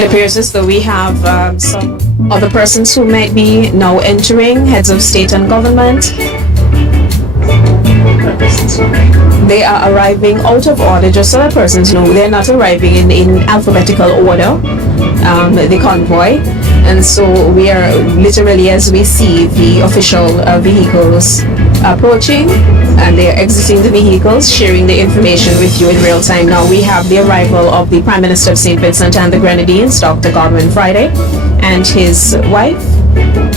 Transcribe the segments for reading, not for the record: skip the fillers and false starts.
It appears as though we have some other persons who might be now entering, heads of state and government. They are arriving out of order, just so that persons know they're not arriving in alphabetical order, the convoy. And so we are literally, as we see the official vehicles approaching, and they are exiting the vehicles, sharing the information with you in real time. Now we have the arrival of the Prime Minister of St. Vincent and the Grenadines, Dr. Godwin Friday, and his wife,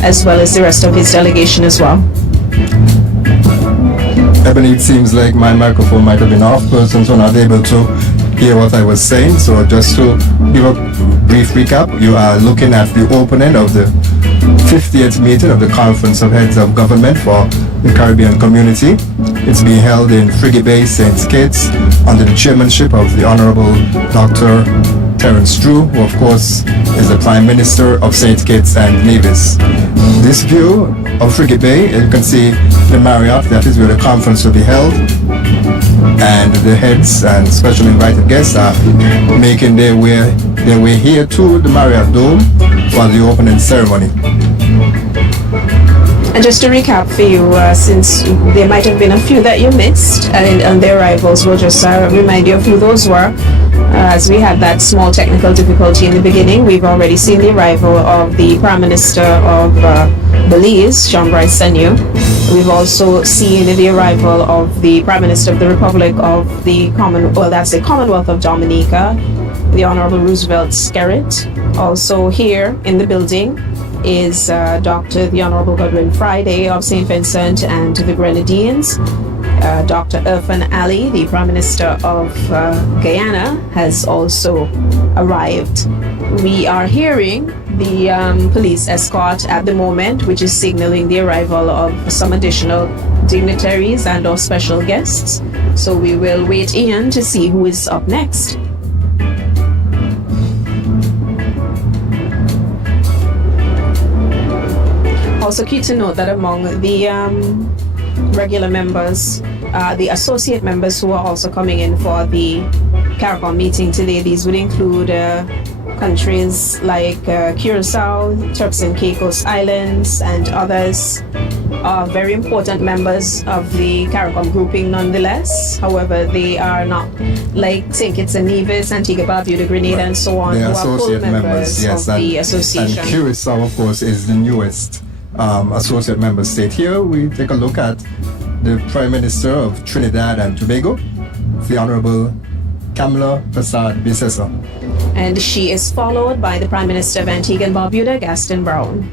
as well as the rest of his delegation as well. Ebony, it seems like my microphone might have been off. Persons were not able to hear what I was saying. So just to give a brief recap, you are looking at the opening of the 50th meeting of the Conference of Heads of Government for the Caribbean Community. It's being held in Frigate Bay, St. Kitts, under the chairmanship of the Honorable Dr. Terence Drew, who of course is the Prime Minister of St. Kitts and Nevis. This view of Frigate Bay, you can see the Marriott, that is where the conference will be held, and the heads and special invited guests are making their way here to the Marriott Dome for the opening ceremony. And just to recap for you, since there might have been a few that you missed and their arrivals, we'll just remind you of who those were. As we had that small technical difficulty in the beginning, we've already seen the arrival of the Prime Minister of Belize, Jean-Brice Sagnou. We've also seen the arrival of the Prime Minister of the Republic of the Commonwealth of Dominica, the Honorable Roosevelt Skerrit. Also here in the building is the Honorable Godwin Friday of St. Vincent and the Grenadines. Dr. Irfan Ali, the Prime Minister of Guyana, has also arrived. We are hearing the police escort at the moment, which is signaling the arrival of some additional dignitaries and or special guests. So we will wait in to see who is up next. Also key to note that among the regular members, the associate members who are also coming in for the CARICOM meeting today, these would include countries like Curacao, Turks and Caicos Islands, and others are very important members of the CARICOM grouping nonetheless. However, they are not like St. Kitts and Nevis, Antigua, Barbuda, Grenada, and so on, who are full members yes, of the association. And Curacao, of course, is the newest associate member state. Here we take a look at the Prime Minister of Trinidad and Tobago, the Honorable Kamla Persad-Bissessar. And she is followed by the Prime Minister of Antigua and Barbuda, Gaston Brown.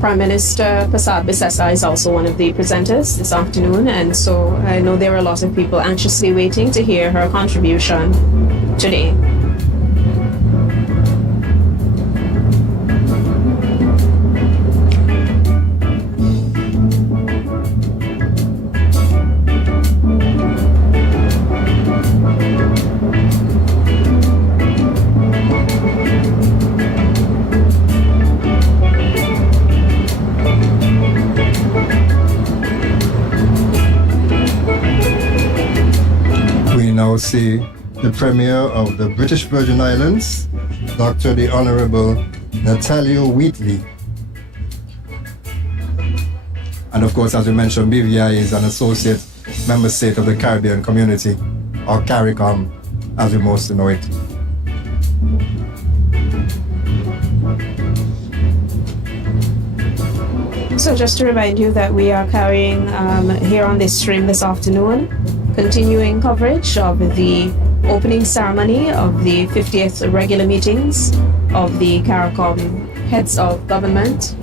Prime Minister Persad-Bissessar is also one of the presenters this afternoon, and so I know there are a lot of people anxiously waiting to hear her contribution today. Now see the Premier of the British Virgin Islands, Dr. the Honorable Natalio Wheatley. And of course, as we mentioned, BVI is an associate member state of the Caribbean Community, or CARICOM, as we mostly know it. So just to remind you that we are carrying here on this stream this afternoon, continuing coverage of the opening ceremony of the 50th regular meetings of the CARICOM Heads of Government.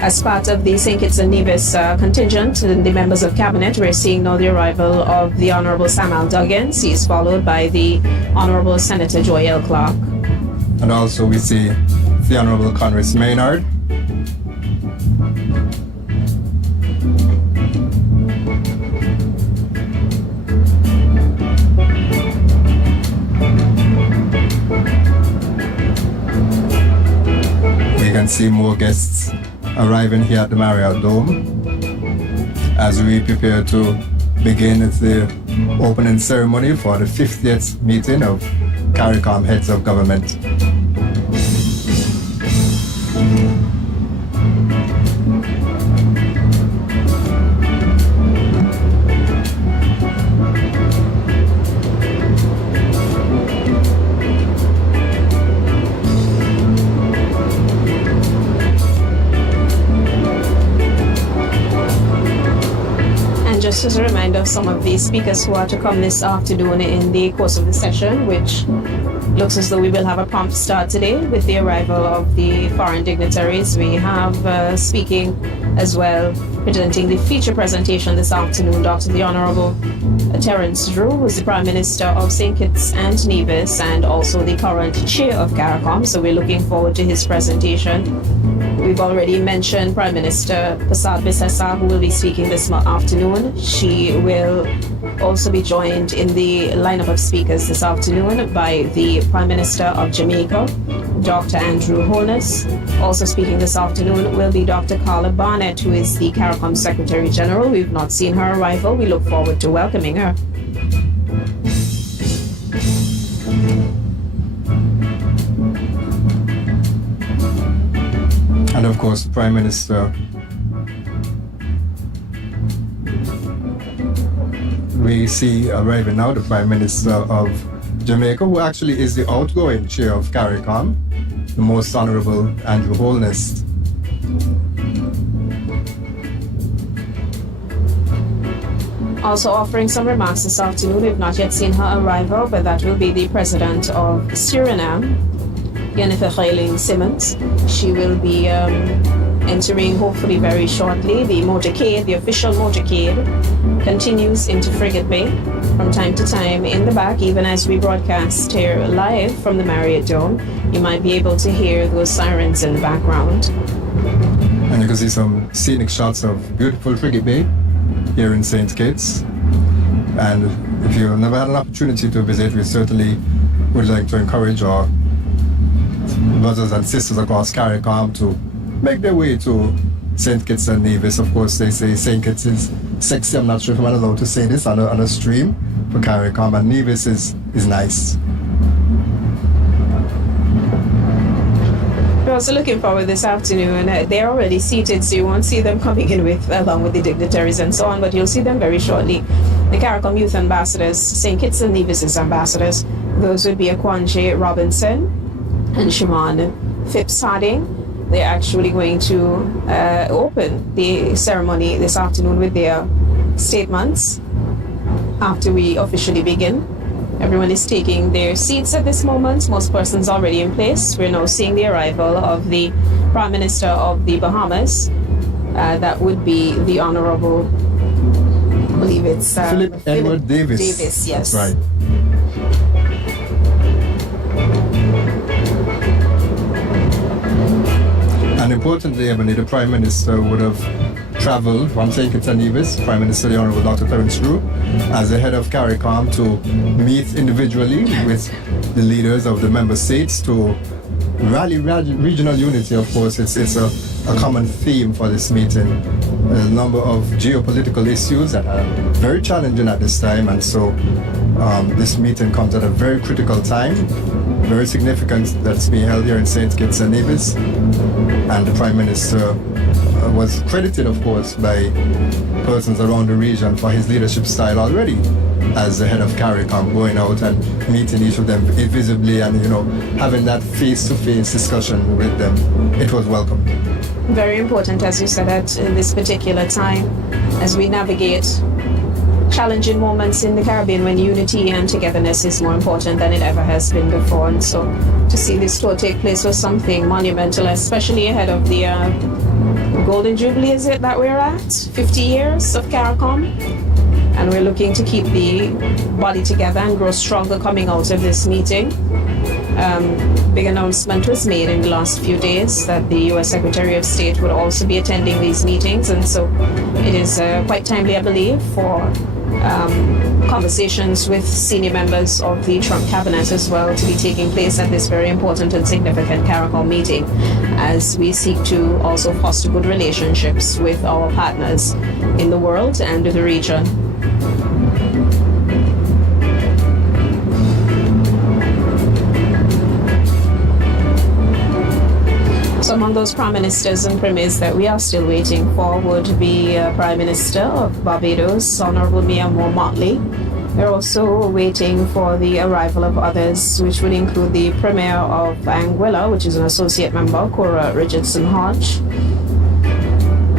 As part of the St. Kitts and Nevis contingent and the members of cabinet, we're seeing now the arrival of the Honorable Samuel Duggins. He is followed by the Honorable Senator Joyelle Clark. And also we see the Honorable Conress Maynard. We can see more guests arriving here at the Marriott Dome as we prepare to begin the opening ceremony for the 50th meeting of CARICOM Heads of Government. Just as a reminder of some of the speakers who are to come this afternoon in the course of the session, which looks as though we will have a prompt start today with the arrival of the foreign dignitaries. We have speaking as well, presenting the feature presentation this afternoon, Dr. the Honorable Terence Drew, who is the Prime Minister of St. Kitts and Nevis and also the current chair of CARICOM. So we're looking forward to his presentation. We've already mentioned Prime Minister Prasad Bisesa, who will be speaking this afternoon. She will also be joined in the lineup of speakers this afternoon by the Prime Minister of Jamaica, Dr. Andrew Holness. Also speaking this afternoon will be Dr. Carla Barnett, who is the CARICOM Secretary General. We've not seen her arrival. We look forward to welcoming her. And of course, the Prime Minister, we see arriving now the Prime Minister of Jamaica, who actually is the outgoing chair of CARICOM, the Most Honorable Andrew Holness. Also offering some remarks this afternoon, we've not yet seen her arrival, but that will be the President of Suriname, Jennifer Heiling Simmons. She will be entering hopefully very shortly. The motorcade, the official motorcade, continues into Frigate Bay from time to time in the back. Even as we broadcast here live from the Marriott Dome, you might be able to hear those sirens in the background. And you can see some scenic shots of beautiful Frigate Bay here in St. Kitts. And if you've never had an opportunity to visit, we certainly would like to encourage our brothers and sisters across CARICOM to make their way to St. Kitts and Nevis. Of course, they say St. Kitts is sexy. I'm not sure if I'm allowed to say this on a stream for CARICOM, and Nevis is nice. We're also looking forward this afternoon. They're already seated, so you won't see them coming in along with the dignitaries and so on, but you'll see them very shortly. The CARICOM Youth Ambassadors, St. Kitts and Nevis' ambassadors, those would be Akwanje Robinson and Shimon Phipps Harding. They're actually going to open the ceremony this afternoon with their statements after we officially begin. Everyone is taking their seats at this moment. Most persons already in place. We're now seeing the arrival of the Prime Minister of the Bahamas. That would be the Honorable, I believe it's Philip Edward Davis. Davis, yes. That's right. And importantly, Ebony, the Prime Minister would have traveled from St. Kitts and Nevis, Prime Minister the Honorable Dr. Terence Drew, as the head of CARICOM, to meet individually with the leaders of the member states to rally regional unity. Of course, it's a common theme for this meeting. A number of geopolitical issues that are very challenging at this time, and so this meeting comes at a very critical time, very significant, that's being held here in St. Kitts and Nevis. And the Prime Minister was credited, of course, by persons around the region for his leadership style already as the head of CARICOM, going out and meeting each of them visibly and, having that face-to-face discussion with them. It was welcome. Very important, as you said, at this particular time, as we navigate challenging moments in the Caribbean when unity and togetherness is more important than it ever has been before. And so to see this tour take place was something monumental, especially ahead of the Golden Jubilee, is it that we're at? 50 years of CARICOM. And we're looking to keep the body together and grow stronger coming out of this meeting. Big announcement was made in the last few days that the U.S. Secretary of State would also be attending these meetings, and so it is quite timely, I believe, for conversations with senior members of the Trump cabinet as well to be taking place at this very important and significant CARICOM meeting, as we seek to also foster good relationships with our partners in the world and with the region. So among those prime ministers and premiers that we are still waiting for would be Prime Minister of Barbados, Honorable Mia Motley. We're also waiting for the arrival of others, which would include the Premier of Anguilla, which is an associate member, Cora Richardson Hodge.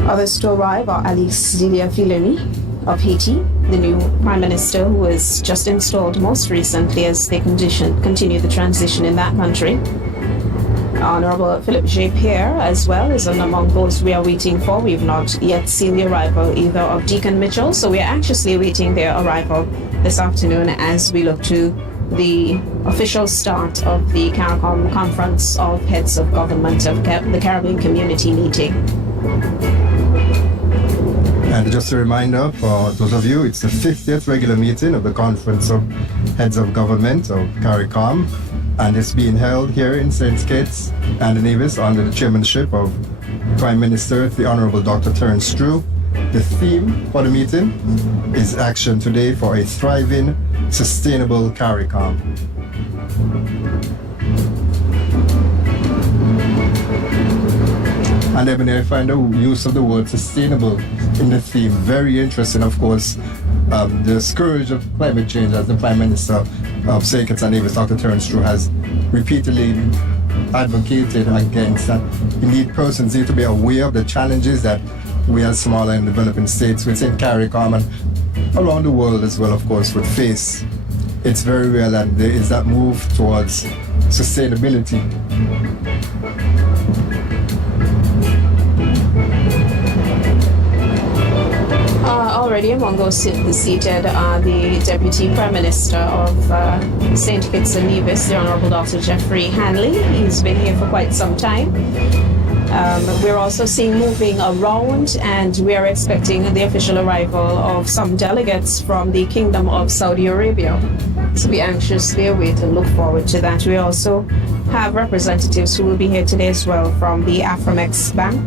Others to arrive are Alice Delia Filemi of Haiti, the new Prime Minister who was just installed most recently as they continue the transition in that country. Honorable Philip J. Pierre as well is among those we are waiting for. We've not yet seen the arrival either of Deacon Mitchell, so we are anxiously awaiting their arrival this afternoon as we look to the official start of the CARICOM Conference of Heads of Government of the Caribbean Community meeting. And just a reminder for those of you, it's the 50th regular meeting of the Conference of Heads of Government of CARICOM, and it's being held here in St. Kitts and Nevis under the chairmanship of Prime Minister, the Honorable Dr. Terence Drew. The theme for the meeting is Action Today for a Thriving, Sustainable CARICOM. And then I find the use of the word sustainable in the theme very interesting. Of course, the scourge of climate change, as the Prime Minister of St. Kitts and Nevis, Dr. Terence Drew, has repeatedly advocated against that. Indeed, persons need to be aware of the challenges that we as smaller and developing states within CARICOM and around the world as well, of course, would face. It's very rare that there is that move towards sustainability. Already among those seated are the Deputy Prime Minister of St. Kitts and Nevis, the Honorable Dr. Jeffrey Hanley. He's been here for quite some time. We're also seeing moving around, and we are expecting the official arrival of some delegates from the Kingdom of Saudi Arabia. So we anxiously await and look forward to that. We also have representatives who will be here today as well from the Afromex Bank.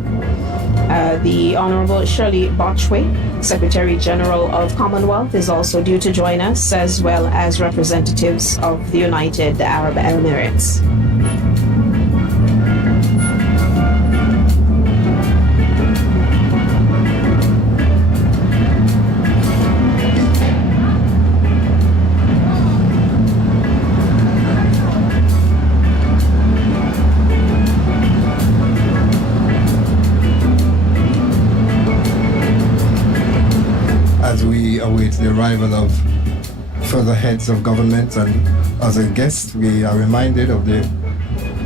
The Honorable Shirley Botchway, Secretary General of Commonwealth, is also due to join us, as well as representatives of the United Arab Emirates. Await the arrival of further heads of government, and as a guest we are reminded of the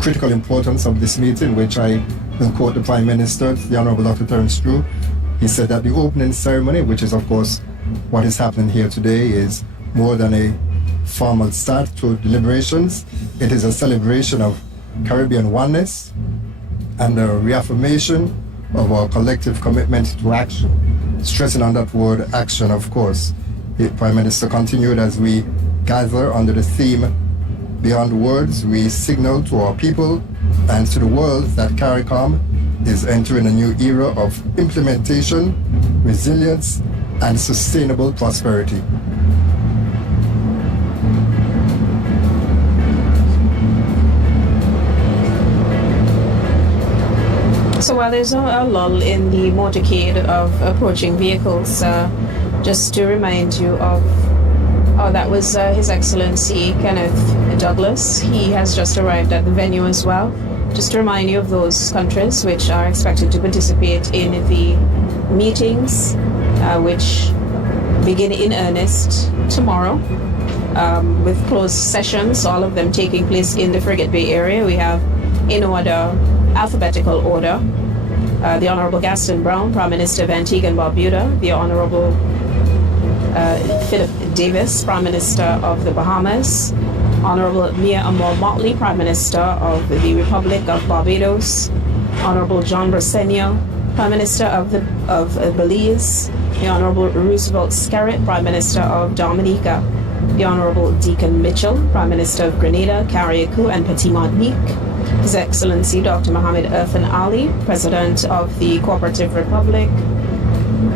critical importance of this meeting, which I will quote the Prime Minister, the Honorable Dr. Terence Drew. He said that the opening ceremony, which is of course what is happening here today, is more than a formal start to deliberations. It is a celebration of Caribbean oneness and a reaffirmation of our collective commitment to action. Stressing on that word action, of course. The Prime Minister continued, as we gather under the theme Beyond Words, we signal to our people and to the world that CARICOM is entering a new era of implementation, resilience, and sustainable prosperity. So while there's a lull in the motorcade of approaching vehicles, just to remind you of, that was His Excellency Kenneth Douglas. He has just arrived at the venue as well. Just to remind you of those countries which are expected to participate in the meetings, which begin in earnest tomorrow, with closed sessions, all of them taking place in the Frigate Bay area. We have in order, alphabetical order, the Honorable Gaston Brown, Prime Minister of Antigua and Barbuda, the Honorable Philip Davis, Prime Minister of the Bahamas, Honorable Mia Motley, Prime Minister of the Republic of Barbados, Honorable John Brasenio, Prime Minister of Belize, the Honorable Roosevelt Skerritt, Prime Minister of Dominica, the Honorable Deacon Mitchell, Prime Minister of Grenada, Carriacou and Petit Martinique, His Excellency Dr. Mohammed Irfan Ali, President of the Cooperative Republic,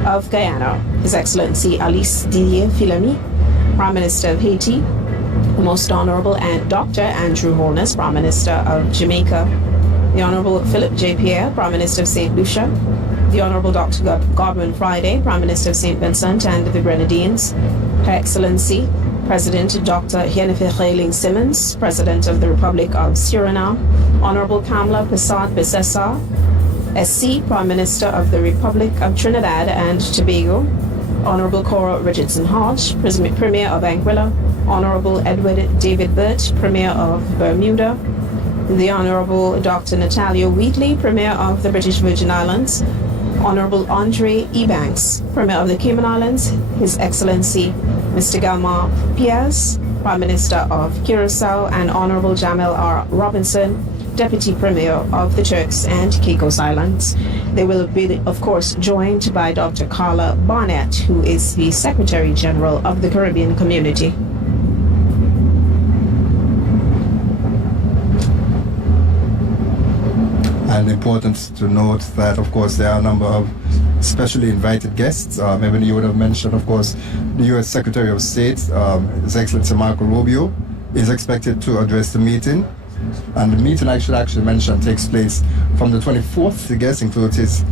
of Guyana, His Excellency Alice Didier Filami, Prime Minister of Haiti, the Most Honorable Dr. Andrew Holness, Prime Minister of Jamaica, the Honorable Philip J. Pierre, Prime Minister of St. Lucia, the Honorable Dr. Godwin Friday, Prime Minister of St. Vincent and the Grenadines, Her Excellency President Dr. Jennifer Reiling Simmons, President of the Republic of Suriname, Honorable Kamala Persad Bissessar, SC, Prime Minister of the Republic of Trinidad and Tobago, Honorable Cora Richardson Hodge, Premier of Anguilla, Honorable Edward David Burt, Premier of Bermuda, the Honorable Dr. Natalia Wheatley, Premier of the British Virgin Islands, Honorable Andre Ebanks, Premier of the Cayman Islands, His Excellency Mr. Galmar Piaz, Prime Minister of Curacao, and Honorable Jamel R. Robinson, Deputy Premier of the Turks and Caicos Islands. They will be, of course, joined by Dr. Carla Barnett, who is the Secretary General of the Caribbean Community. And important to note that, of course, there are a number of specially invited guests. Maybe you would have mentioned, of course, the U.S. Secretary of State, His Excellency Marco Rubio, is expected to address the meeting. And the meeting, I should actually mention, takes place from the 24th. The guests include His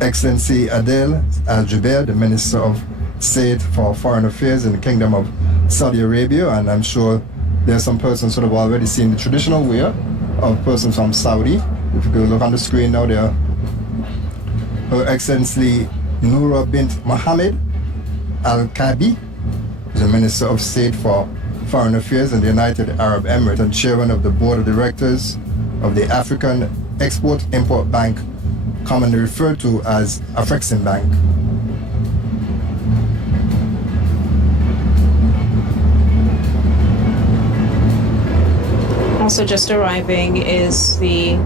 Excellency Adel Al-Jubeir, the Minister of State for Foreign Affairs in the Kingdom of Saudi Arabia. And I'm sure there are some persons who have already seen the traditional wear of persons from Saudi. If you could look on the screen now, there, Her Excellency Noura bint Mohammed Al-Kabi, the Minister of State for Foreign Affairs in the United Arab Emirates and Chairman of the Board of Directors of the African Export-Import Bank, commonly referred to as Afrexim Bank. Also just arriving is the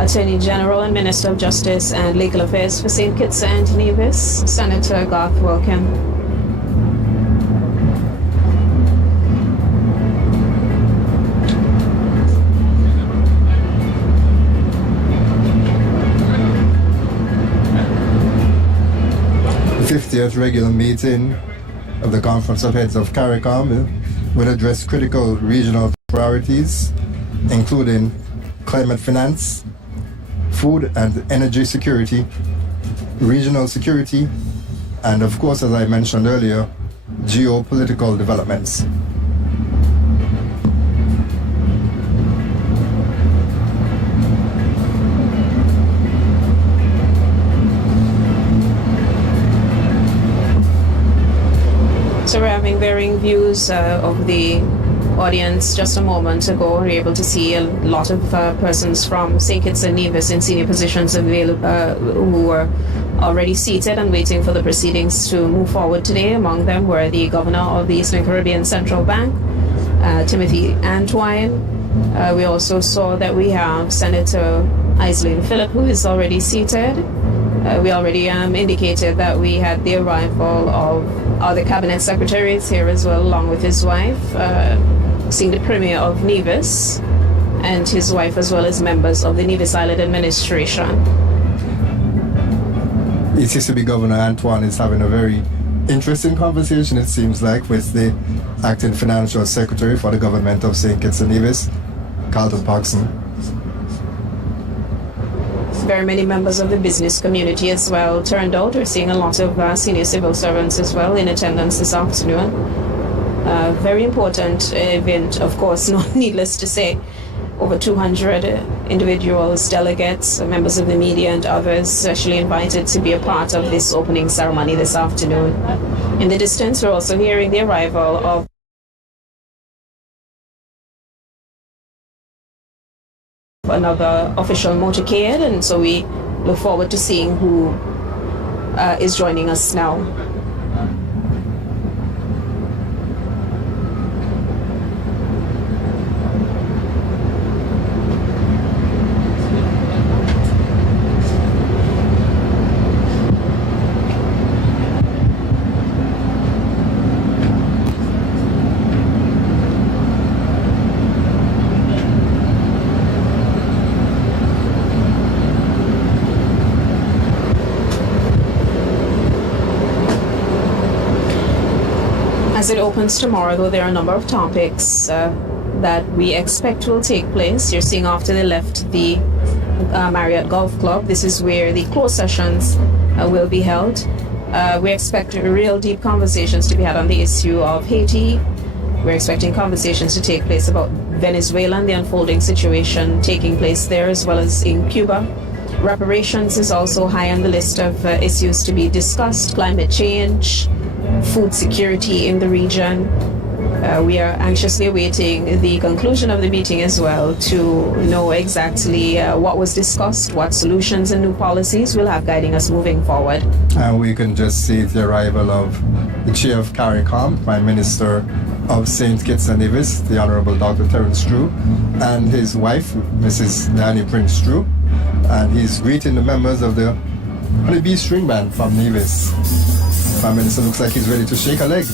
Attorney General and Minister of Justice and Legal Affairs for St. Kitts and Nevis, Senator Garth Wilkin. The 50th regular meeting of the Conference of Heads of CARICOM will address critical regional priorities, including climate finance, food and energy security, regional security, and of course, as I mentioned earlier, geopolitical developments. So we're having varying views of the audience. Just a moment ago, we were able to see a lot of persons from St. Kitts and Nevis in senior positions available who were already seated and waiting for the proceedings to move forward today. Among them were the Governor of the Eastern Caribbean Central Bank, Timothy Antwine. We also saw that we have Senator Aislinn Phillip, who is already seated. We already indicated that we had the arrival of other cabinet secretaries here as well, along with his wife, seeing the Premier of Nevis and his wife, as well as members of the Nevis Island Administration. ECCB Governor Antoine is having a very interesting conversation, it seems like, with the Acting Financial Secretary for the Government of St. Kitts and Nevis, Carlton Parkson. Very many members of the business community as well turned out. We're seeing a lot of senior civil servants as well in attendance this afternoon. Very important event, of course, not needless to say. Over 200 individuals, delegates, members of the media and others specially invited to be a part of this opening ceremony this afternoon. In the distance, we're also hearing the arrival of another official motorcade, and so we look forward to seeing who is joining us now. As it opens tomorrow, though, there are a number of topics that we expect will take place. You're seeing off to the left the Marriott Golf Club. This is where the closed sessions will be held. We expect real deep conversations to be had on the issue of Haiti. We're expecting conversations to take place about Venezuela and the unfolding situation taking place there, as well as in Cuba. Reparations is also high on the list of issues to be discussed. Climate change, food security in the region. We are anxiously awaiting the conclusion of the meeting as well to know exactly what was discussed, what solutions and new policies will have guiding us moving forward. And we can just see the arrival of the chair of CARICOM, Prime Minister of St. Kitts and Nevis, the Honorable Dr. Terence Drew, and his wife, Mrs. Danny Prince Drew. And he's greeting the members of the Honeybee String Band from Nevis. Prime Minister looks like he's ready to shake a leg.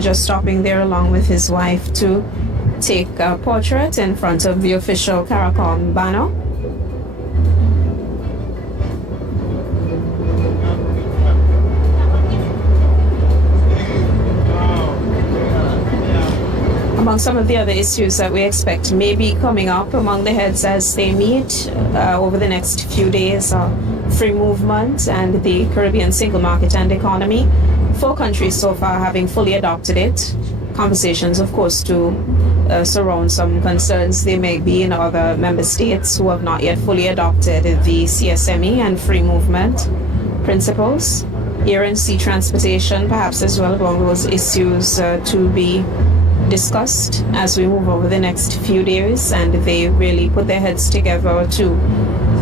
Just stopping there along with his wife to take a portrait in front of the official CARICOM banner. Among some of the other issues that we expect may be coming up among the heads as they meet over the next few days are free movement and the Caribbean single market and economy. 4 countries so far having fully adopted it. Conversations, of course, to surround some concerns there may be in other member states who have not yet fully adopted the CSME and free movement principles. Air and sea transportation, perhaps as well, among those issues to be discussed as we move over the next few days, and they really put their heads together to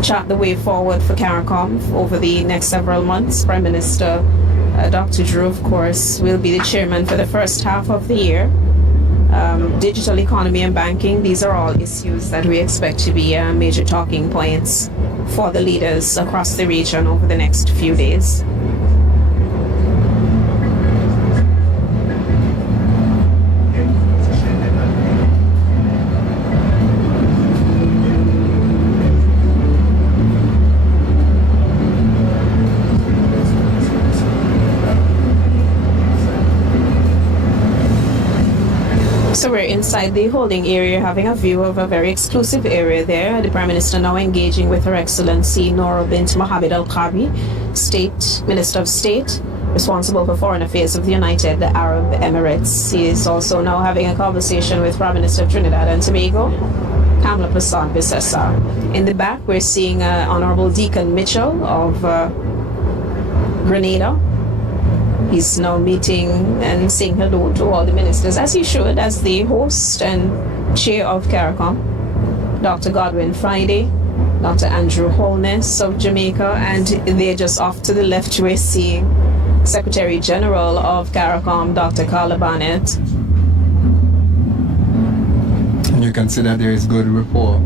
chart the way forward for CARICOM over the next several months. Prime Minister Dr. Drew, of course, will be the chairman for the first half of the year. Digital economy and banking, these are all issues that we expect to be major talking points for the leaders across the region over the next few days. So we're inside the holding area, having a view of a very exclusive area there. The Prime Minister now engaging with Her Excellency Noura bint Mohammed Al-Kabi, Minister of State, responsible for foreign affairs of the United Arab Emirates. He is also now having a conversation with Prime Minister of Trinidad and Tobago, Kamla Prasad Bissessar. In the back, we're seeing Honorable Deacon Mitchell of Grenada. He's now meeting and saying hello to all the ministers, as he should, as the host and chair of CARICOM. Dr. Godwin Friday, Dr. Andrew Holness of Jamaica, and they're just off to the left, we're seeing Secretary General of CARICOM, Dr. Carla Barnett. And you can see that there is good rapport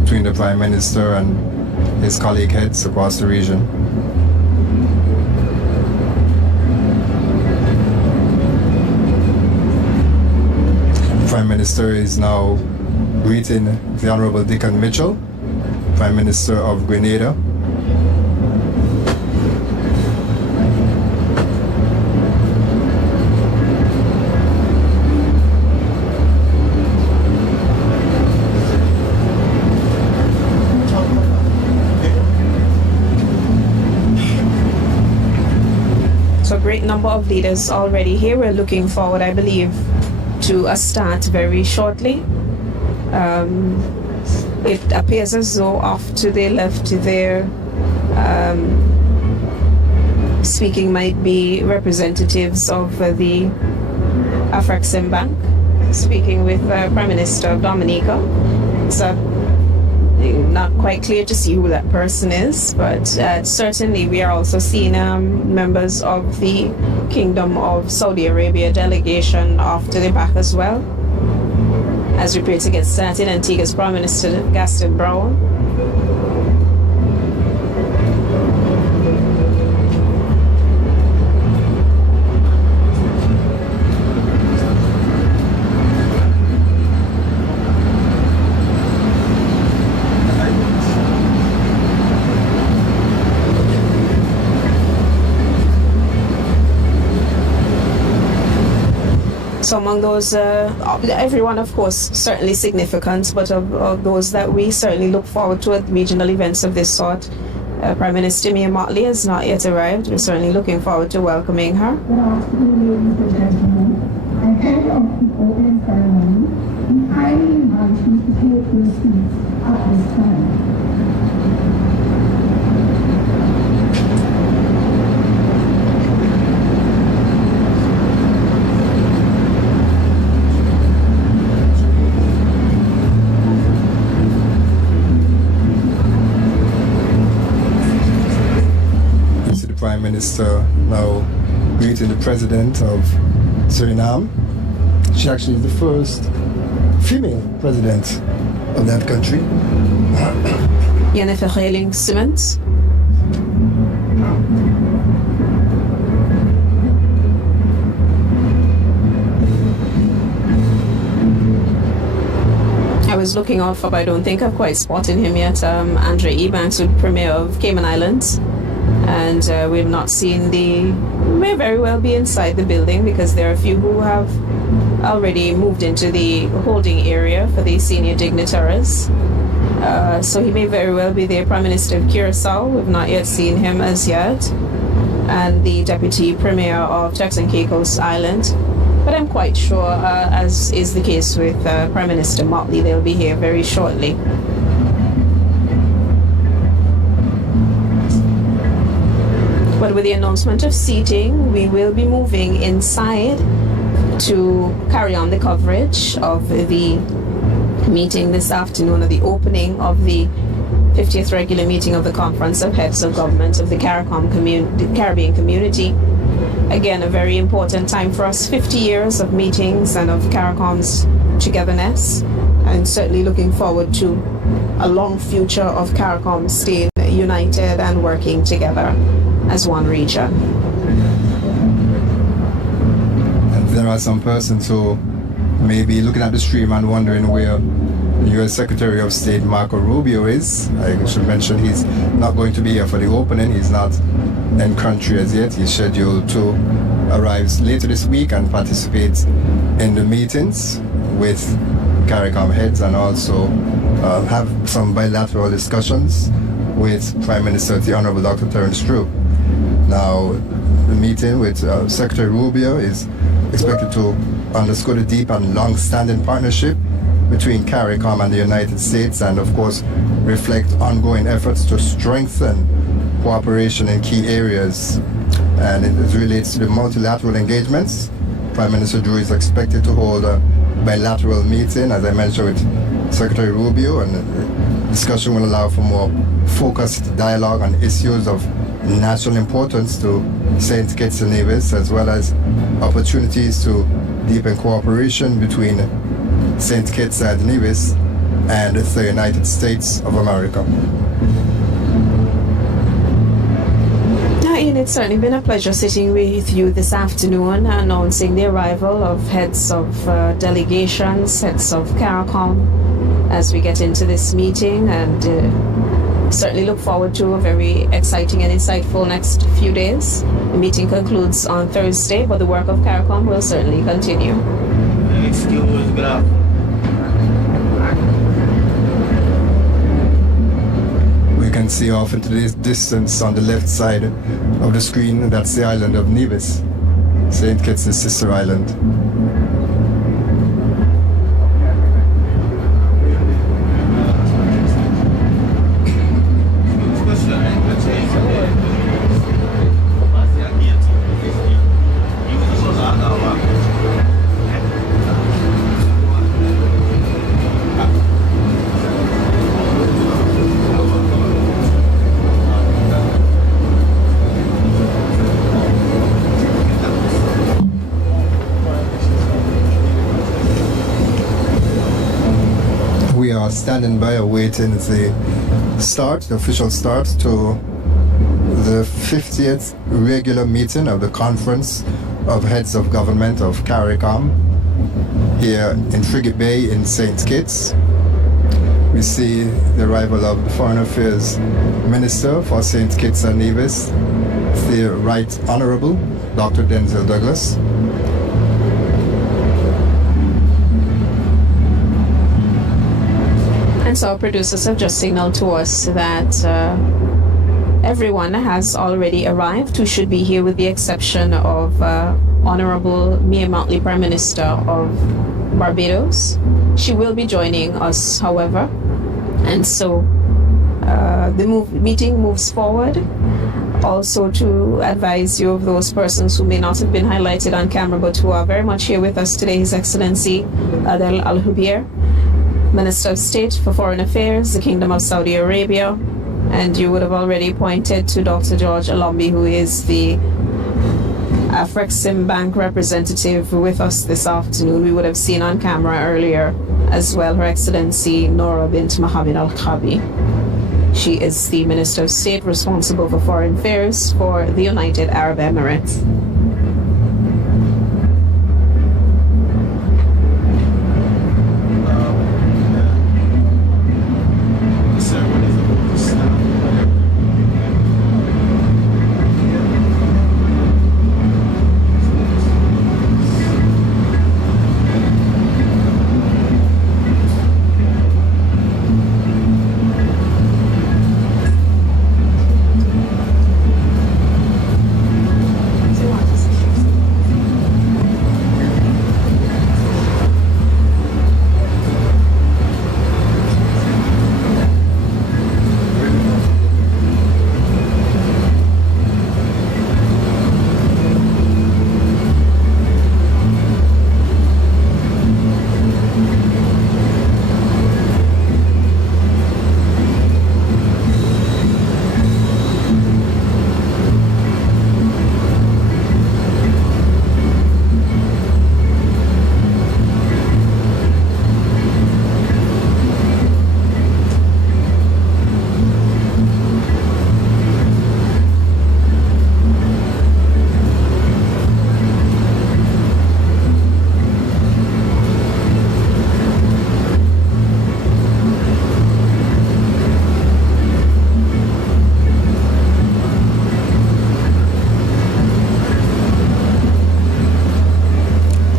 between the Prime Minister and his colleague heads across the region. Prime Minister is now greeting the Honorable Deacon Mitchell, Prime Minister of Grenada. So a great number of leaders already here. We're looking forward, I believe, to a start very shortly. It appears as though off to the left there, speaking might be representatives of the Afrexim Bank, speaking with Prime Minister of Dominica. It's not quite clear to see who that person is, but certainly we are also seeing members of the Kingdom of Saudi Arabia delegation off to the back as well. as we prepare to get started. Antigua's Prime Minister Gaston Brown. So among those, everyone of course certainly significant, but of those that we certainly look forward to at regional events of this sort, Prime Minister Mia Mottley has not yet arrived. We're certainly looking forward to welcoming her. Good afternoon, ladies and gentlemen. Ahead of the opening ceremony, we kindly invite you to take your seats at this time. Prime Minister now greeting the President of Suriname. She actually is the first female president of that country. Jennifer Heiling Simmons. I was looking out for, but I don't think I've quite spotted him yet. Andre Ebanks, the Premier of Cayman Islands. And we've not seen may very well be inside the building because there are a few who have already moved into the holding area for the senior dignitaries. So he may very well be the Prime Minister of Curacao. We've not yet seen him as yet. And the Deputy Premier of Turks and Caicos Island. But I'm quite sure, as is the case with Prime Minister Mottley, they'll be here very shortly. But with the announcement of seating, we will be moving inside to carry on the coverage of the meeting this afternoon, of the opening of the 50th regular meeting of the Conference of Heads of Government of the Caribbean Community. Again, a very important time for us, 50 years of meetings and of CARICOM's togetherness, and certainly looking forward to a long future of CARICOM staying united and working together as one region. And there are some persons who may be looking at the stream and wondering where the U.S. Secretary of State Marco Rubio is. I should mention he's not going to be here for the opening. He's not in country as yet. He's scheduled to arrive later this week and participate in the meetings with CARICOM heads and also have some bilateral discussions with Prime Minister the Honorable Dr. Terence True. Now, the meeting with Secretary Rubio is expected to underscore the deep and long-standing partnership between CARICOM and the United States, and of course reflect ongoing efforts to strengthen cooperation in key areas. And it relates to the multilateral engagements. Prime Minister Drew is expected to hold a bilateral meeting, as I mentioned, with Secretary Rubio, and the discussion will allow for more focused dialogue on issues of national importance to St. Kitts and Nevis, as well as opportunities to deepen cooperation between St. Kitts and Nevis and the United States of America. Ian, it's certainly been a pleasure sitting with you this afternoon, announcing the arrival of heads of delegations, heads of CARICOM, as we get into this meeting, and certainly look forward to a very exciting and insightful next few days. The meeting concludes on Thursday, but the work of CARICOM will certainly continue. Excuse me. We can see off into the distance on the left side of the screen, that's the island of Nevis, St. Kitts' sister island. are standing by awaiting the official start to the 50th regular meeting of the Conference of Heads of Government of CARICOM here in Frigate Bay in St. Kitts. We see the arrival of the Foreign Affairs Minister for St. Kitts and Nevis, the Right Honorable Dr. Denzel Douglas. And so our producers have just signaled to us that everyone has already arrived who should be here, with the exception of Honorable Mia Mottley, Prime Minister of Barbados. She will be joining us, however. And so the meeting moves forward. Also to advise you of those persons who may not have been highlighted on camera but who are very much here with us today, His Excellency Adel Al-Hubeir, Minister of State for Foreign Affairs, the Kingdom of Saudi Arabia. And you would have already pointed to Dr. George Alombi, who is the Afrexim Bank representative with us this afternoon. We would have seen on camera earlier as well Her Excellency Nora bint Mohammed Al-Khabi. She is the Minister of State responsible for foreign affairs for the United Arab Emirates.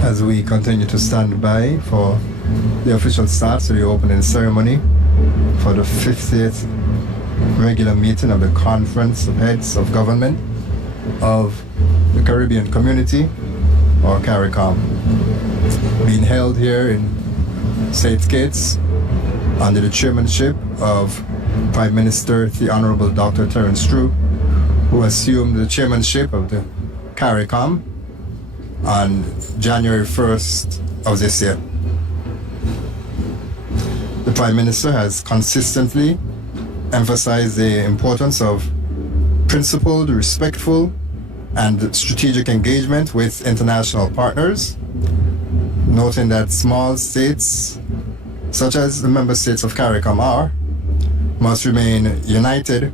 As we continue to stand by for the official start to the opening ceremony for the 50th regular meeting of the Conference of Heads of Government of the Caribbean Community, or CARICOM, being held here in St. Kitts under the chairmanship of Prime Minister the Honorable Dr. Terence True, who assumed the chairmanship of the CARICOM on January 1st of this year. The Prime Minister has consistently emphasized the importance of principled, respectful, and strategic engagement with international partners, noting that small states, such as the member states of CARICOM are, must remain united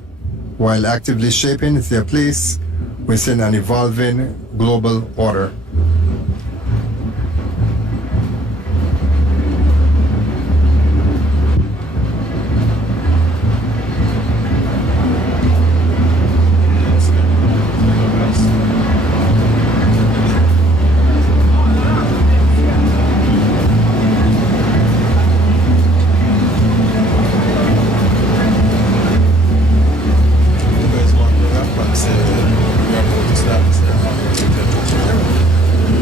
while actively shaping their place within an evolving global order.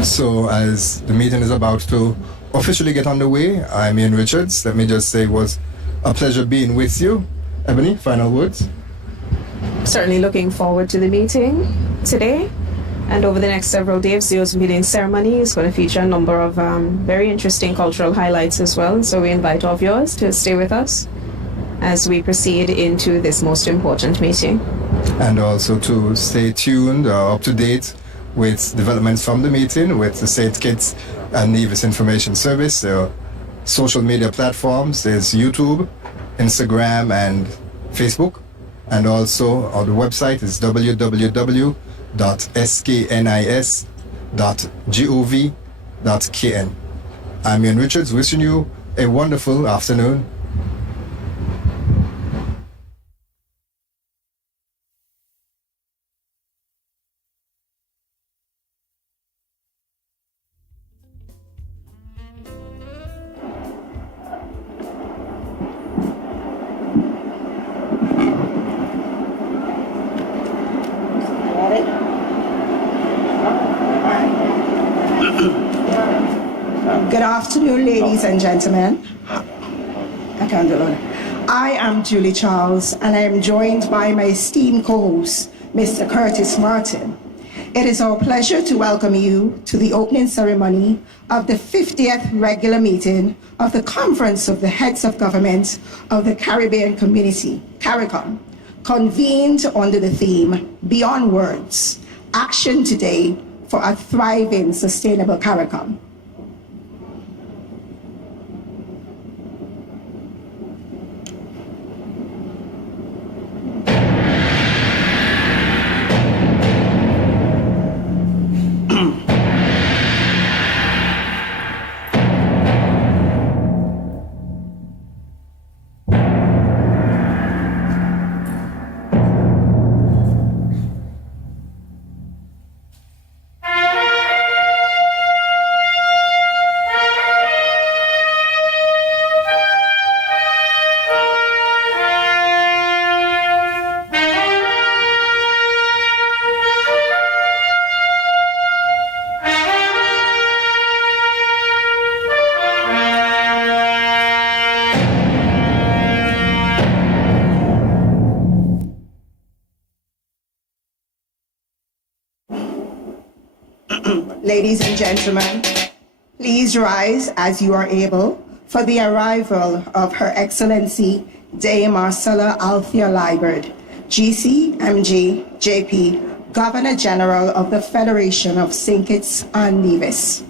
So as the meeting is about to officially get underway, I'm Ian Richards. Let me just say it was a pleasure being with you. Ebony, final words? Certainly looking forward to the meeting today. And over the next several days, the oath meeting ceremony is going to feature a number of very interesting cultural highlights as well. So we invite all viewers to stay with us as we proceed into this most important meeting. And also to stay tuned, up to date with developments from the meeting with the St. Kitts and Nevis Information Service. social media platforms. There's YouTube, Instagram, and Facebook. And also our website is www.sknis.gov.kn. I'm Ian Richards, wishing you a wonderful afternoon. Good afternoon, ladies and gentlemen. I can't do it. I am Julie Charles, and I am joined by my esteemed co-host, Mr. Curtis Martin. It is our pleasure to welcome you to the opening ceremony of the 50th regular meeting of the Conference of the Heads of Government of the Caribbean Community, CARICOM, convened under the theme, Beyond Words, Action Today for a Thriving, Sustainable CARICOM. Ladies and gentlemen, please rise as you are able for the arrival of Her Excellency Dame Marcella Althea Liburd, GC/MJ JP, Governor General of the Federation of St. Kitts and Nevis.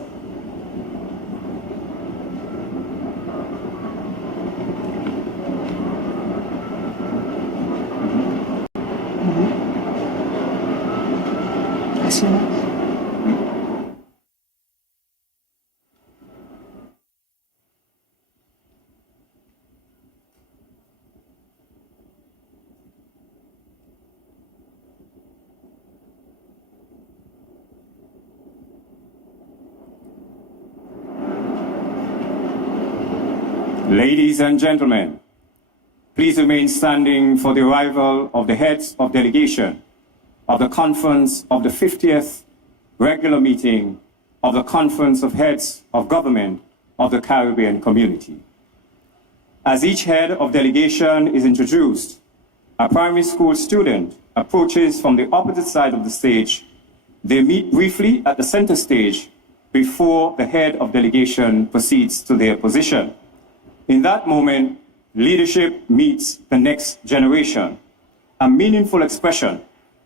Ladies and gentlemen, please remain standing for the arrival of the heads of delegation of the Conference of the 50th regular meeting of the Conference of Heads of Government of the Caribbean Community. As each head of delegation is introduced, a primary school student approaches from the opposite side of the stage. They meet briefly at the center stage before the head of delegation proceeds to their position. In that moment, leadership meets the next generation, a meaningful expression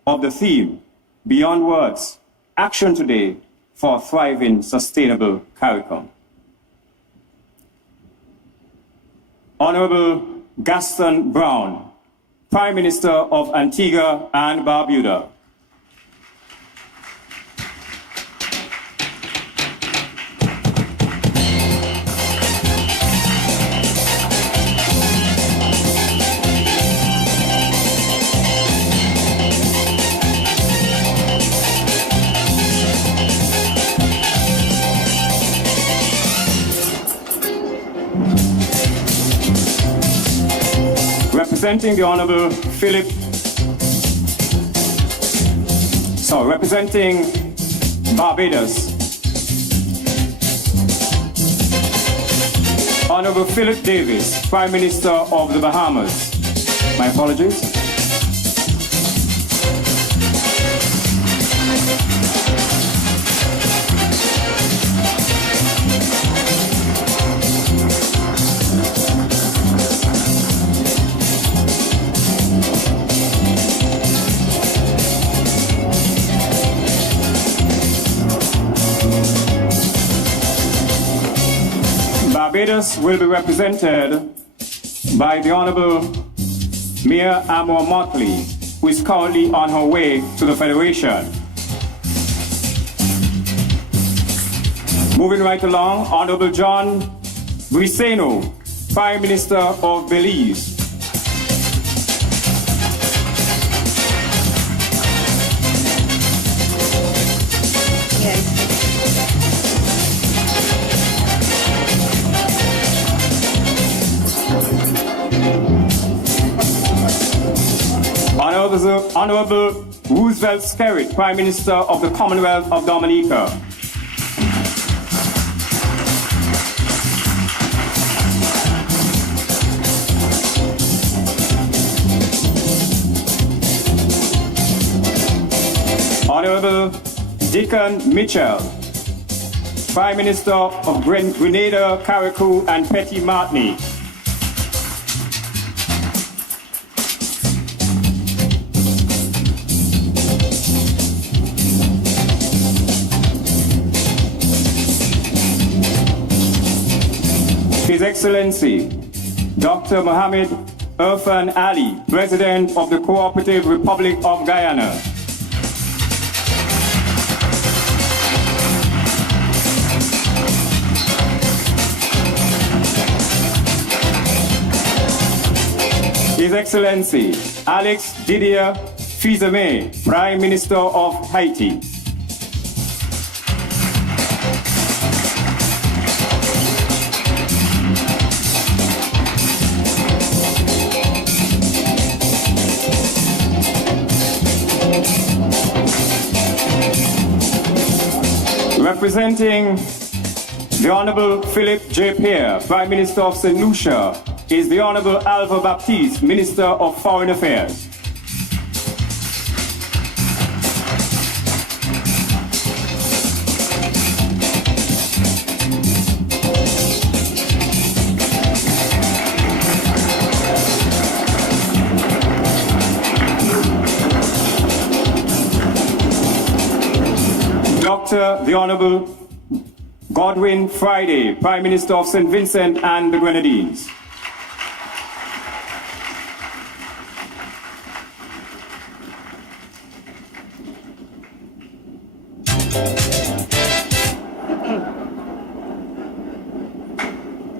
of the theme, Beyond Words, Action Today for a Thriving, Sustainable CARICOM. Honorable Gaston Brown, Prime Minister of Antigua and Barbuda. Representing the Honorable representing Barbados, Honorable Philip Davis, Prime Minister of the Bahamas. My apologies. Barbados will be represented by the Honorable Mayor Amor Motley, who is currently on her way to the Federation. Moving right along, Honorable John Briceño, Prime Minister of Belize. Honorable Roosevelt Skerrit, Prime Minister of the Commonwealth of Dominica. Honorable Deacon Mitchell, Prime Minister of Grenada, Carriacou and Petit Martinique. His Excellency, Dr. Mohamed Irfan Ali, President of the Cooperative Republic of Guyana. His Excellency, Alex Didier Fils-Aimé, Prime Minister of Haiti. Representing the Honorable Philip J. Pierre, Prime Minister of St. Lucia, is the Honorable Alva Baptiste, Minister of Foreign Affairs. Dr. the Honorable Godwin Friday, Prime Minister of St. Vincent and the Grenadines.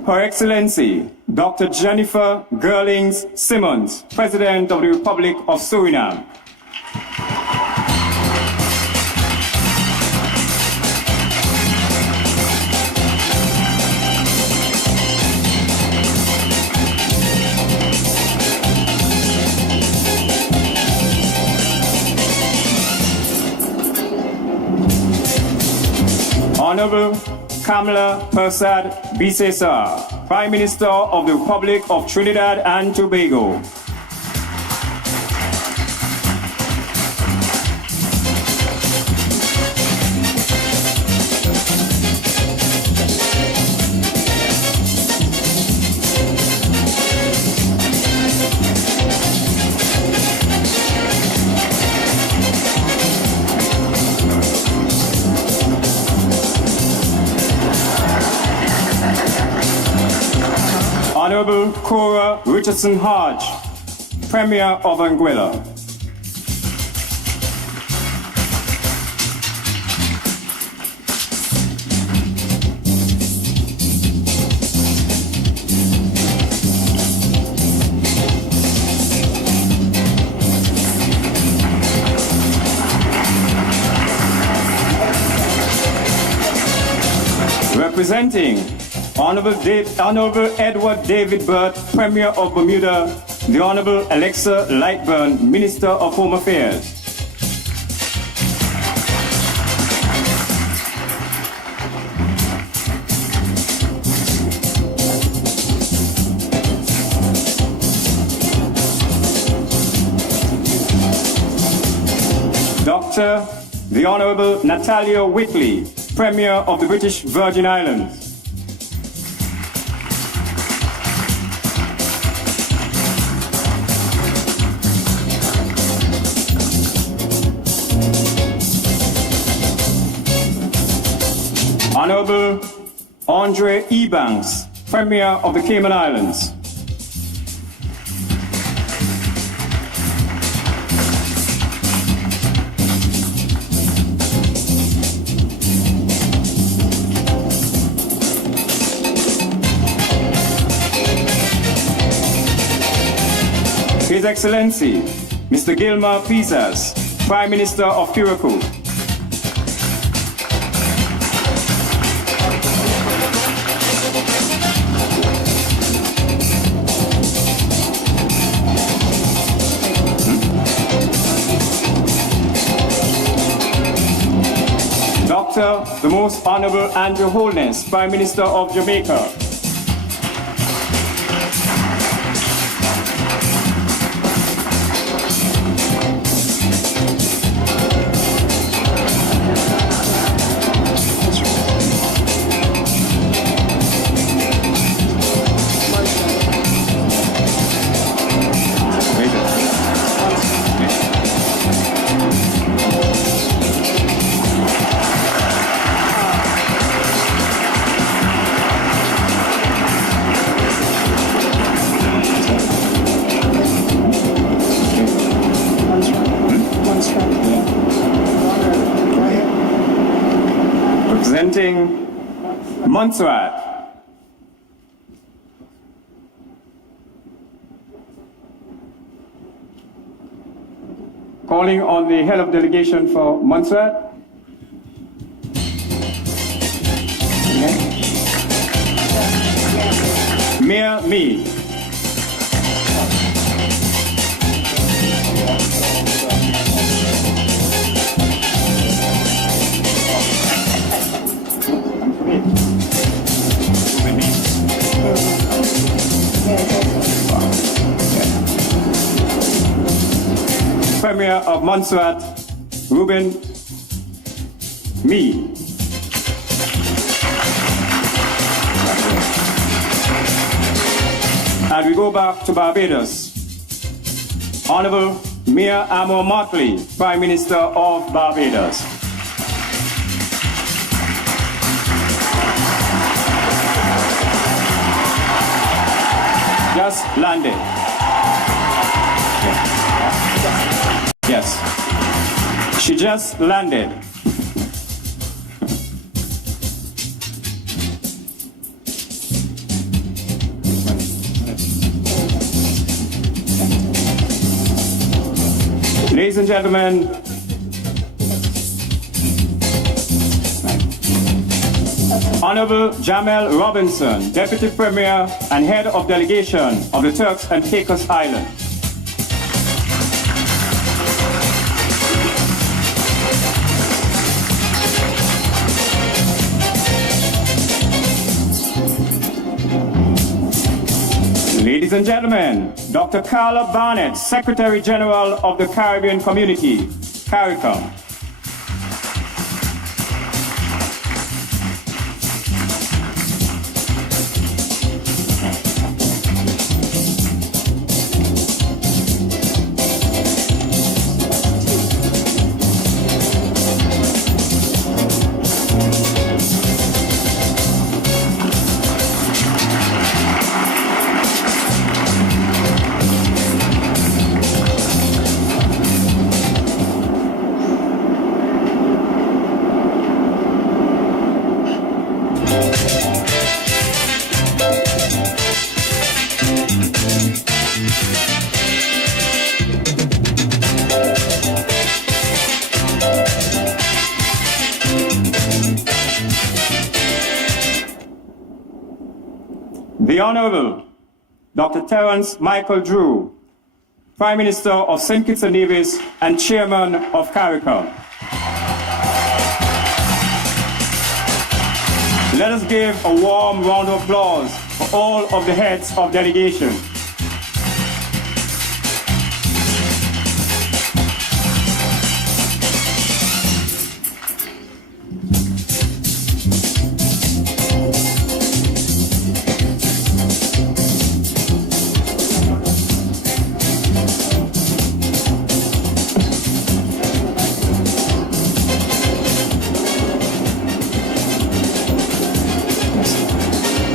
Her Excellency, Dr. Jennifer Gerlings Simmons, President of the Republic of Suriname. Honorable Kamala Persad Bisesar, Prime Minister of the Republic of Trinidad and Tobago. Honorable Cora Richardson Hodge, Premier of Anguilla. Representing Honorable Edward David Burt, Premier of Bermuda, the Honorable Alexa Lightburn, Minister of Home Affairs. Dr. the Honorable Natalia Whitley, Premier of the British Virgin Islands. Honorable Andre Ebanks, Premier of the Cayman Islands. His Excellency, Mr. Gilmar Pisas, Prime Minister of CARICOM. Dr. the Most Honorable Andrew Holness, Prime Minister of Jamaica. Representing Montserrat, calling on the head of delegation for Montserrat. Okay. Mayor Mead. Premier of Montserrat, Ruben Mead. And we go back to Barbados. Honorable Mia Amor Motley, Prime Minister of Barbados. Just landed. Yes. She just landed. Ladies and gentlemen, Honorable Jamel Robinson, Deputy Premier and Head of Delegation of the Turks and Caicos Islands. Ladies and gentlemen, Dr. Carla Barnett, Secretary General of the Caribbean Community, CARICOM. The Honorable Dr. Terence Michael Drew, Prime Minister of St. Kitts and Nevis and Chairman of CARICOM. Let us give a warm round of applause for all of the heads of delegation.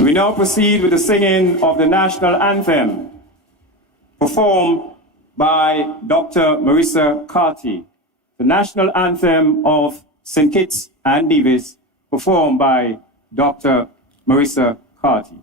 We now proceed with the singing of the national anthem, performed by Dr. Marissa Carty. The national anthem of St. Kitts and Nevis, performed by Dr. Marissa Carty.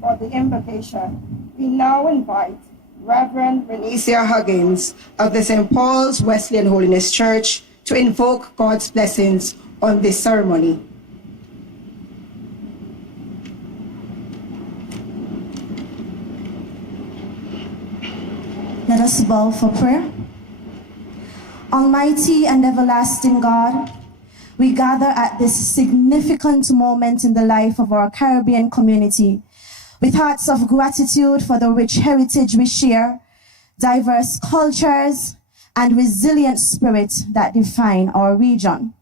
For the invocation, we now invite Reverend Renesia Huggins of the St. Paul's Wesleyan Holiness Church to invoke God's blessings on this ceremony. Let us bow for prayer. Almighty and everlasting God, we gather at this significant moment in the life of our Caribbean community with hearts of gratitude for the rich heritage we share, diverse cultures, and resilient spirit that define our region.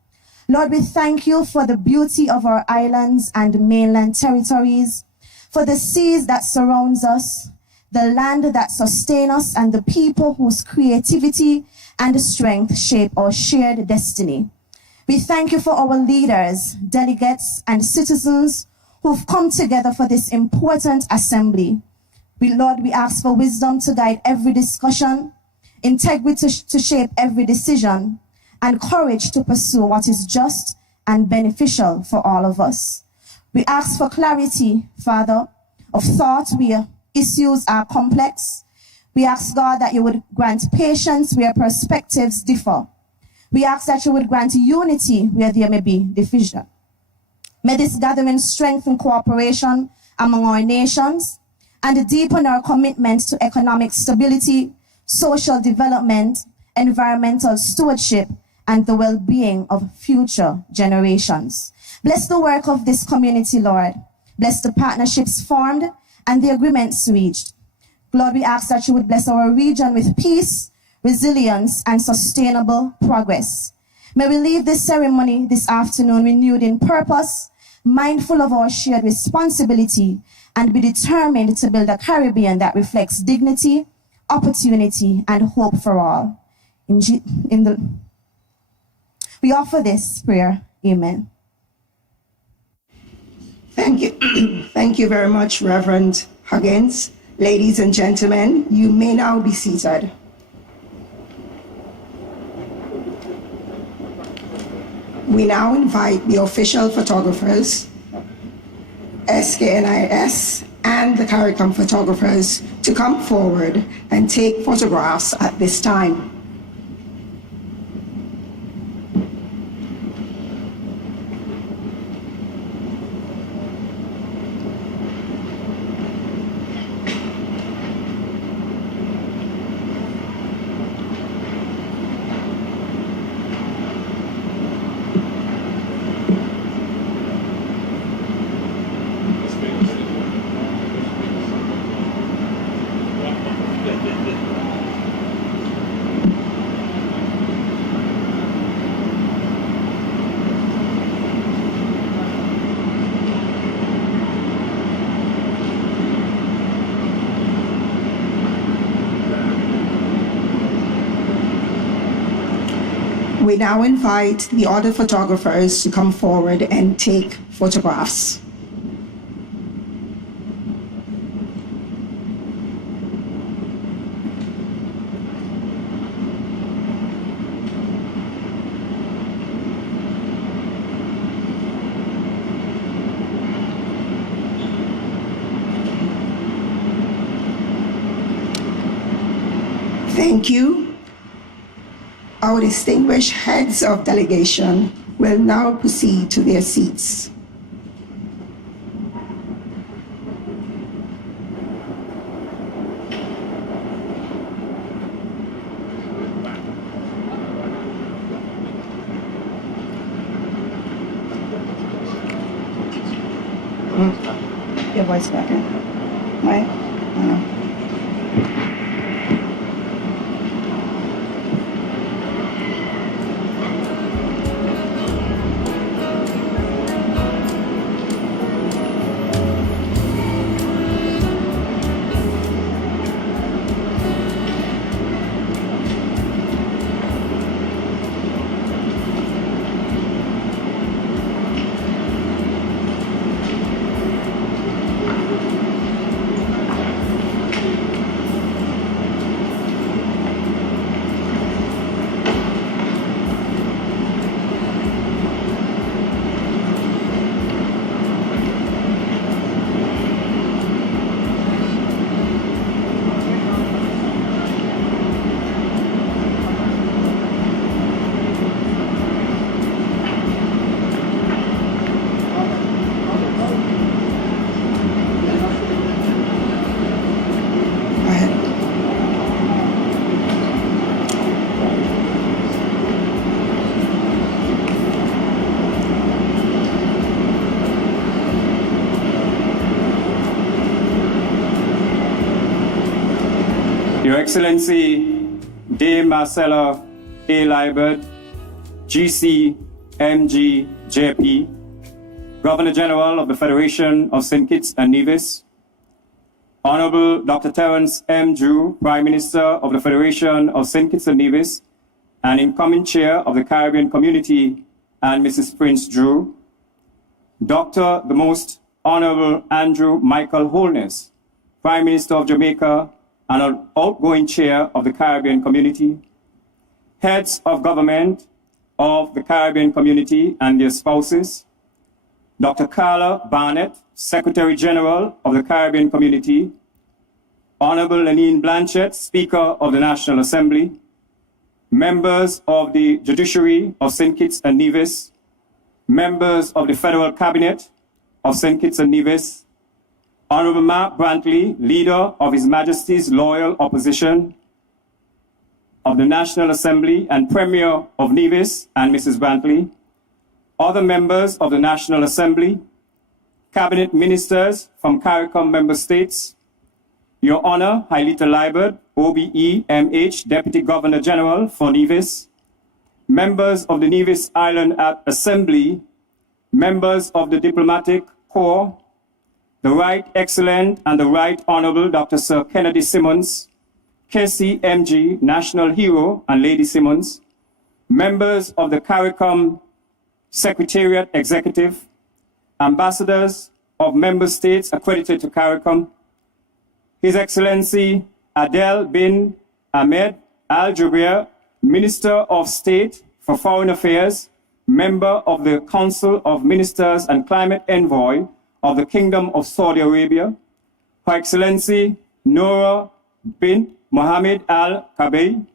Lord, we thank you for the beauty of our islands and mainland territories, for the seas that surrounds us, the land that sustains us, and the people whose creativity and strength shape our shared destiny. We thank you for our leaders, delegates, and citizens who've come together for this important assembly. Lord, we ask for wisdom to guide every discussion, integrity to shape every decision, and courage to pursue what is just and beneficial for all of us. We ask for clarity, Father, of thought where issues are complex. We ask, God, that you would grant patience where perspectives differ. We ask that you would grant unity where there may be division. May this gathering strengthen cooperation among our nations and deepen our commitment to economic stability, social development, environmental stewardship, and the well-being of future generations. Bless the work of this community, Lord. Bless the partnerships formed and the agreements reached. Lord, we ask that you would bless our region with peace, resilience, and sustainable progress. May we leave this ceremony this afternoon renewed in purpose, mindful of our shared responsibility, and be determined to build a Caribbean that reflects dignity, opportunity, and hope for all. We offer this prayer. Amen. Thank you. Thank you very much, Reverend Huggins. Ladies and gentlemen, you may now be seated. We now invite the official photographers, SKNIS, and the CARICOM photographers to come forward and take photographs at this time. We now invite the other photographers to come forward and take photographs. Thank you. Our distinguished heads of delegation will now proceed to their seats. Your voice back in. Mike? No. Your Excellency Dame Marcella A. Liebert, GC, MG, JP, Governor General of the Federation of St. Kitts and Nevis, Honorable Dr. Terence M. Drew, Prime Minister of the Federation of St. Kitts and Nevis, and incoming Chair of the Caribbean Community, and Mrs. Prince Drew, Dr. the Most Honorable Andrew Michael Holness, Prime Minister of Jamaica, and an outgoing Chair of the Caribbean Community, heads of government of the Caribbean Community and their spouses, Dr. Carla Barnett, Secretary General of the Caribbean Community, Honorable Lenine Blanchett, Speaker of the National Assembly, members of the Judiciary of St. Kitts and Nevis, members of the Federal Cabinet of St. Kitts and Nevis, Honorable Mark Brantley, Leader of His Majesty's Loyal Opposition of the National Assembly and Premier of Nevis and Mrs. Brantley, other members of the National Assembly, Cabinet Ministers from CARICOM member states, Your Honor, Hailita Liebert, OBE, MH, Deputy Governor General for Nevis, members of the Nevis Island Assembly, members of the Diplomatic Corps, the Right Excellent and the Right Honorable Dr. Sir Kennedy Simmons, KCMG, National Hero, and Lady Simmons, members of the CARICOM Secretariat Executive, ambassadors of member states accredited to CARICOM, His Excellency Adel bin Ahmed Al Jubeir, Minister of State for Foreign Affairs, member of the Council of Ministers and Climate Envoy of the Kingdom of Saudi Arabia, Her Excellency Noura bint Mohammed Al Kabay,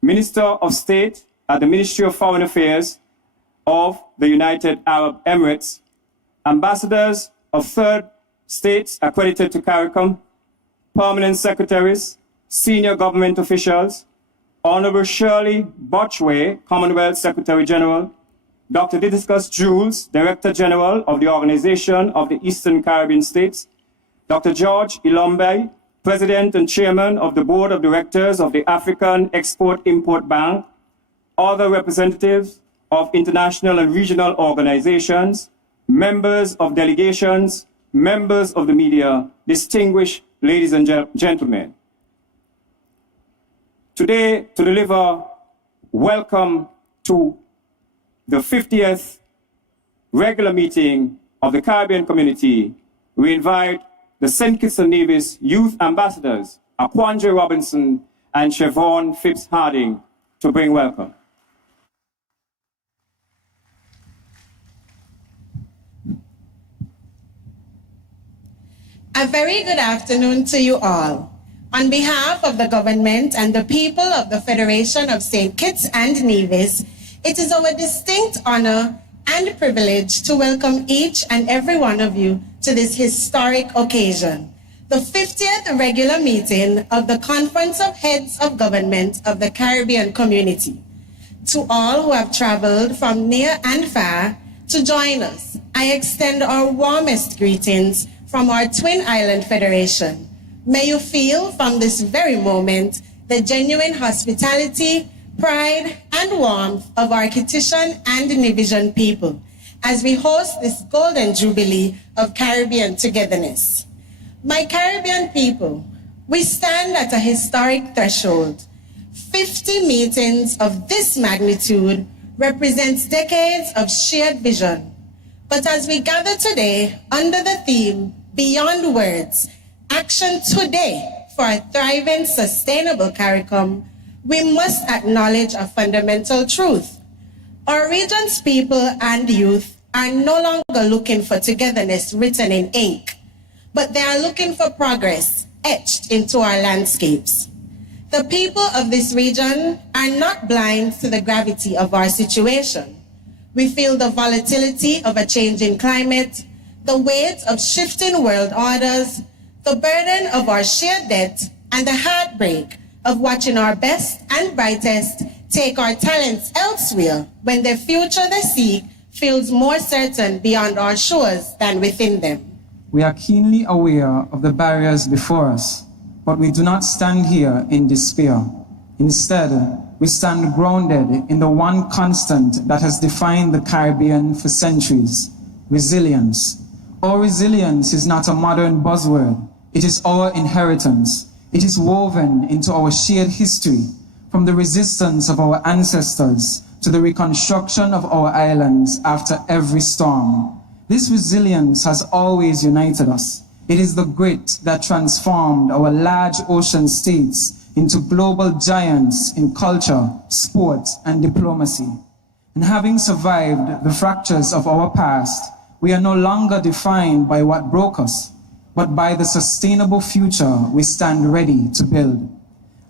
Minister of State at the Ministry of Foreign Affairs of the United Arab Emirates, ambassadors of third states accredited to CARICOM, permanent secretaries, senior government officials, Honorable Shirley Botchway, Commonwealth Secretary General, Dr. Didiscus Jules, Director General of the Organization of the Eastern Caribbean States, Dr. George Ilombe, President and Chairman of the Board of Directors of the African Export-Import Bank, other representatives of international and regional organizations, members of delegations, members of the media, distinguished ladies and gentlemen. Today, to deliver welcome to the 50th regular meeting of the Caribbean community, we invite the St. Kitts and Nevis Youth Ambassadors, Aquanje Robinson and Siobhan Phipps Harding, to bring welcome. A very good afternoon to you all. On behalf of the government and the people of the Federation of St. Kitts and Nevis, it is our distinct honor and privilege to welcome each and every one of you to this historic occasion, the 50th regular meeting of the Conference of Heads of Government of the Caribbean Community. To all who have traveled from near and far to join us, I extend our warmest greetings from our Twin Island Federation. May you feel from this very moment the genuine hospitality, pride, and warmth of our Kittitian and Nevisian people as we host this golden jubilee of Caribbean togetherness. My Caribbean people, we stand at a historic threshold. 50 meetings of this magnitude represents decades of shared vision. But as we gather today under the theme, Beyond Words, Action Today for a Thriving, Sustainable CARICOM, we must acknowledge a fundamental truth. Our region's people and youth are no longer looking for togetherness written in ink, but they are looking for progress etched into our landscapes. The people of this region are not blind to the gravity of our situation. We feel the volatility of a changing climate, the weight of shifting world orders, the burden of our shared debt, and the heartbreak of watching our best and brightest take our talents elsewhere when the future they seek feels more certain beyond our shores than within them. We are keenly aware of the barriers before us, but we do not stand here in despair. Instead, we stand grounded in the one constant that has defined the Caribbean for centuries: resilience. Our resilience is not a modern buzzword. It is our inheritance. It is woven into our shared history, from the resistance of our ancestors to the reconstruction of our islands after every storm. This resilience has always united us. It is the grit that transformed our large ocean states into global giants in culture, sport, and diplomacy. And having survived the fractures of our past, we are no longer defined by what broke us, but by the sustainable future we stand ready to build.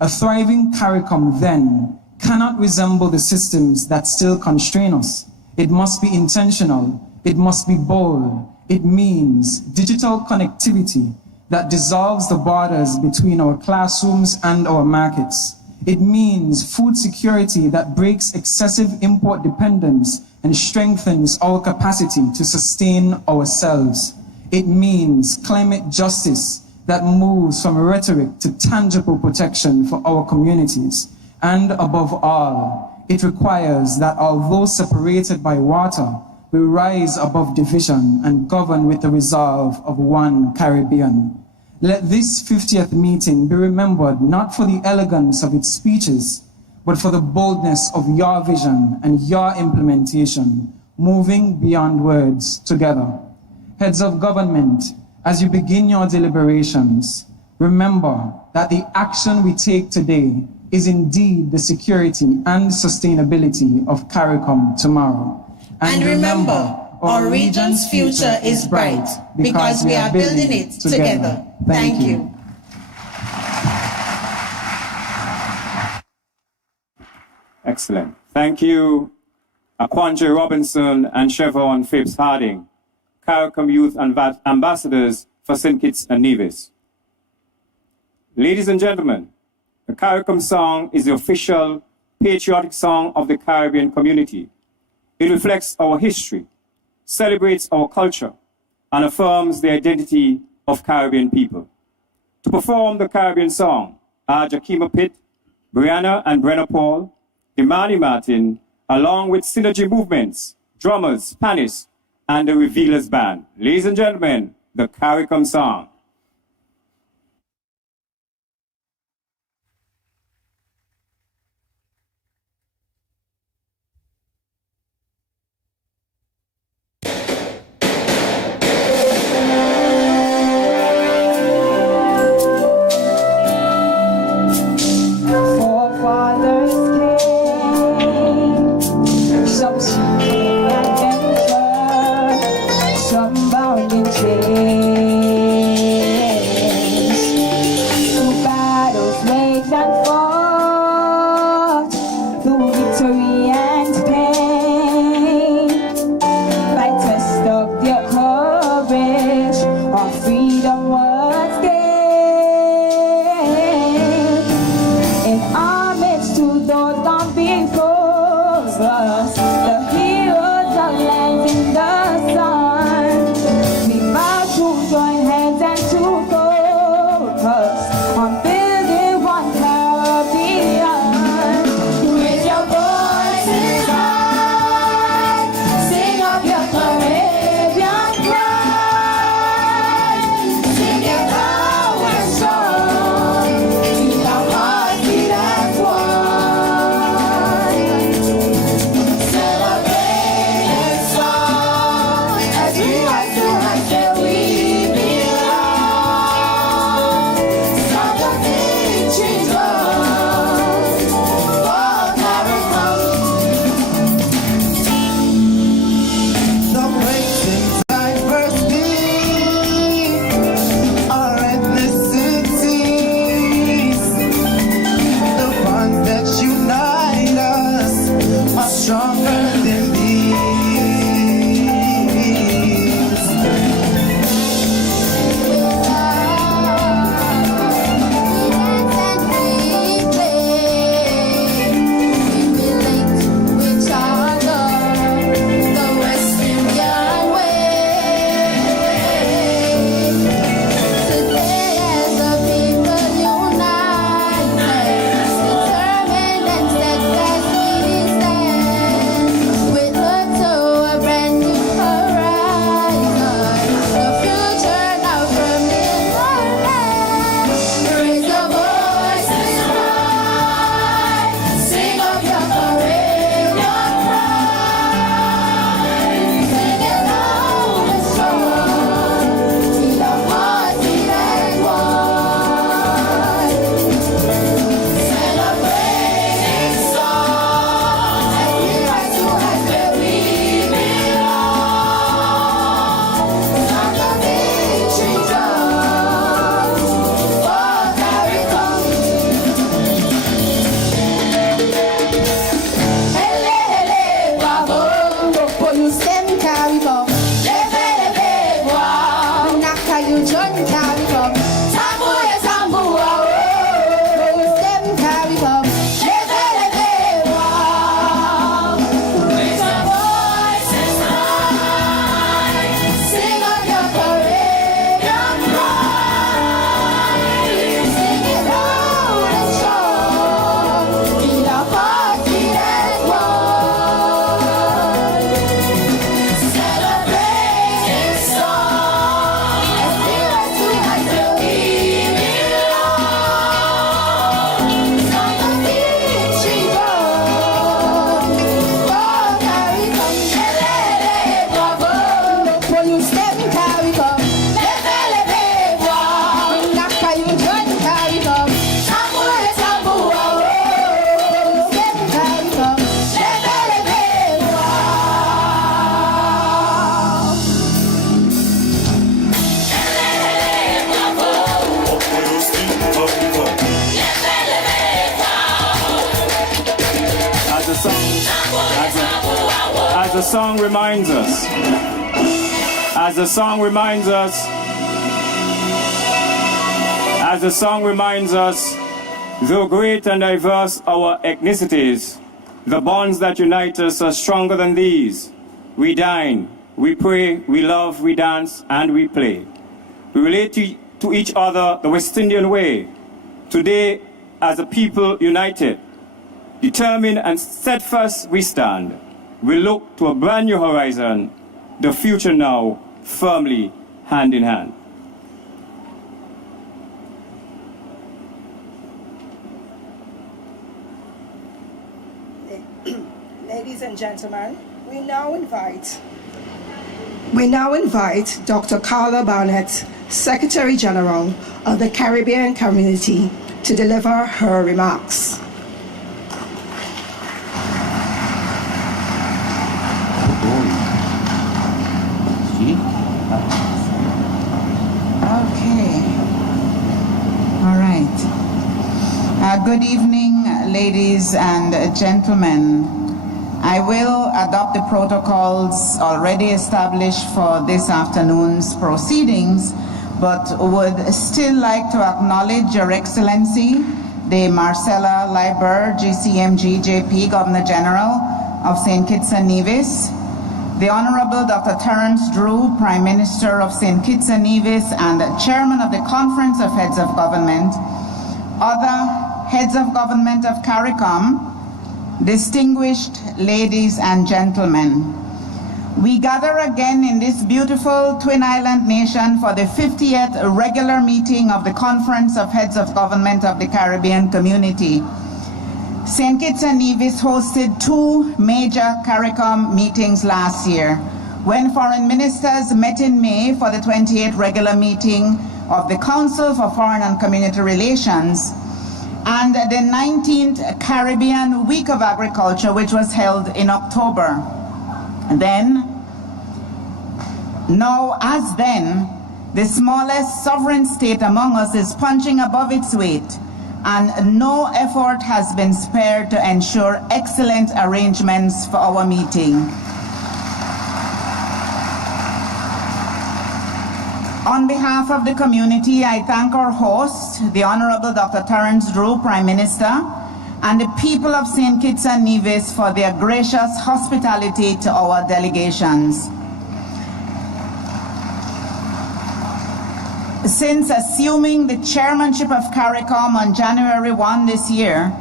A thriving CARICOM, then, cannot resemble the systems that still constrain us. It must be intentional. It must be bold. It means digital connectivity that dissolves the borders between our classrooms and our markets. It means food security that breaks excessive import dependence and strengthens our capacity to sustain ourselves. It means climate justice that moves from rhetoric to tangible protection for our communities. And above all, it requires that although separated by water, we rise above division and govern with the resolve of one Caribbean. Let this 50th meeting be remembered not for the elegance of its speeches, but for the boldness of your vision and your implementation, moving beyond words together. Heads of government, as you begin your deliberations, remember that the action we take today is indeed the security and sustainability of CARICOM tomorrow. And remember, our region's future is bright because we are building it together. Thank you. Excellent. Thank you, Aquanje Robinson and Chevron Phipps Harding, CARICOM Youth Ambassadors for St. Kitts and Nevis. Ladies and gentlemen, the CARICOM song is the official patriotic song of the Caribbean community. It reflects our history, celebrates our culture, and affirms the identity of Caribbean people. To perform the Caribbean song are Jakima Pitt, Brianna and Brenna Paul, Imani Martin, along with Synergy Movements, drummers, Panis, and the Revealers Band. Ladies and gentlemen, the CARICOM song. Say the song reminds us, as the song reminds us, though great and diverse our ethnicities, the bonds that unite us are stronger than these. We dine, we pray, we love, we dance, and we play. We relate to each other the West Indian way. Today, as a people united, determined and steadfast we stand. We look to a brand new horizon, the future now, firmly hand in hand. Ladies and gentlemen, we now invite Dr. Carla Barnett, Secretary General of the Caribbean Community, to deliver her remarks. Okay. All right. Good evening, ladies and gentlemen. I will adopt the protocols already established for this afternoon's proceedings, but would still like to acknowledge Your Excellency, the Marcella Liber, GCMG JP, Governor General of St. Kitts and Nevis, the Honorable Dr. Terence Drew, Prime Minister of St. Kitts and Nevis and Chairman of the Conference of Heads of Government, other Heads of Government of CARICOM, distinguished ladies and gentlemen. We gather again in this beautiful Twin Island nation for the 50th regular meeting of the Conference of Heads of Government of the Caribbean Community. St. Kitts and Nevis hosted 2 major CARICOM meetings last year, when foreign ministers met in May for the 28th regular meeting of the Council for Foreign and Community Relations, and the 19th Caribbean Week of Agriculture, which was held in October. Then, the smallest sovereign state among us is punching above its weight, and no effort has been spared to ensure excellent arrangements for our meeting. On behalf of the community, I thank our host, the Honorable Dr. Terence Drew, Prime Minister, and the people of St. Kitts and Nevis for their gracious hospitality to our delegations. Since assuming the chairmanship of CARICOM on January 1 this year,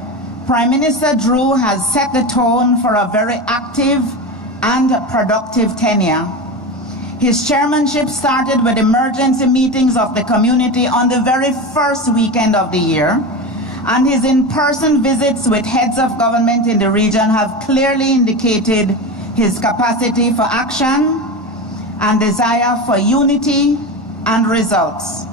Prime Minister Drew has set the tone for a very active and productive tenure. His chairmanship started with emergency meetings of the community on the very first weekend of the year, and his in-person visits with heads of government in the region have clearly indicated his capacity for action and desire for unity and results.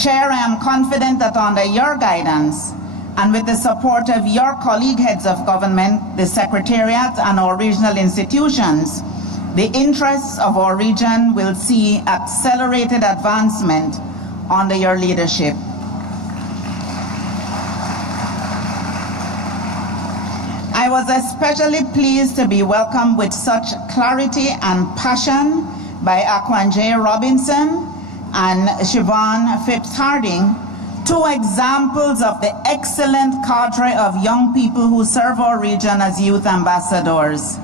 Chair, I am confident that under your guidance and with the support of your colleague heads of government, the Secretariat and our regional institutions, the interests of our region will see accelerated advancement under your leadership. I was especially pleased to be welcomed with such clarity and passion by Akwanje Robinson and Siobhan Phipps-Harding, 2 examples of the excellent cadre of young people who serve our region as youth ambassadors.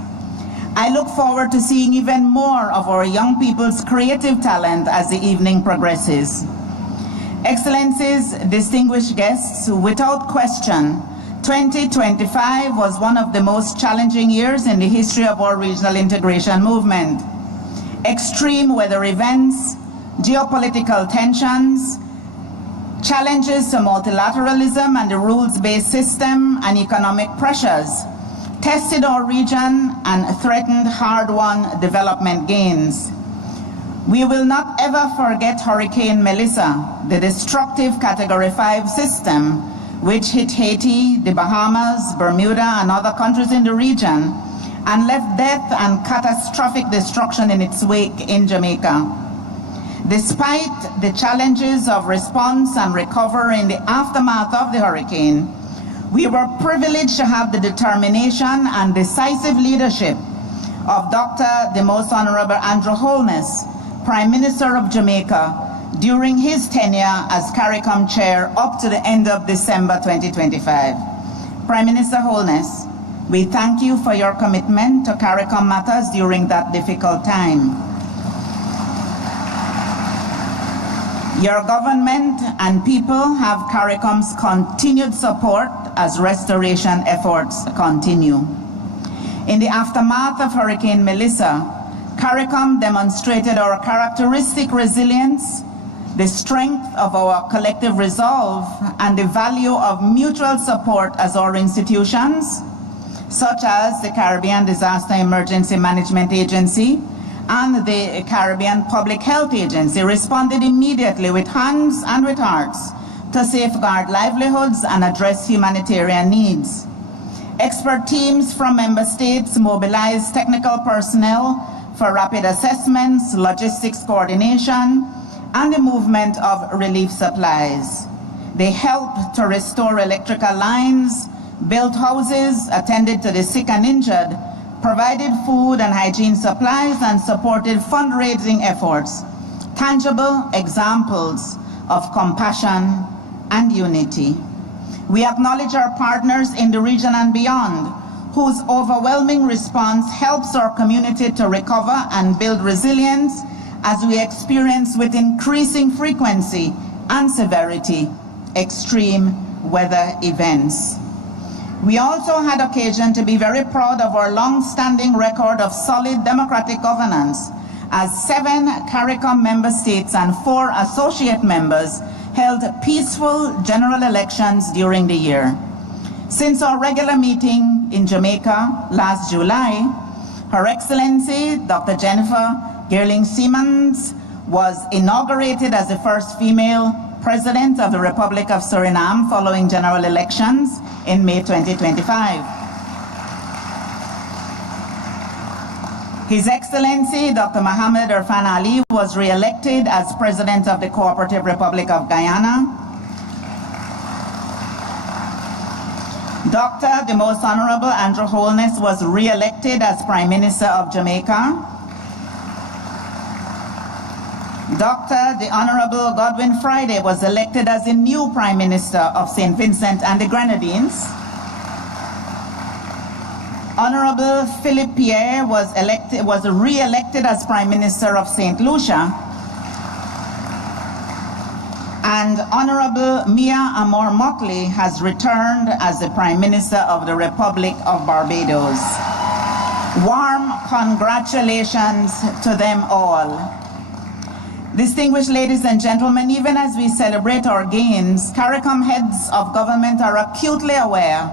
I look forward to seeing even more of our young people's creative talent as the evening progresses. Excellencies, distinguished guests, without question, 2025 was one of the most challenging years in the history of our regional integration movement. Extreme weather events, geopolitical tensions, challenges to multilateralism and the rules-based system, and economic pressures tested our region and threatened hard-won development gains. We will not ever forget Hurricane Melissa, the destructive Category 5 system, which hit Haiti, the Bahamas, Bermuda, and other countries in the region, and left death and catastrophic destruction in its wake in Jamaica. Despite the challenges of response and recovery in the aftermath of the hurricane, We were privileged to have the determination and decisive leadership of Dr. the Most Honorable Andrew Holness, Prime Minister of Jamaica, during his tenure as CARICOM Chair up to the end of December 2025. Prime Minister Holness, we thank you for your commitment to CARICOM matters during that difficult time. Your government and people have CARICOM's continued support as restoration efforts continue. In the aftermath of Hurricane Melissa, CARICOM demonstrated our characteristic resilience, the strength of our collective resolve, and the value of mutual support as our institutions, such as the Caribbean Disaster Emergency Management Agency and the Caribbean Public Health Agency, responded immediately with hands and with hearts to safeguard livelihoods and address humanitarian needs. Expert teams from member states mobilized technical personnel for rapid assessments, logistics coordination, and the movement of relief supplies. They helped to restore electrical lines, built houses, attended to the sick and injured, provided food and hygiene supplies, and supported fundraising efforts, tangible examples of compassion and unity. We acknowledge our partners in the region and beyond, whose overwhelming response helps our community to recover and build resilience as we experience with increasing frequency and severity extreme weather events. We also had occasion to be very proud of our long-standing record of solid democratic governance, as 7 CARICOM member states and 4 associate members held peaceful general elections during the year. Since our regular meeting in Jamaica last July, Her Excellency Dr. Jennifer Girling Siemens was inaugurated as the first female President of the Republic of Suriname following general elections in May 2025. His Excellency Dr. Mohamed Irfan Ali was re-elected as President of the Cooperative Republic of Guyana. Dr. the Most Honorable Andrew Holness was re-elected as Prime Minister of Jamaica. Dr. the Honorable Godwin Friday was elected as the new Prime Minister of St. Vincent and the Grenadines. Honorable Philip Pierre was re-elected as Prime Minister of St. Lucia. And Honorable Mia Amor Motley has returned as the Prime Minister of the Republic of Barbados. Warm congratulations to them all. Distinguished ladies and gentlemen, even as we celebrate our gains, CARICOM heads of government are acutely aware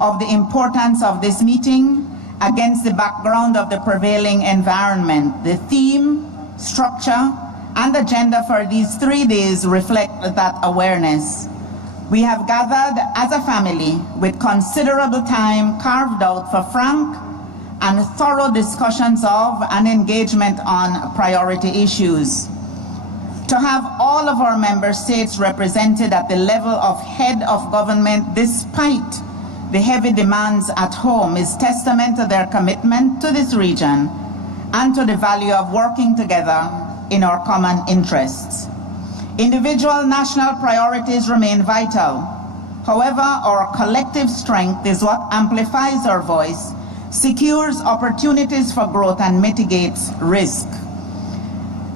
of the importance of this meeting against the background of the prevailing environment. The theme, structure, and agenda for these 3 days reflect that awareness. We have gathered as a family with considerable time carved out for frank and thorough discussions of and engagement on priority issues. To have all of our member states represented at the level of head of government despite the heavy demands at home is testament to their commitment to this region and to the value of working together in our common interests. Individual national priorities remain vital. However, our collective strength is what amplifies our voice, secures opportunities for growth, and mitigates risk.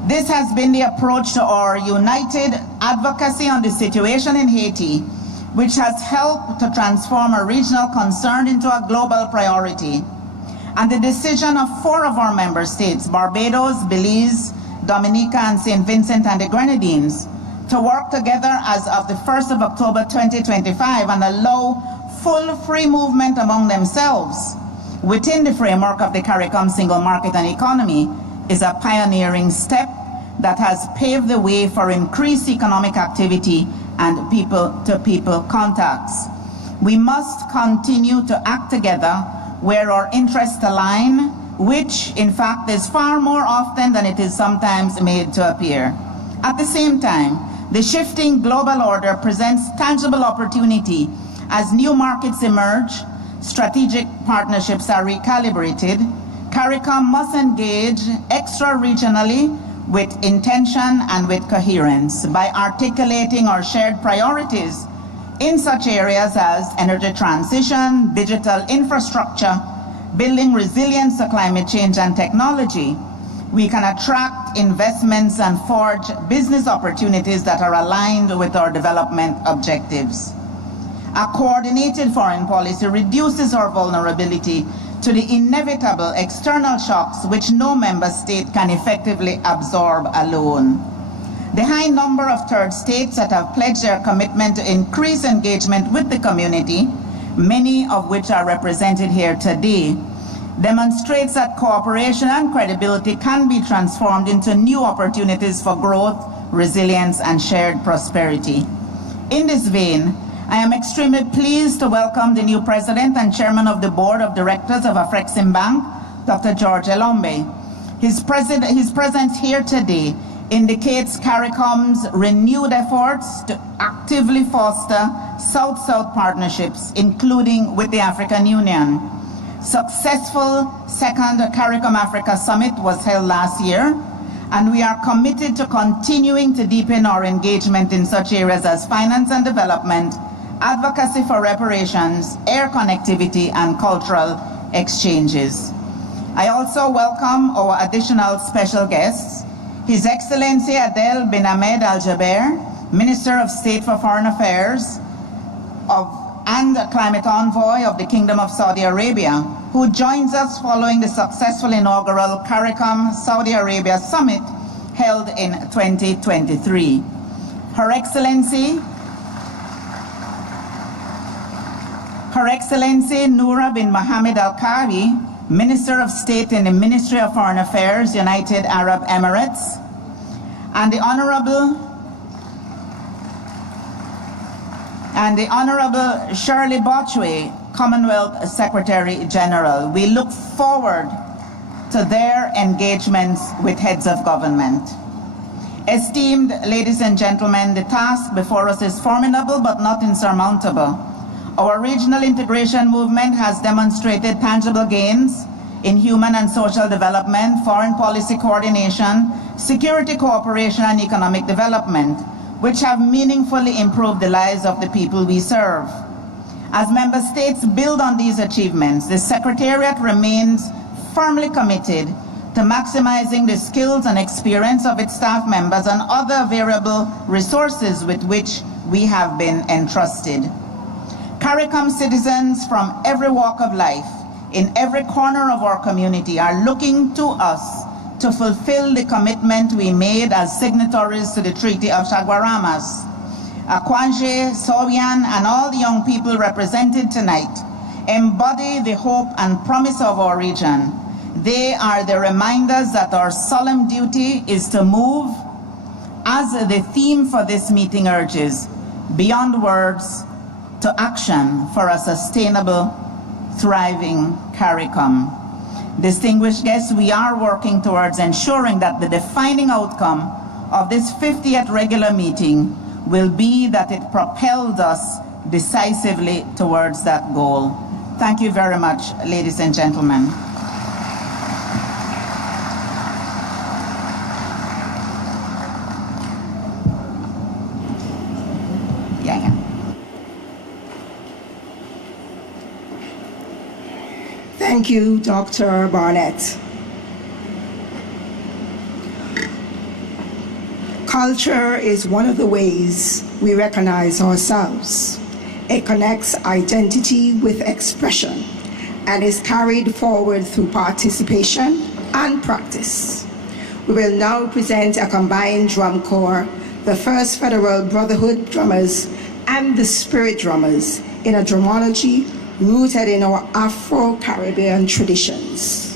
This has been the approach to our united advocacy on the situation in Haiti, which has helped to transform a regional concern into a global priority. And the decision of 4 of our member states, Barbados, Belize, Dominica, and St. Vincent and the Grenadines, to work together as of the 1st of October 2025 and allow full free movement among themselves within the framework of the CARICOM single market and economy is a pioneering step that has paved the way for increased economic activity and people-to-people contacts. We must continue to act together where our interests align, which in fact is far more often than it is sometimes made to appear. At the same time, the shifting global order presents tangible opportunity As new markets emerge, strategic partnerships are recalibrated, CARICOM must engage extra-regionally with intention and with coherence by articulating our shared priorities in such areas as energy transition, digital infrastructure, building resilience to climate change and technology. We can attract investments and forge business opportunities that are aligned with our development objectives. A coordinated foreign policy reduces our vulnerability to the inevitable external shocks which no member state can effectively absorb alone. The high number of third states that have pledged their commitment to increase engagement with the community, many of which are represented here today, demonstrates that cooperation and credibility can be transformed into new opportunities for growth, resilience, and shared prosperity. In this vein, I am extremely pleased to welcome the new President and Chairman of the Board of Directors of Afreximbank, Dr. George Elombe. His presence here today indicates CARICOM's renewed efforts to actively foster South-South partnerships, including with the African Union. Successful second CARICOM Africa Summit was held last year, and we are committed to continuing to deepen our engagement in such areas as finance and development, advocacy for reparations, air connectivity, and cultural exchanges. I also welcome our additional special guests, His Excellency Adel bin Ahmed Al Jaber, Minister of State for Foreign Affairs and Climate Envoy of the Kingdom of Saudi Arabia, who joins us following the successful inaugural CARICOM Saudi Arabia Summit held in 2023. Her Excellency Noura bin Mohammed Al Qari, Minister of State in the Ministry of Foreign Affairs, United Arab Emirates, and the Honorable Shirley Botchway, Commonwealth Secretary General. We look forward to their engagements with heads of government. Esteemed ladies and gentlemen, the task before us is formidable but not insurmountable. Our regional integration movement has demonstrated tangible gains in human and social development, foreign policy coordination, security cooperation, and economic development, which have meaningfully improved the lives of the people we serve. As member states build on these achievements, the Secretariat remains firmly committed to maximizing the skills and experience of its staff members and other variable resources with which we have been entrusted. CARICOM citizens from every walk of life, in every corner of our community, are looking to us to fulfill the commitment we made as signatories to the Treaty of Chaguaramas. Akwanje, Sowian, and all the young people represented tonight embody the hope and promise of our region. They are the reminders that our solemn duty is to move, as the theme for this meeting urges, beyond words to action for a sustainable, thriving CARICOM. Distinguished guests, we are working towards ensuring that the defining outcome of this 50th regular meeting will be that it propels us decisively towards that goal. Thank you very much, ladies and gentlemen. Thank you, Dr. Barnett. Culture is one of the ways we recognize ourselves. It connects identity with expression and is carried forward through participation and practice. We will now present a combined drum corps, the First Federal Brotherhood Drummers and the Spirit Drummers, in a drumology rooted in our Afro-Caribbean traditions.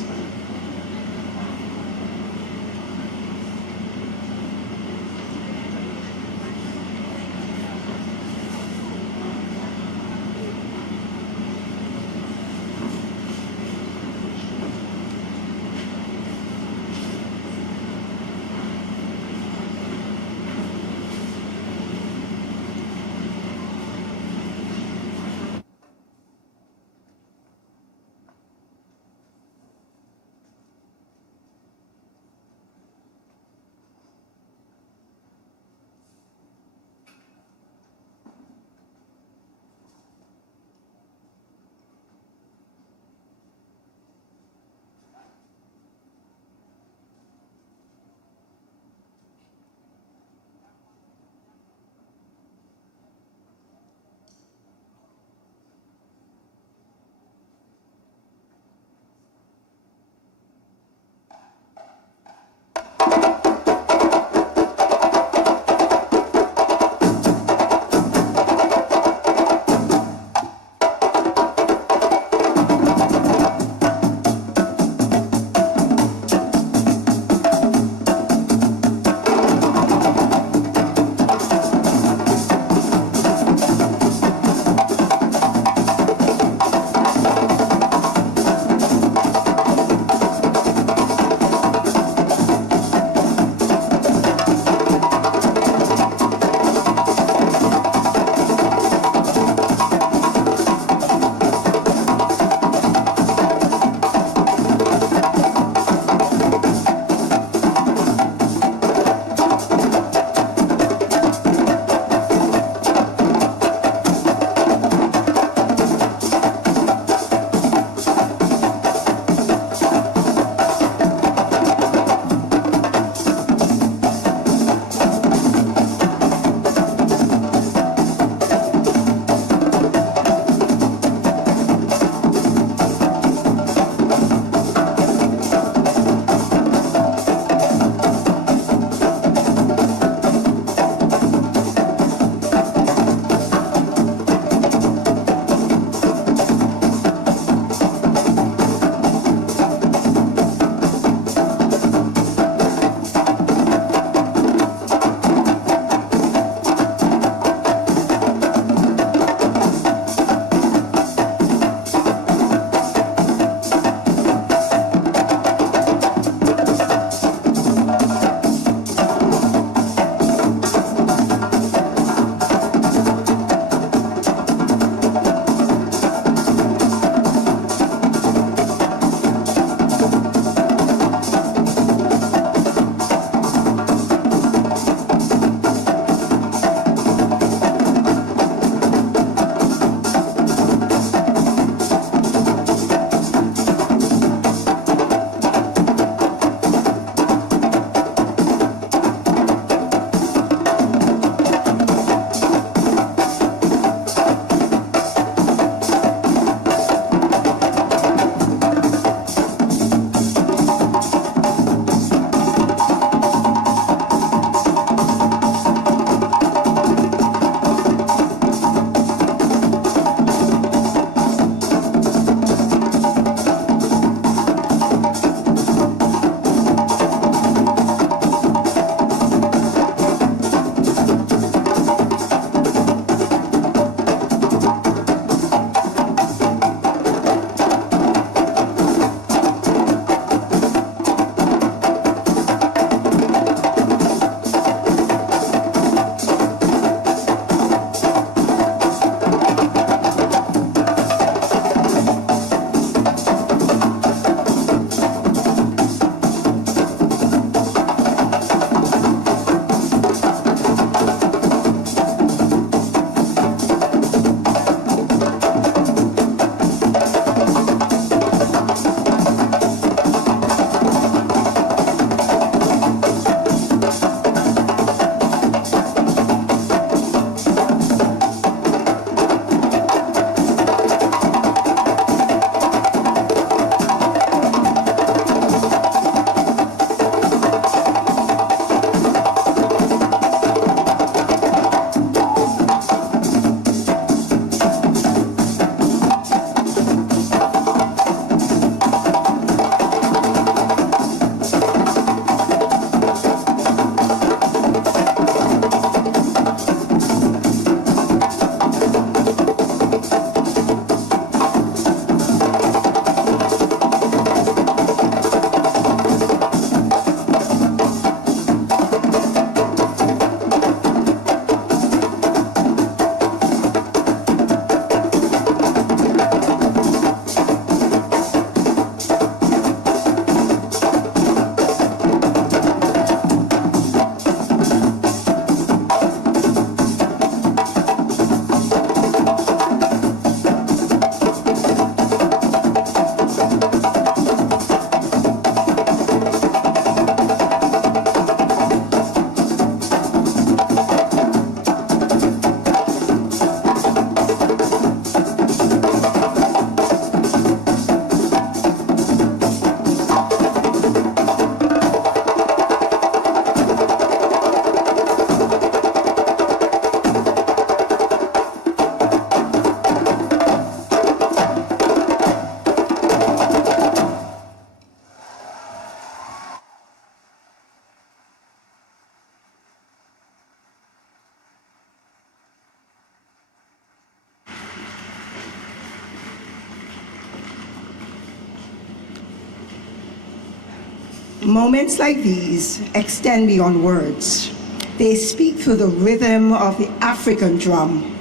Moments like these extend beyond words. They speak through the rhythm of the African drum,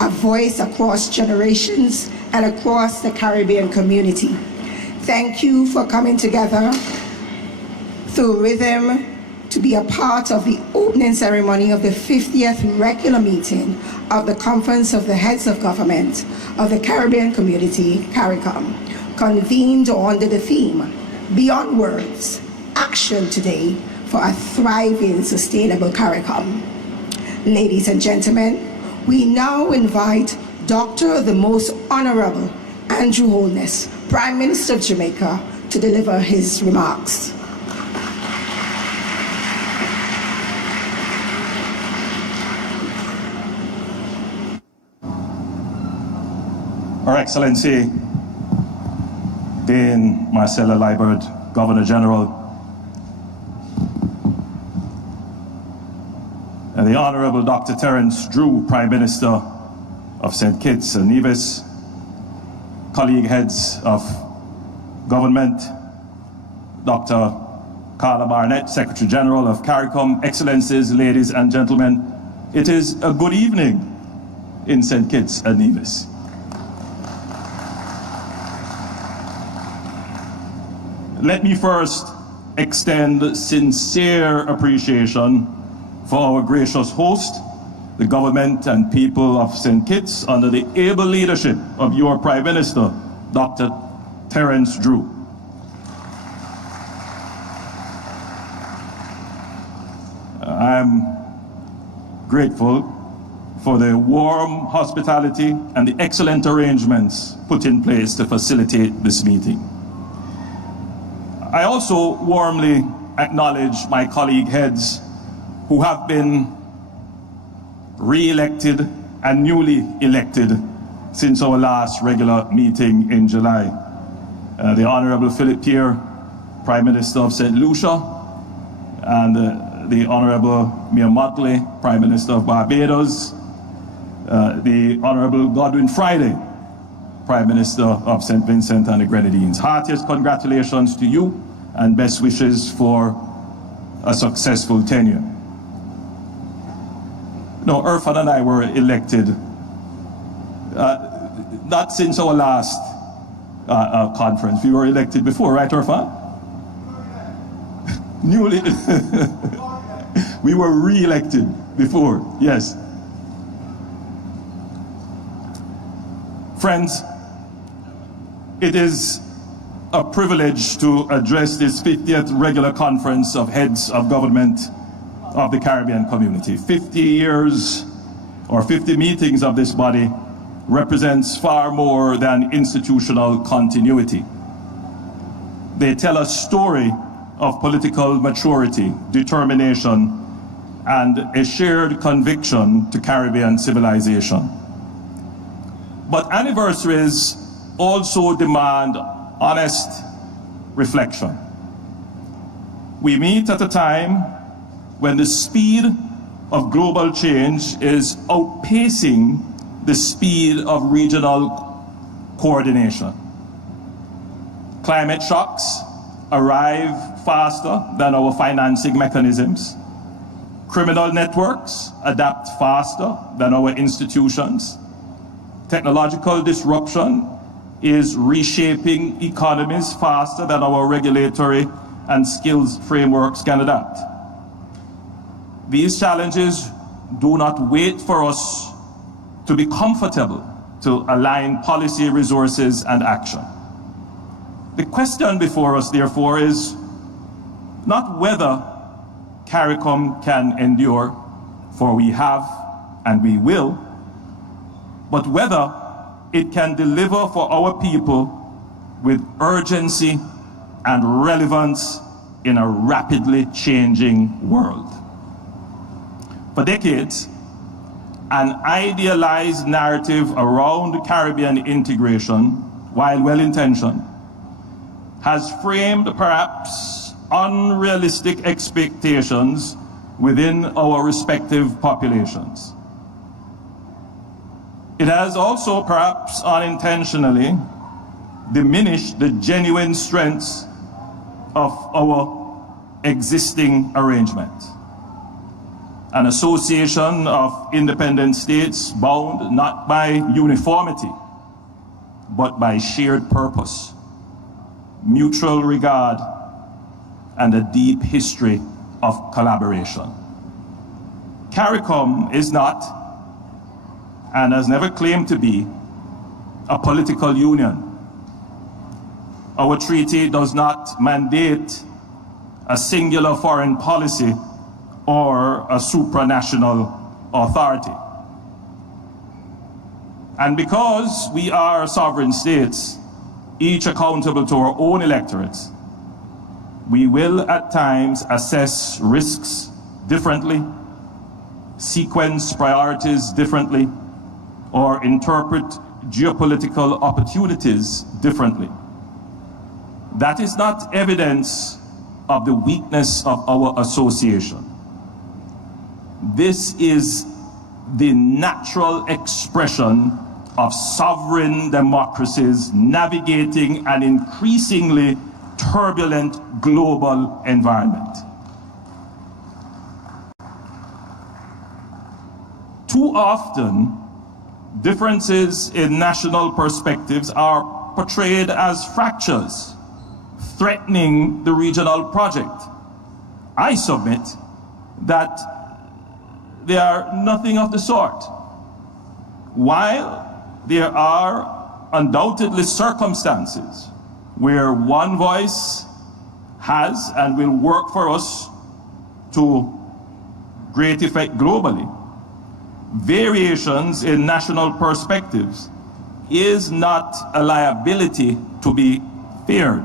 a voice across generations and across the Caribbean community. Thank you for coming together through rhythm to be a part of the opening ceremony of the 50th regular meeting of the Conference of the Heads of Government of the Caribbean Community, CARICOM, convened under the theme, Beyond Words, Action Today for a Thriving, Sustainable CARICOM. Ladies and gentlemen, we now invite Dr. the Most Honorable Andrew Holness, Prime Minister of Jamaica, to deliver his remarks. Her Excellency, Dane Marcella Liburd, Governor General, and the Honorable Dr. Terence Drew, Prime Minister of St. Kitts and Nevis, colleague heads of government, Dr. Carla Barnett, Secretary General of CARICOM, Excellencies, ladies and gentlemen, it is a good evening in St. Kitts and Nevis. Let me first extend sincere appreciation for our gracious host, the government and people of St. Kitts, under the able leadership of your Prime Minister, Dr. Terence Drew. I'm grateful for the warm hospitality and the excellent arrangements put in place to facilitate this meeting. I also warmly acknowledge my colleague heads who have been re-elected and newly elected since our last regular meeting in July. The Honorable Philip Pierre, Prime Minister of St. Lucia, and the Honorable Mia Motley, Prime Minister of Barbados, the Honorable Godwin Friday, Prime Minister of St. Vincent and the Grenadines. Heartiest congratulations to you and best wishes for a successful tenure. No, Irfan and I were elected, not since our last conference. We were elected before, right, Irfan? Newly. We were re-elected before, yes. Friends, it is a privilege to address this 50th regular conference of heads of government of the Caribbean community. 50 years or 50 meetings of this body represents far more than institutional continuity. They tell a story of political maturity, determination, and a shared conviction to Caribbean civilization. But anniversaries also demand honest reflection. We meet at a time when the speed of global change is outpacing the speed of regional coordination. Climate shocks arrive faster than our financing mechanisms. Criminal networks adapt faster than our institutions. Technological disruption is reshaping economies faster than our regulatory and skills frameworks can adapt. These challenges do not wait for us to be comfortable to align policy, resources, and action. The question before us, therefore, is not whether CARICOM can endure, for we have and we will, but whether it can deliver for our people with urgency and relevance in a rapidly changing world. For decades, an idealized narrative around Caribbean integration, while well-intentioned, has framed perhaps unrealistic expectations within our respective populations. It has also perhaps unintentionally diminished the genuine strengths of our existing arrangement. An association of independent states bound not by uniformity, but by shared purpose, mutual regard, and a deep history of collaboration. CARICOM is not, and has never claimed to be, a political union. Our treaty does not mandate a singular foreign policy or a supranational authority. And because we are sovereign states, each accountable to our own electorates, we will at times assess risks differently, sequence priorities differently, or interpret geopolitical opportunities differently. That is not evidence of the weakness of our association. This is the natural expression of sovereign democracies navigating an increasingly turbulent global environment. Too often, differences in national perspectives are portrayed as fractures, threatening the regional project. I submit that they are nothing of the sort. While there are undoubtedly circumstances where one voice has and will work for us to great effect globally, variations in national perspectives is not a liability to be feared.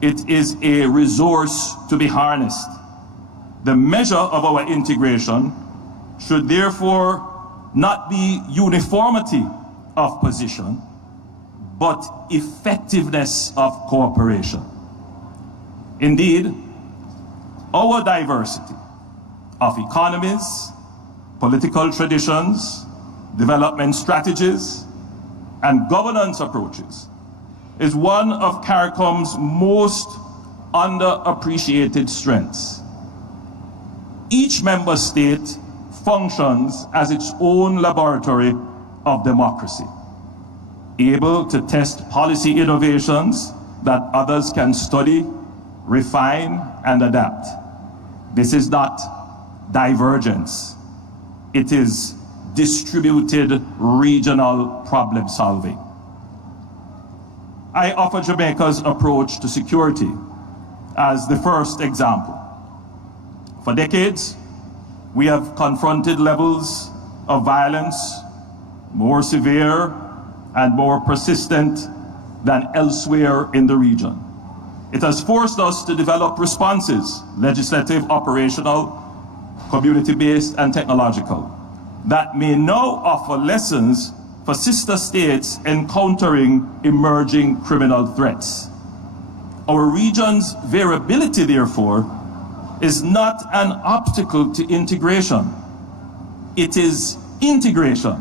It is a resource to be harnessed. The measure of our integration should therefore not be uniformity of position, but effectiveness of cooperation. Indeed, our diversity of economies, political traditions, development strategies, and governance approaches is one of CARICOM's most underappreciated strengths. Each member state functions as its own laboratory of democracy, able to test policy innovations that others can study, refine, and adapt. This is not divergence. It is distributed regional problem solving. I offer Jamaica's approach to security as the first example. For decades, we have confronted levels of violence more severe and more persistent than elsewhere in the region. It has forced us to develop responses, legislative, operational, community-based, and technological, that may now offer lessons for sister states encountering emerging criminal threats. Our region's variability, therefore, is not an obstacle to integration. It is integration,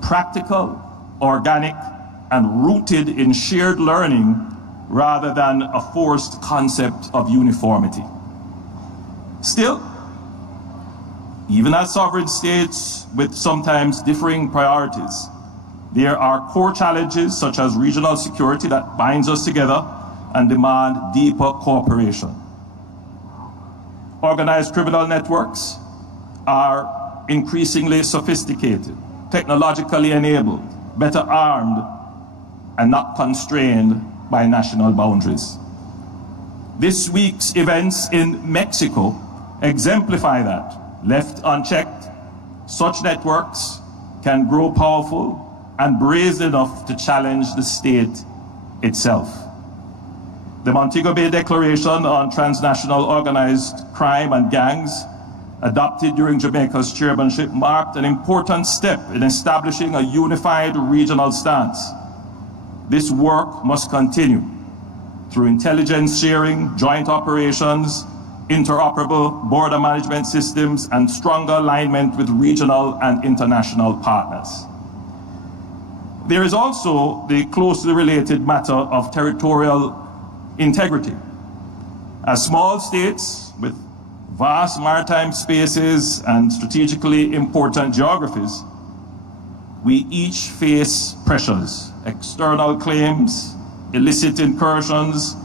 practical, organic, and rooted in shared learning rather than a forced concept of uniformity. Still, even as sovereign states with sometimes differing priorities, there are core challenges such as regional security that binds us together and demand deeper cooperation. Organized criminal networks are increasingly sophisticated, technologically enabled, better armed, and not constrained by national boundaries. This week's events in Mexico exemplify that. Left unchecked, such networks can grow powerful and brazen enough to challenge the state itself. The Montego Bay Declaration on Transnational Organized Crime and Gangs, adopted during Jamaica's chairmanship, marked an important step in establishing a unified regional stance. This work must continue through intelligence sharing, joint operations, interoperable border management systems, and stronger alignment with regional and international partners. There is also the closely related matter of territorial integrity. As small states with vast maritime spaces and strategically important geographies, we each face pressures, external claims, illicit incursions,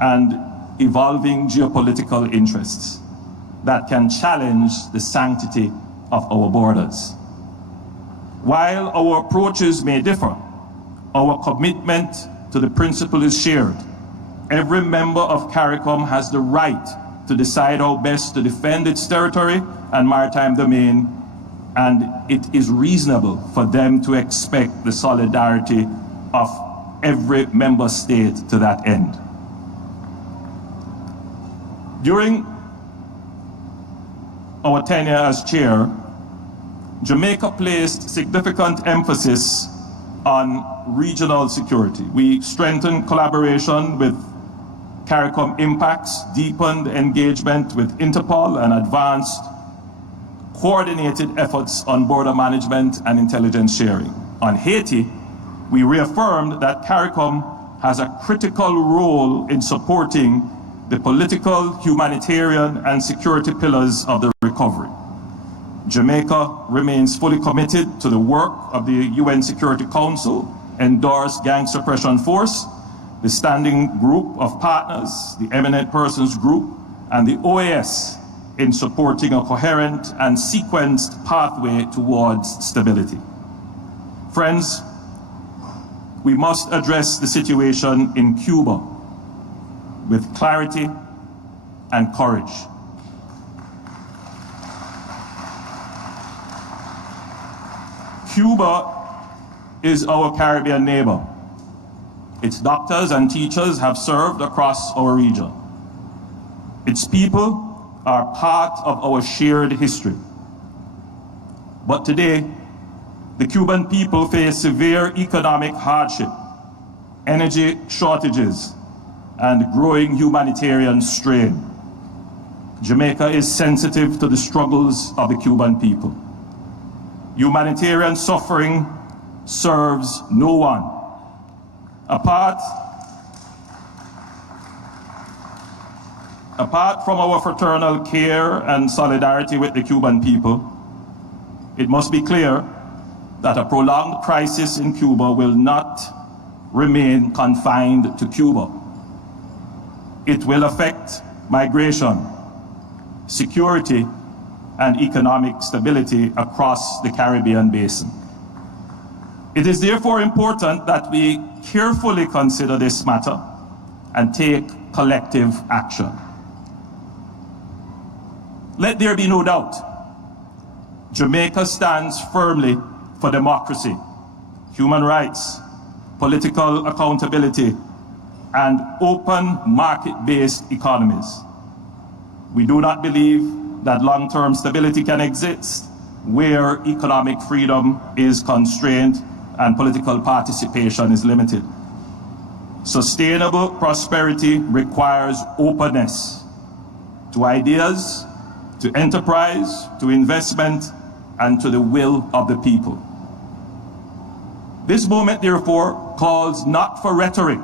and evolving geopolitical interests that can challenge the sanctity of our borders. While our approaches may differ, our commitment to the principle is shared. Every member of CARICOM has the right to decide how best to defend its territory and maritime domain, and it is reasonable for them to expect the solidarity of every member state to that end. During our tenure as chair, Jamaica placed significant emphasis on regional security. We strengthened collaboration with CARICOM impacts, deepened engagement with Interpol, and advanced coordinated efforts on border management and intelligence sharing. On Haiti, we reaffirmed that CARICOM has a critical role in supporting the political, humanitarian, and security pillars of the recovery. Jamaica remains fully committed to the work of the UN Security Council, endorsed Gang Suppression Force, the Standing Group of Partners, the Eminent Persons Group, and the OAS in supporting a coherent and sequenced pathway towards stability. Friends, we must address the situation in Cuba with clarity and courage. Cuba is our Caribbean neighbor. Its doctors and teachers have served across our region. Its people are part of our shared history. But today, the Cuban people face severe economic hardship, energy shortages, and growing humanitarian strain. Jamaica is sensitive to the struggles of the Cuban people. Humanitarian suffering serves no one. Apart from our fraternal care and solidarity with the Cuban people, it must be clear that a prolonged crisis in Cuba will not remain confined to Cuba. It will affect migration, security, and economic stability across the Caribbean basin. It is therefore important that we carefully consider this matter and take collective action. Let there be no doubt, Jamaica stands firmly for democracy, human rights, political accountability, and open market-based economies. We do not believe that long-term stability can exist where economic freedom is constrained and political participation is limited. Sustainable prosperity requires openness to ideas, to enterprise, to investment, and to the will of the people. This moment, therefore, calls not for rhetoric,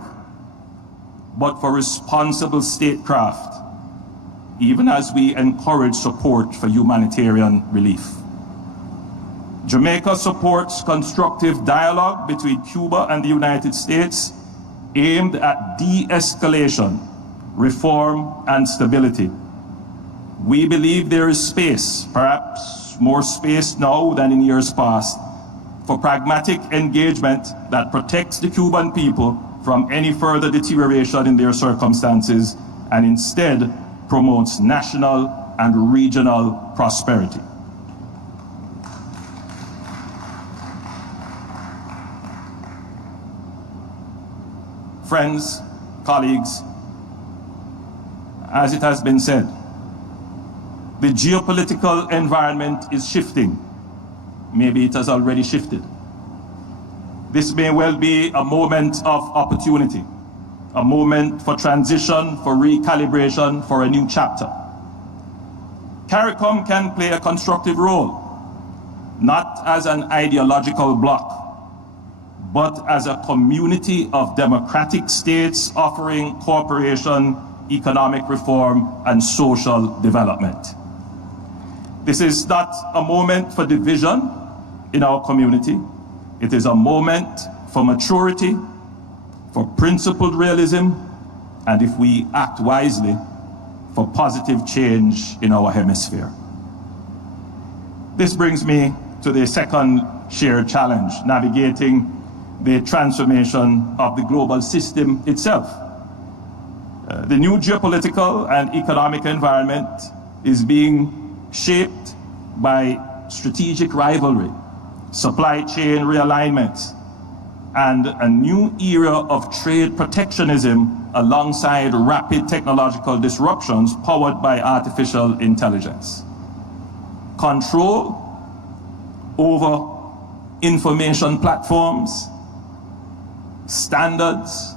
but for responsible statecraft, even as we encourage support for humanitarian relief. Jamaica supports constructive dialogue between Cuba and the United States aimed at de-escalation, reform, and stability. We believe there is space, perhaps more space now than in years past, for pragmatic engagement that protects the Cuban people from any further deterioration in their circumstances and instead promotes national and regional prosperity. Friends, colleagues, as it has been said, the geopolitical environment is shifting. Maybe it has already shifted. This may well be a moment of opportunity, a moment for transition, for recalibration, for a new chapter. CARICOM can play a constructive role, not as an ideological bloc, but as a community of democratic states offering cooperation economic reform, and social development. This is not a moment for division in our community. It is a moment for maturity, for principled realism, and if we act wisely, for positive change in our hemisphere. This brings me to the second shared challenge, navigating the transformation of the global system itself. The new geopolitical and economic environment is being shaped by strategic rivalry, supply chain realignment, and a new era of trade protectionism alongside rapid technological disruptions powered by artificial intelligence. Control over information platforms, standards,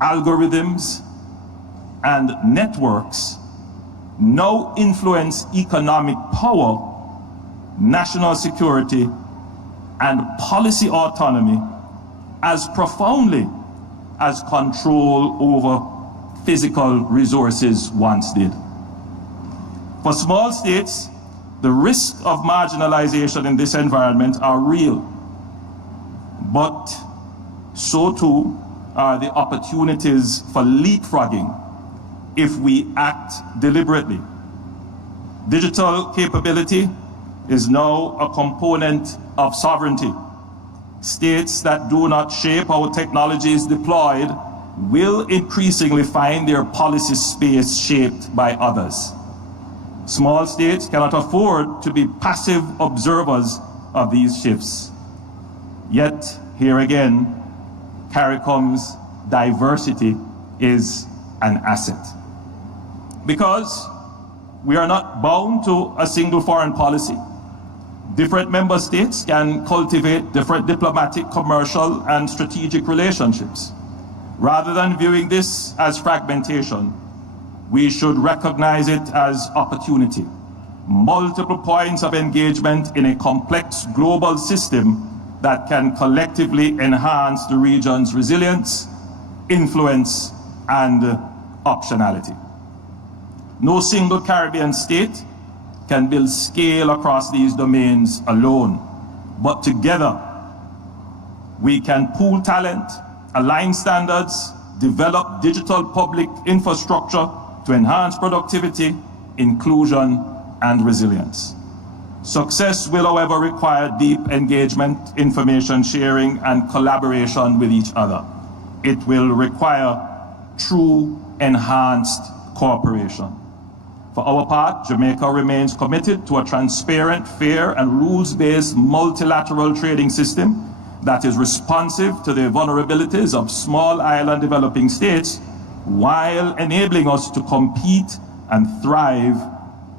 algorithms, and networks now influence economic power, national security, and policy autonomy as profoundly as control over physical resources once did. For small states, the risk of marginalization in this environment are real, but so too are the opportunities for leapfrogging if we act deliberately. Digital capability is now a component of sovereignty. States that do not shape how technology is deployed will increasingly find their policy space shaped by others. Small states cannot afford to be passive observers of these shifts. Yet, here again, CARICOM's diversity is an asset. Because we are not bound to a single foreign policy. Different member states can cultivate different diplomatic, commercial, and strategic relationships. Rather than viewing this as fragmentation, we should recognize it as opportunity. Multiple points of engagement in a complex global system that can collectively enhance the region's resilience, influence, and optionality. No single Caribbean state can build scale across these domains alone, but together we can pool talent, align standards, develop digital public infrastructure to enhance productivity, inclusion, and resilience. Success will, however, require deep engagement, information sharing, and collaboration with each other. It will require true enhanced cooperation. For our part, Jamaica remains committed to a transparent, fair, and rules-based multilateral trading system that is responsive to the vulnerabilities of small island developing states while enabling us to compete and thrive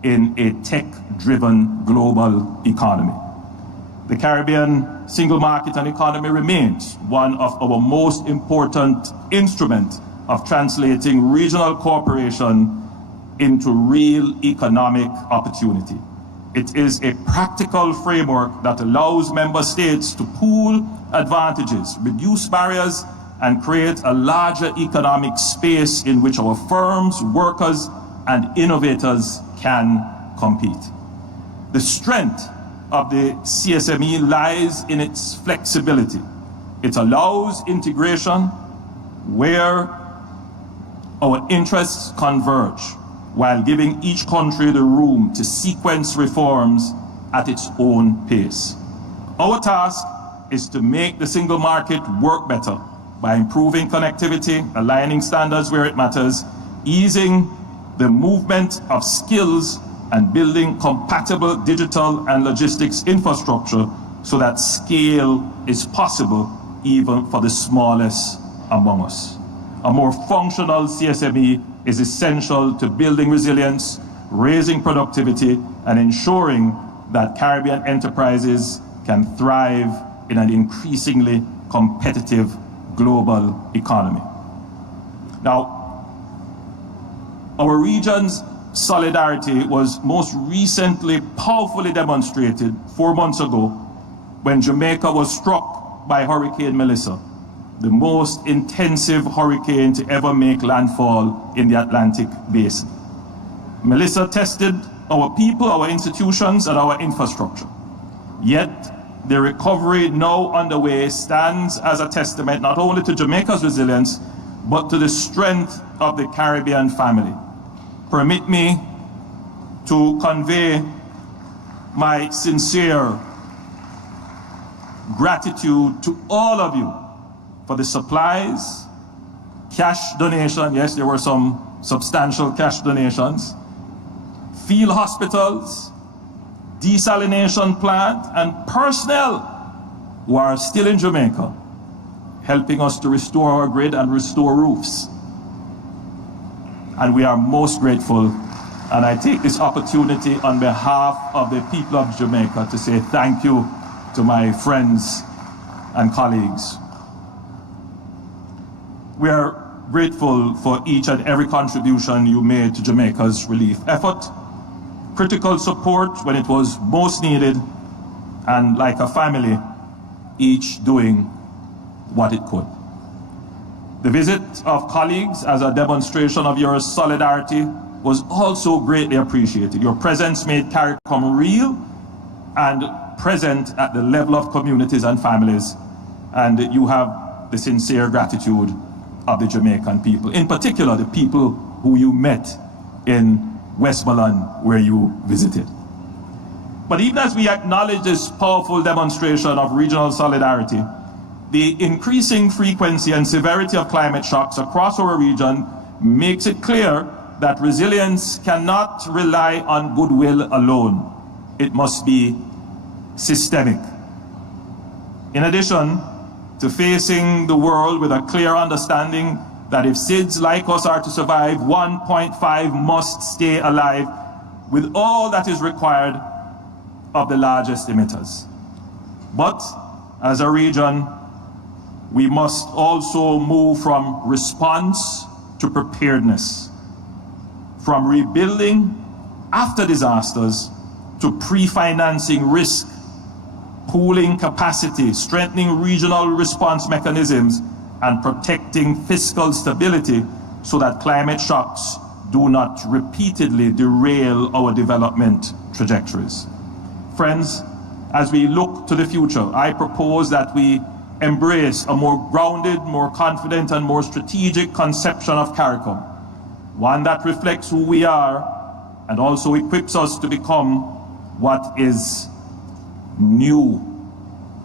in a tech-driven global economy. The Caribbean single market and economy remains one of our most important instruments of translating regional cooperation into real economic opportunity. It is a practical framework that allows member states to pool advantages, reduce barriers, and create a larger economic space in which our firms, workers, and innovators can compete. The strength of the CSME lies in its flexibility. It allows integration where our interests converge, while giving each country the room to sequence reforms at its own pace. Our task is to make the single market work better by improving connectivity, aligning standards where it matters, easing the movement of skills, and building compatible digital and logistics infrastructure so that scale is possible even for the smallest among us. A more functional CSME is essential to building resilience, raising productivity, and ensuring that Caribbean enterprises can thrive in an increasingly competitive global economy. Now, our region's solidarity was most recently powerfully demonstrated 4 months ago when Jamaica was struck by Hurricane Melissa. the most intensive hurricane to ever make landfall in the Atlantic Basin. Melissa tested our people, our institutions, and our infrastructure. Yet, the recovery now underway stands as a testament not only to Jamaica's resilience, but to the strength of the Caribbean family. Permit me to convey my sincere gratitude to all of you for the supplies, cash donation, yes, there were some substantial cash donations, field hospitals, desalination plant, and personnel who are still in Jamaica, helping us to restore our grid and restore roofs. And we are most grateful, and I take this opportunity on behalf of the people of Jamaica to say thank you to my friends and colleagues. We are grateful for each and every contribution you made to Jamaica's relief effort, critical support when it was most needed, and like a family, each doing what it could. The visit of colleagues as a demonstration of your solidarity was also greatly appreciated. Your presence made CARICOM real and present at the level of communities and families, and you have the sincere gratitude of the Jamaican people, in particular the people who you met in Westmoreland where you visited. But even as we acknowledge this powerful demonstration of regional solidarity, the increasing frequency and severity of climate shocks across our region makes it clear that resilience cannot rely on goodwill alone. It must be systemic. In addition to facing the world with a clear understanding that if SIDS like us are to survive, 1.5 must stay alive with all that is required of the largest emitters. But as a region, we must also move from response to preparedness, from rebuilding after disasters to pre-financing risk, pooling capacity, strengthening regional response mechanisms, and protecting fiscal stability so that climate shocks do not repeatedly derail our development trajectories. Friends, as we look to the future, I propose that we embrace a more grounded, more confident, and more strategic conception of CARICOM, one that reflects who we are and also equips us to become what is new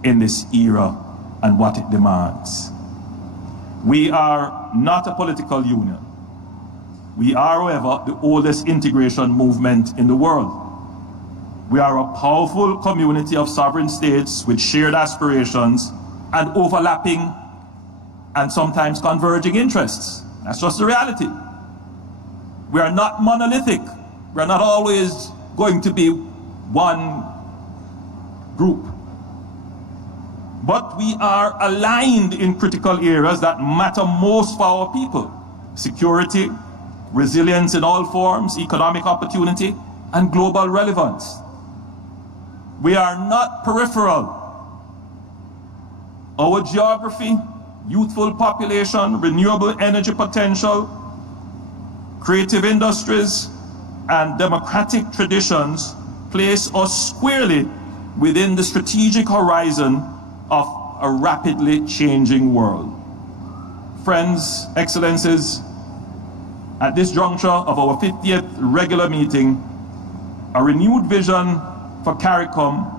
in this era and what it demands. We are not a political union. We are, however, the oldest integration movement in the world. We are a powerful community of sovereign states with shared aspirations and overlapping and sometimes converging interests. That's just the reality. We are not monolithic. We are not always going to be one group. But we are aligned in critical areas that matter most for our people: security, resilience in all forms, economic opportunity, and global relevance. We are not peripheral. Our geography, youthful population, renewable energy potential, creative industries, and democratic traditions place us squarely within the strategic horizon of a rapidly changing world. Friends, Excellencies, at this juncture of our 50th regular meeting, a renewed vision for CARICOM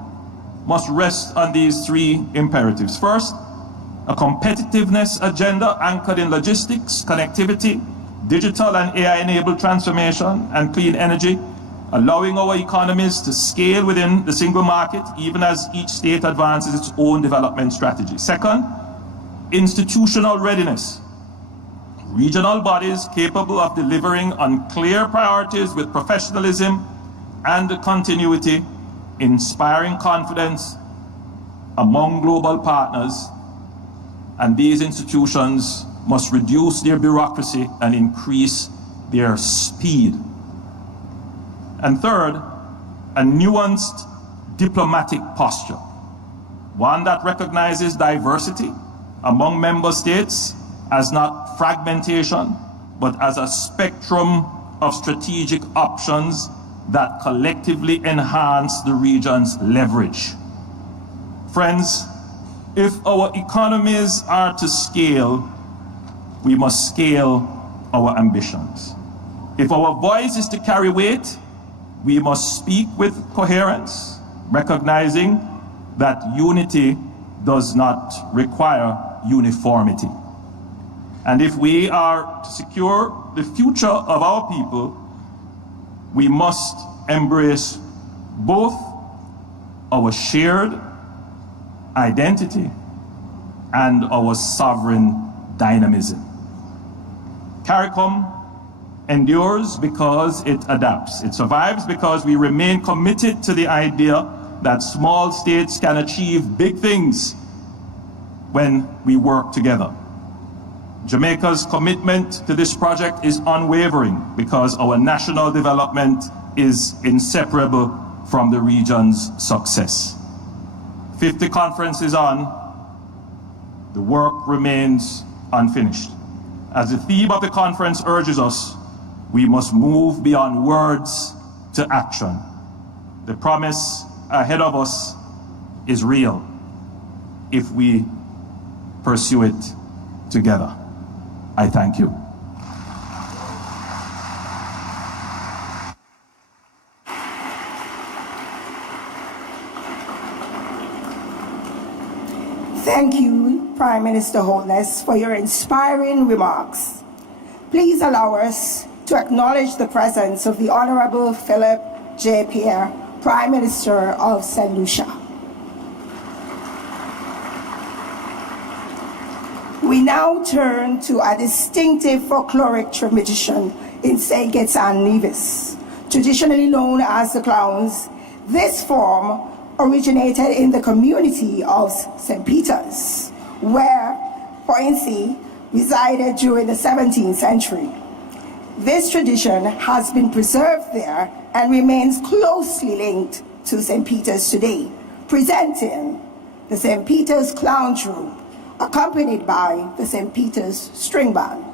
must rest on these three imperatives. First, a competitiveness agenda anchored in logistics, connectivity, digital and AI-enabled transformation, and clean energy, allowing our economies to scale within the single market, even as each state advances its own development strategy. Second, institutional readiness. Regional bodies capable of delivering on clear priorities with professionalism and continuity, inspiring confidence among global partners, and these institutions must reduce their bureaucracy and increase their speed. And third, a nuanced diplomatic posture, one that recognizes diversity among member states as not fragmentation, but as a spectrum of strategic options that collectively enhance the region's leverage. Friends, if our economies are to scale, we must scale our ambitions. If our voice is to carry weight, we must speak with coherence, recognizing that unity does not require uniformity. And if we are to secure the future of our people, we must embrace both our shared identity and our sovereign dynamism. CARICOM endures because it adapts. It survives because we remain committed to the idea that small states can achieve big things when we work together. Jamaica's commitment to this project is unwavering because our national development is inseparable from the region's success. 50 conferences on, the work remains unfinished. As the theme of the conference urges us, we must move beyond words to action. The promise ahead of us is real if we pursue it together. I thank you. Thank you, Prime Minister Holness, for your inspiring remarks. Please allow us to acknowledge the presence of the Honorable Philip J. Pierre, Prime Minister of St. Lucia. We now turn to a distinctive folkloric tradition in St. Kitts and Nevis, traditionally known as the clowns. This form originated in the community of St. Peter's, where Poincy resided during the 17th century. This tradition has been preserved there and remains closely linked to St. Peter's today, presenting the St. Peter's Clown Troupe, accompanied by the St. Peter's String Band.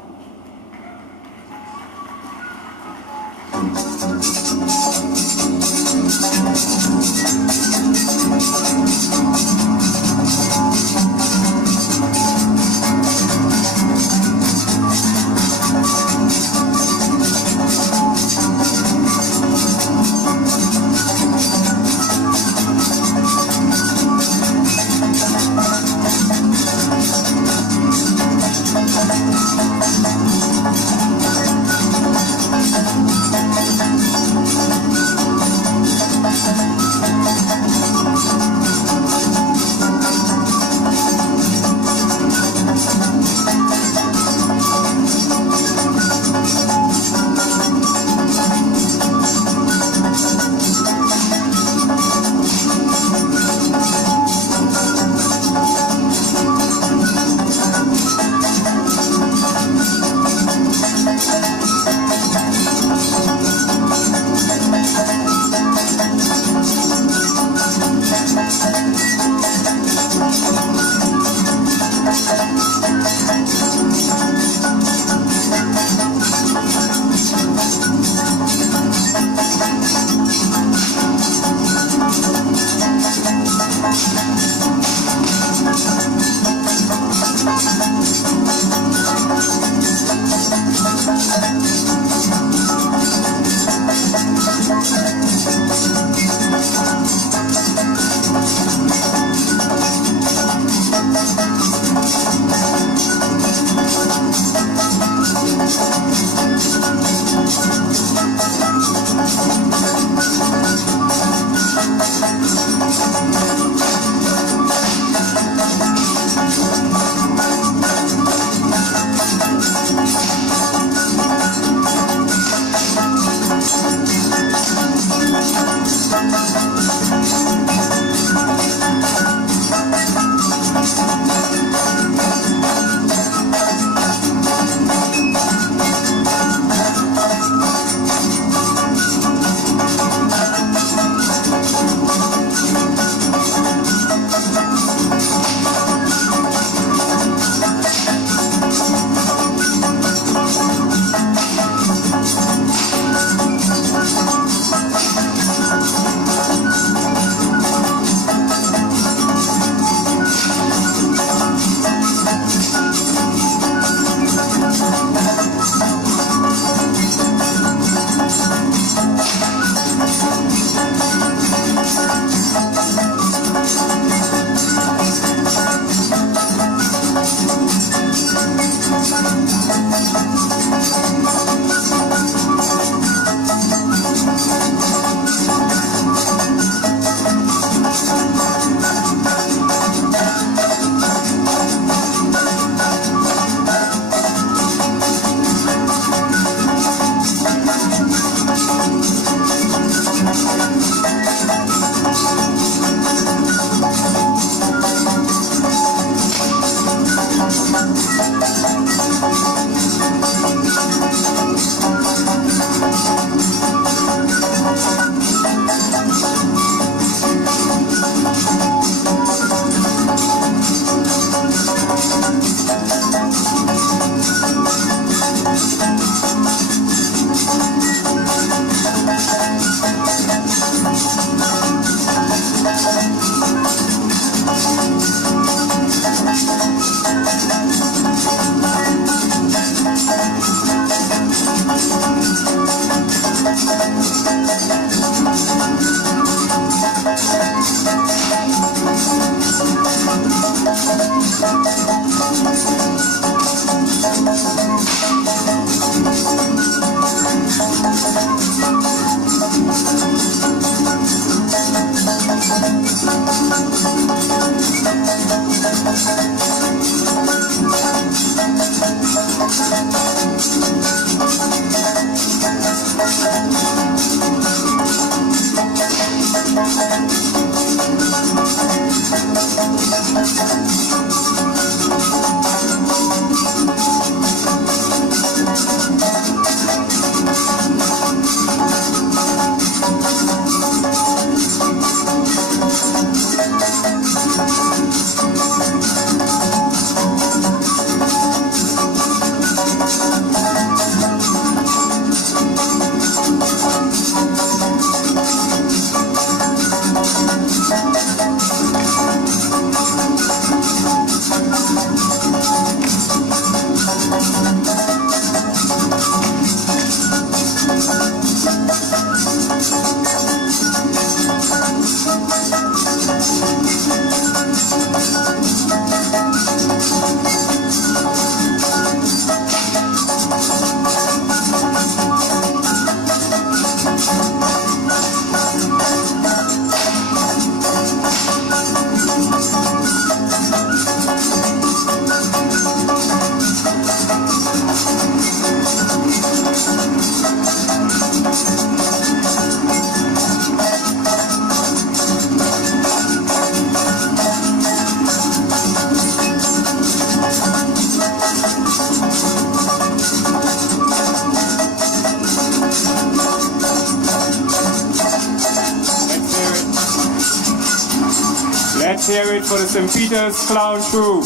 Let's hear it for the St. Peter's Clown Troupe.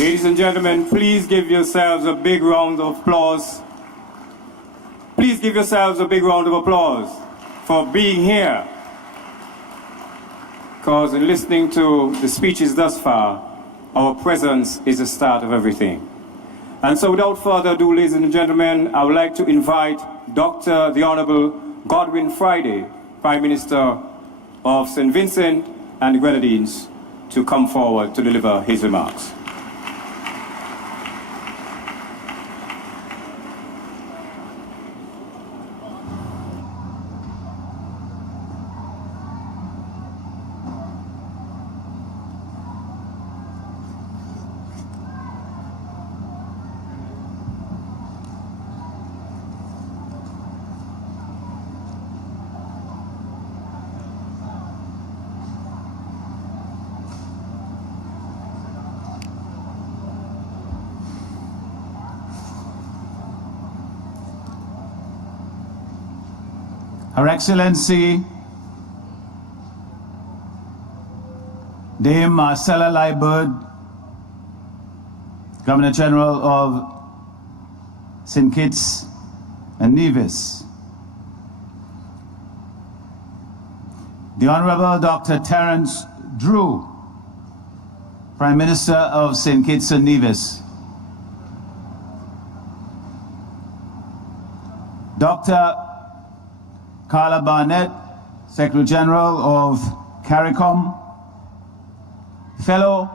Ladies and gentlemen, please give yourselves a big round of applause. Please give yourselves a big round of applause for being here. Because in listening to the speeches thus far, our presence is the start of everything. And so without further ado, ladies and gentlemen, I would like to invite Dr. the Honorable Godwin Friday, Prime Minister of St. Vincent and the Grenadines, to come forward to deliver his remarks. Her Excellency, Dame Marcella Liebert, Governor General of St. Kitts and Nevis, the Honorable Dr. Terence Drew, Prime Minister of St. Kitts and Nevis, Dr. Carla Barnett, Secretary General of CARICOM, fellow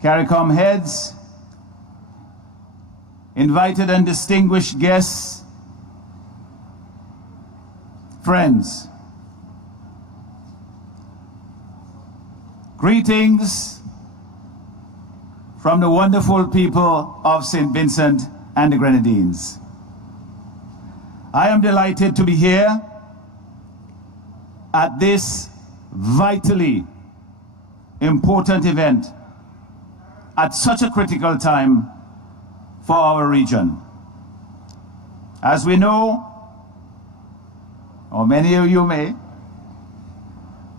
CARICOM heads, invited and distinguished guests, friends. Greetings from the wonderful people of St. Vincent and the Grenadines. I am delighted to be here at this vitally important event at such a critical time for our region. As we know, or many of you may,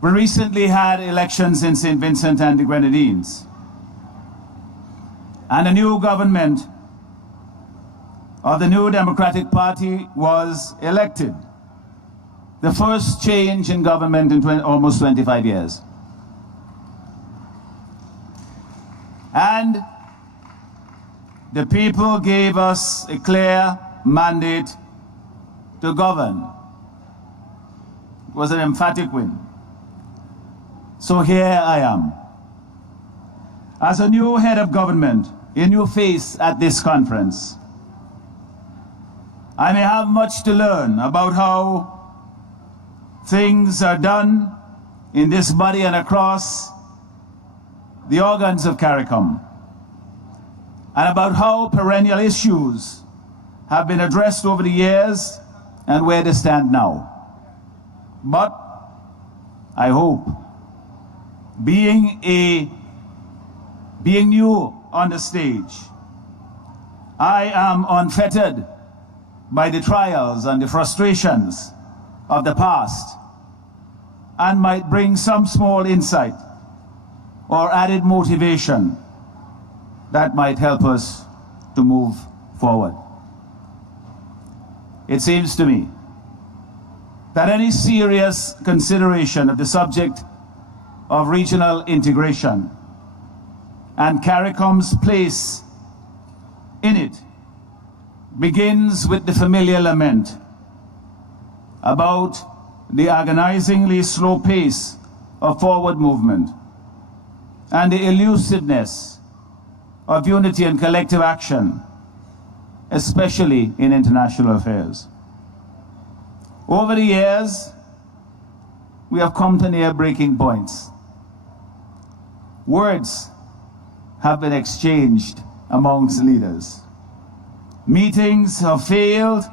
we recently had elections in St. Vincent and the Grenadines, and a new government of the new Democratic Party was elected. The first change in government in almost 25 years. And the people gave us a clear mandate to govern. It was an emphatic win. So here I am. As a new head of government, a new face at this conference, I may have much to learn about how things are done in this body and across the organs of CARICOM, and about how perennial issues have been addressed over the years and where they stand now. But I hope, being new on the stage, I am unfettered by the trials and the frustrations of the past, and might bring some small insight or added motivation that might help us to move forward. It seems to me that any serious consideration of the subject of regional integration and CARICOM's place in it begins with the familiar lament about the agonizingly slow pace of forward movement and the elusiveness of unity and collective action, especially in international affairs. Over the years, we have come to near breaking points. Words have been exchanged amongst leaders. Meetings have failed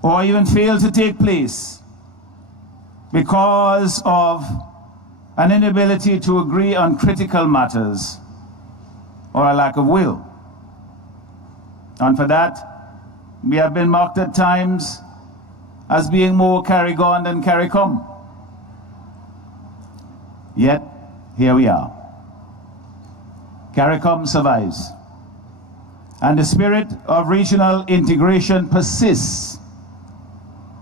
or even failed to take place because of an inability to agree on critical matters or a lack of will. And for that, we have been mocked at times as being more CARICOM than CARICOM. Yet, here we are. CARICOM survives. And the spirit of regional integration persists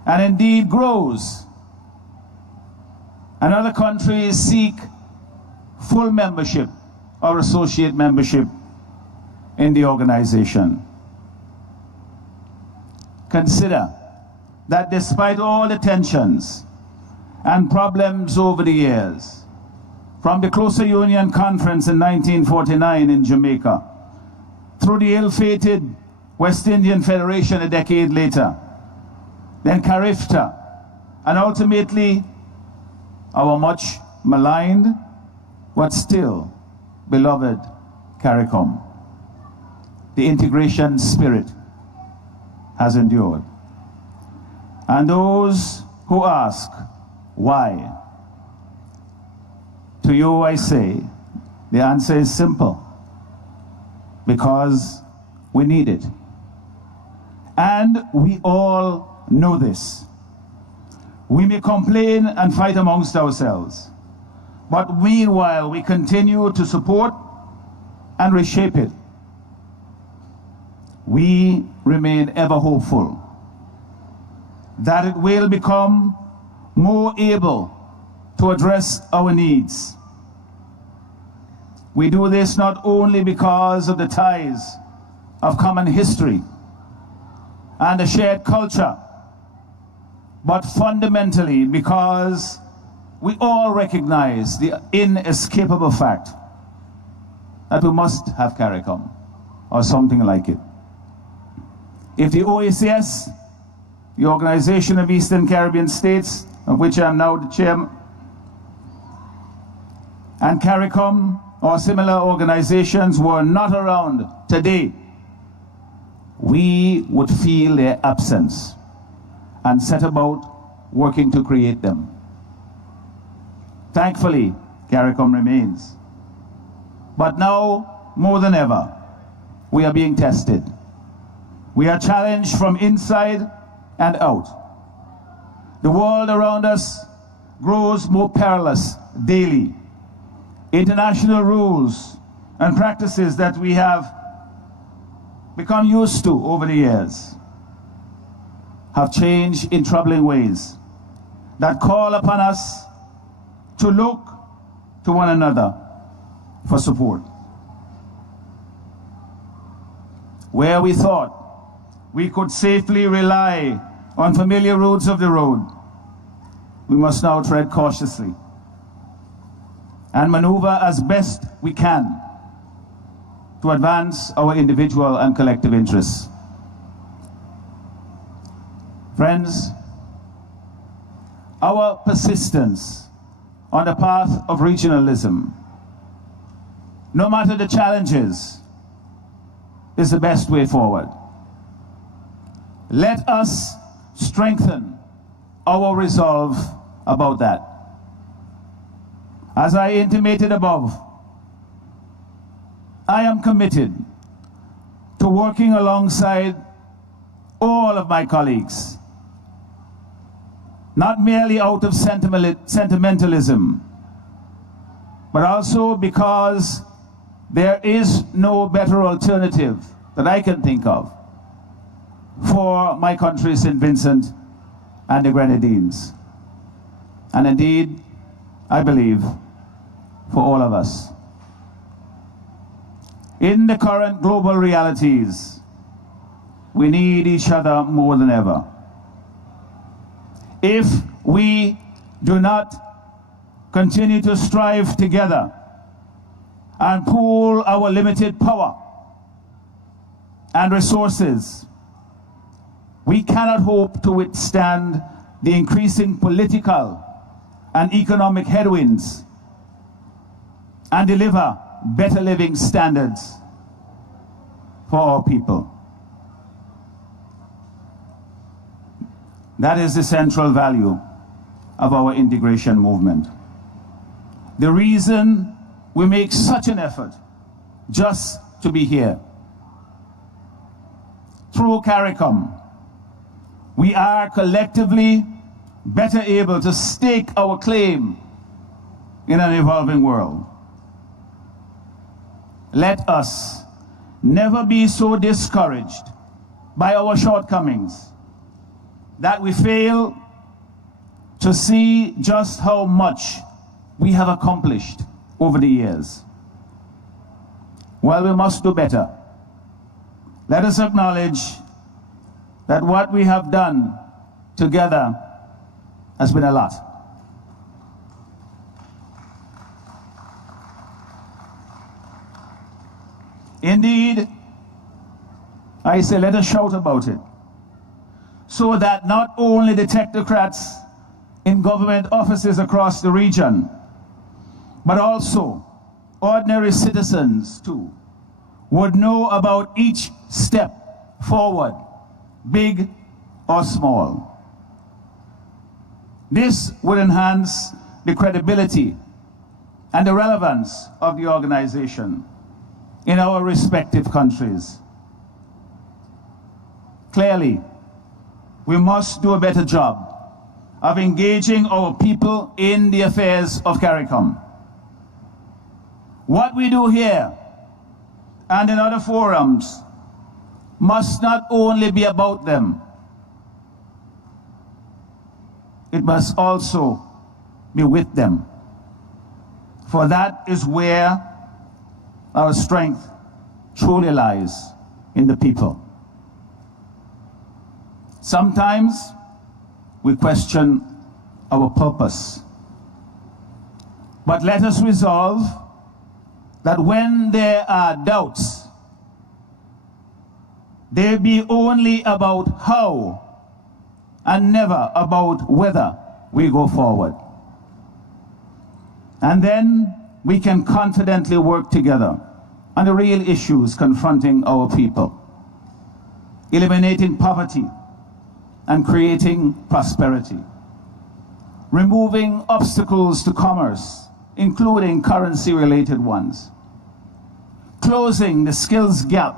and indeed grows. And other countries seek full membership or associate membership in the organization. Consider that despite all the tensions and problems over the years, from the Closer Union Conference in 1949 in Jamaica, through the ill-fated West Indian Federation a decade later, then CARIFTA, and ultimately our much maligned but still beloved CARICOM. The integration spirit has endured. And those who ask, why? To you I say, the answer is simple. Because we need it. And we all know this. We may complain and fight amongst ourselves, but meanwhile we continue to support and reshape it. We remain ever hopeful that it will become more able to address our needs. We do this not only because of the ties of common history and a shared culture, but fundamentally because we all recognize the inescapable fact that we must have CARICOM or something like it. If the OACS, the Organization of Eastern Caribbean States, of which I am now the chairman, and CARICOM or similar organizations were not around today, we would feel their absence and set about working to create them. Thankfully, CARICOM remains. But now, more than ever, we are being tested. We are challenged from inside and out. The world around us grows more perilous daily. International rules and practices that we have become used to over the years have changed in troubling ways that call upon us to look to one another for support. Where we thought we could safely rely on familiar roads of the road, we must now tread cautiously and maneuver as best we can to advance our individual and collective interests. Friends, our persistence on the path of regionalism, no matter the challenges, is the best way forward. Let us strengthen our resolve about that. As I intimated above, I am committed to working alongside all of my colleagues, not merely out of sentimentalism, but also because there is no better alternative that I can think of for my country, St. Vincent and the Grenadines. And indeed, I believe, for all of us. In the current global realities, we need each other more than ever. If we do not continue to strive together and pool our limited power and resources, we cannot hope to withstand the increasing political and economic headwinds and deliver better living standards for our people. That is the central value of our integration movement. The reason we make such an effort just to be here. Through CARICOM, we are collectively better able to stake our claim in an evolving world. Let us never be so discouraged by our shortcomings that we fail to see just how much we have accomplished over the years. While we must do better, let us acknowledge that what we have done together has been a lot. Indeed, I say let us shout about it, so that not only the technocrats in government offices across the region, but also ordinary citizens too, would know about each step forward, big or small. This would enhance the credibility and the relevance of the organization in our respective countries. Clearly, we must do a better job of engaging our people in the affairs of CARICOM. What we do here and in other forums must not only be about them, it must also be with them. For that is where our strength truly lies, in the people. Sometimes we question our purpose, but let us resolve that when there are doubts, they be only about how and never about whether we go forward. And then we can confidently work together on the real issues confronting our people, eliminating poverty and creating prosperity, removing obstacles to commerce, including currency-related ones, closing the skills gap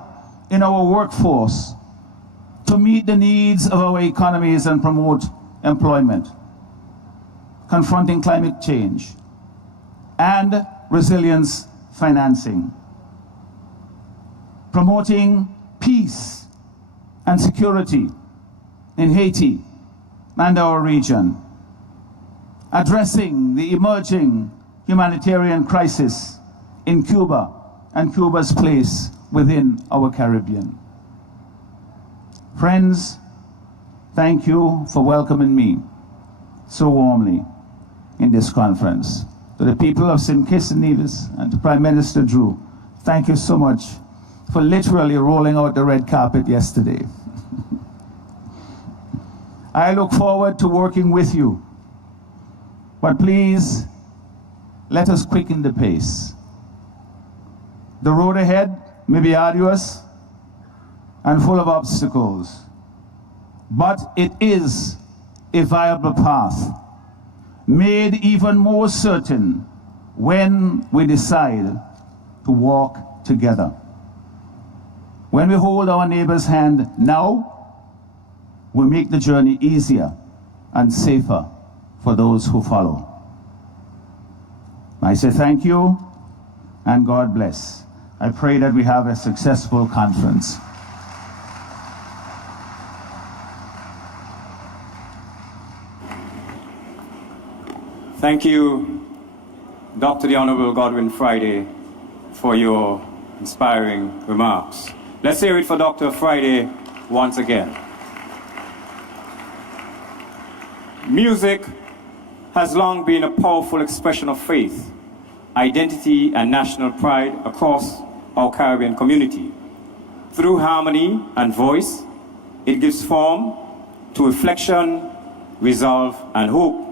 in our workforce to meet the needs of our economies and promote employment, confronting climate change, and resilience financing, promoting peace and security in Haiti and our region, addressing the emerging humanitarian crisis in Cuba and Cuba's place within our Caribbean. Friends, thank you for welcoming me so warmly in this conference. To the people of St. Kitts and Nevis and to Prime Minister Drew, thank you so much for literally rolling out the red carpet yesterday. I look forward to working with you, but please let us quicken the pace. The road ahead may be arduous and full of obstacles, but it is a viable path, made even more certain when we decide to walk together. When we hold our neighbor's hand now, we make the journey easier and safer for those who follow. I say thank you and God bless. I pray that we have a successful conference. Thank you, Dr. the Honorable Godwin Friday, for your inspiring remarks. Let's hear it for Dr. Friday once again. Music has long been a powerful expression of faith, identity, and national pride across our Caribbean community. Through harmony and voice, it gives form to reflection, resolve, and hope.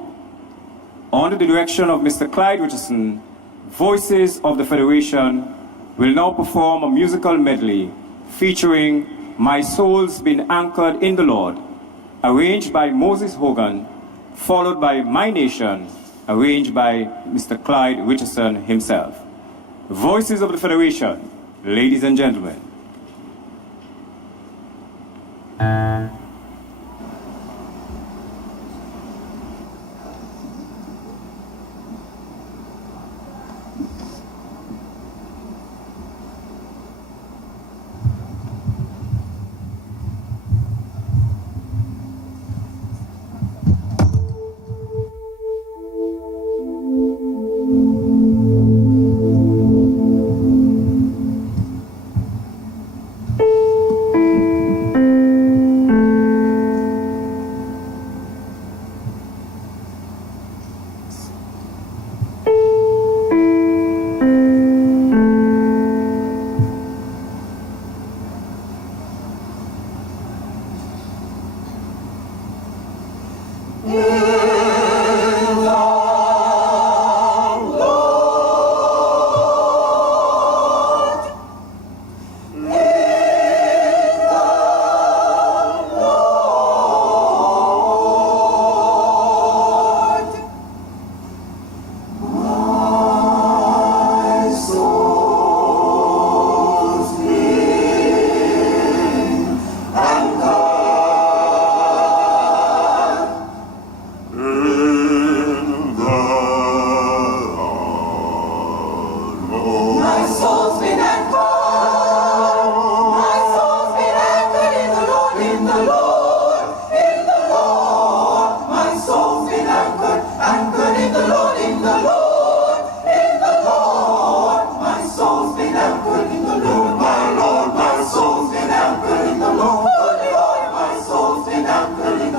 Under the direction of Mr. Clyde Richardson, Voices of the Federation will now perform a musical medley featuring My Soul's Been Anchored in the Lord, arranged by Moses Hogan, followed by My Nation, arranged by Mr. Clyde Richardson himself. Voices of the Federation, ladies and gentlemen.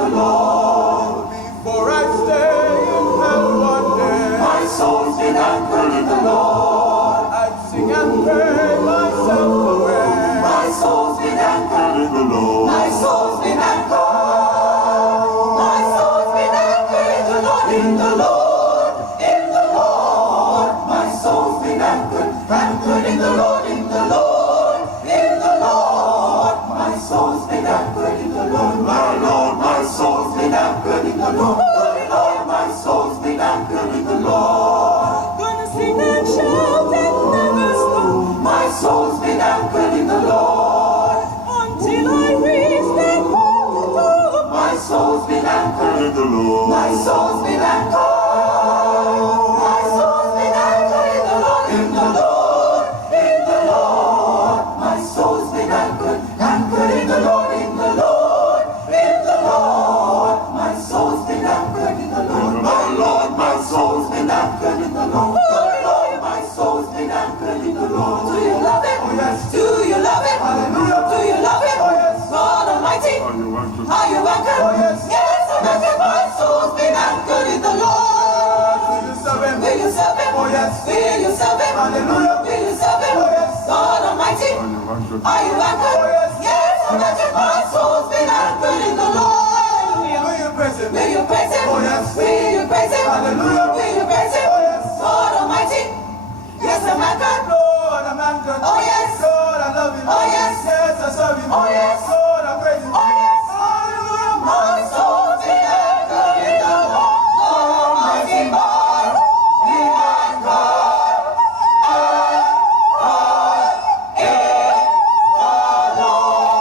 the Lord. Before I stay in hell one day, my soul's been anchored in the Lord. I'd sing and pray myself away. My soul's been anchored in the Lord. My soul's been anchored. My soul's been anchored in the Lord. In the Lord. In the Lord. My soul's been anchored. Anchored in the Lord. In the Lord. In the Lord. My soul's been anchored in the Lord. My Lord. My soul's been anchored in the Lord. Lord, my soul's been anchored in the Lord. Gonna sing and shout and never stop. My soul's been anchored in the Lord. Until I reach that mountain. My soul's been anchored in the Lord. My soul's been anchored. My soul's been anchored in the Lord. In the Lord. In the Lord. My soul's been anchored. Anchored in the Lord. In the Lord. In the Lord. My soul's been anchored in the Lord. My Lord, my soul's been anchored in the Lord. Lord, my soul's been anchored in the Lord. Do you love it? Oh yes. Do you love it? Hallelujah. Do you love it? Oh yes. God Almighty. Are you anchored? Oh yes. Yes, I'm anchored. My soul's been anchored in the Lord. Will you serve him? Will you serve him? Oh yes. Will you serve him? Hallelujah. Will you serve him? Oh yes. God Almighty. Are you anchored? Oh yes. Yes, I'm anchored. My soul's been anchored in the Lord. Will you praise him? Will you praise him? Oh yes. Will you praise him? Hallelujah. Will you praise him? Oh yes. God Almighty. Yes, I'm anchored. Lord, I'm anchored. Oh yes. Lord, I love him. Oh yes. Yes, I serve him. Oh yes. Lord, I praise him. Oh yes. Hallelujah. My soul's been anchored in the Lord. Almighty God. Be my God. I in the Lord.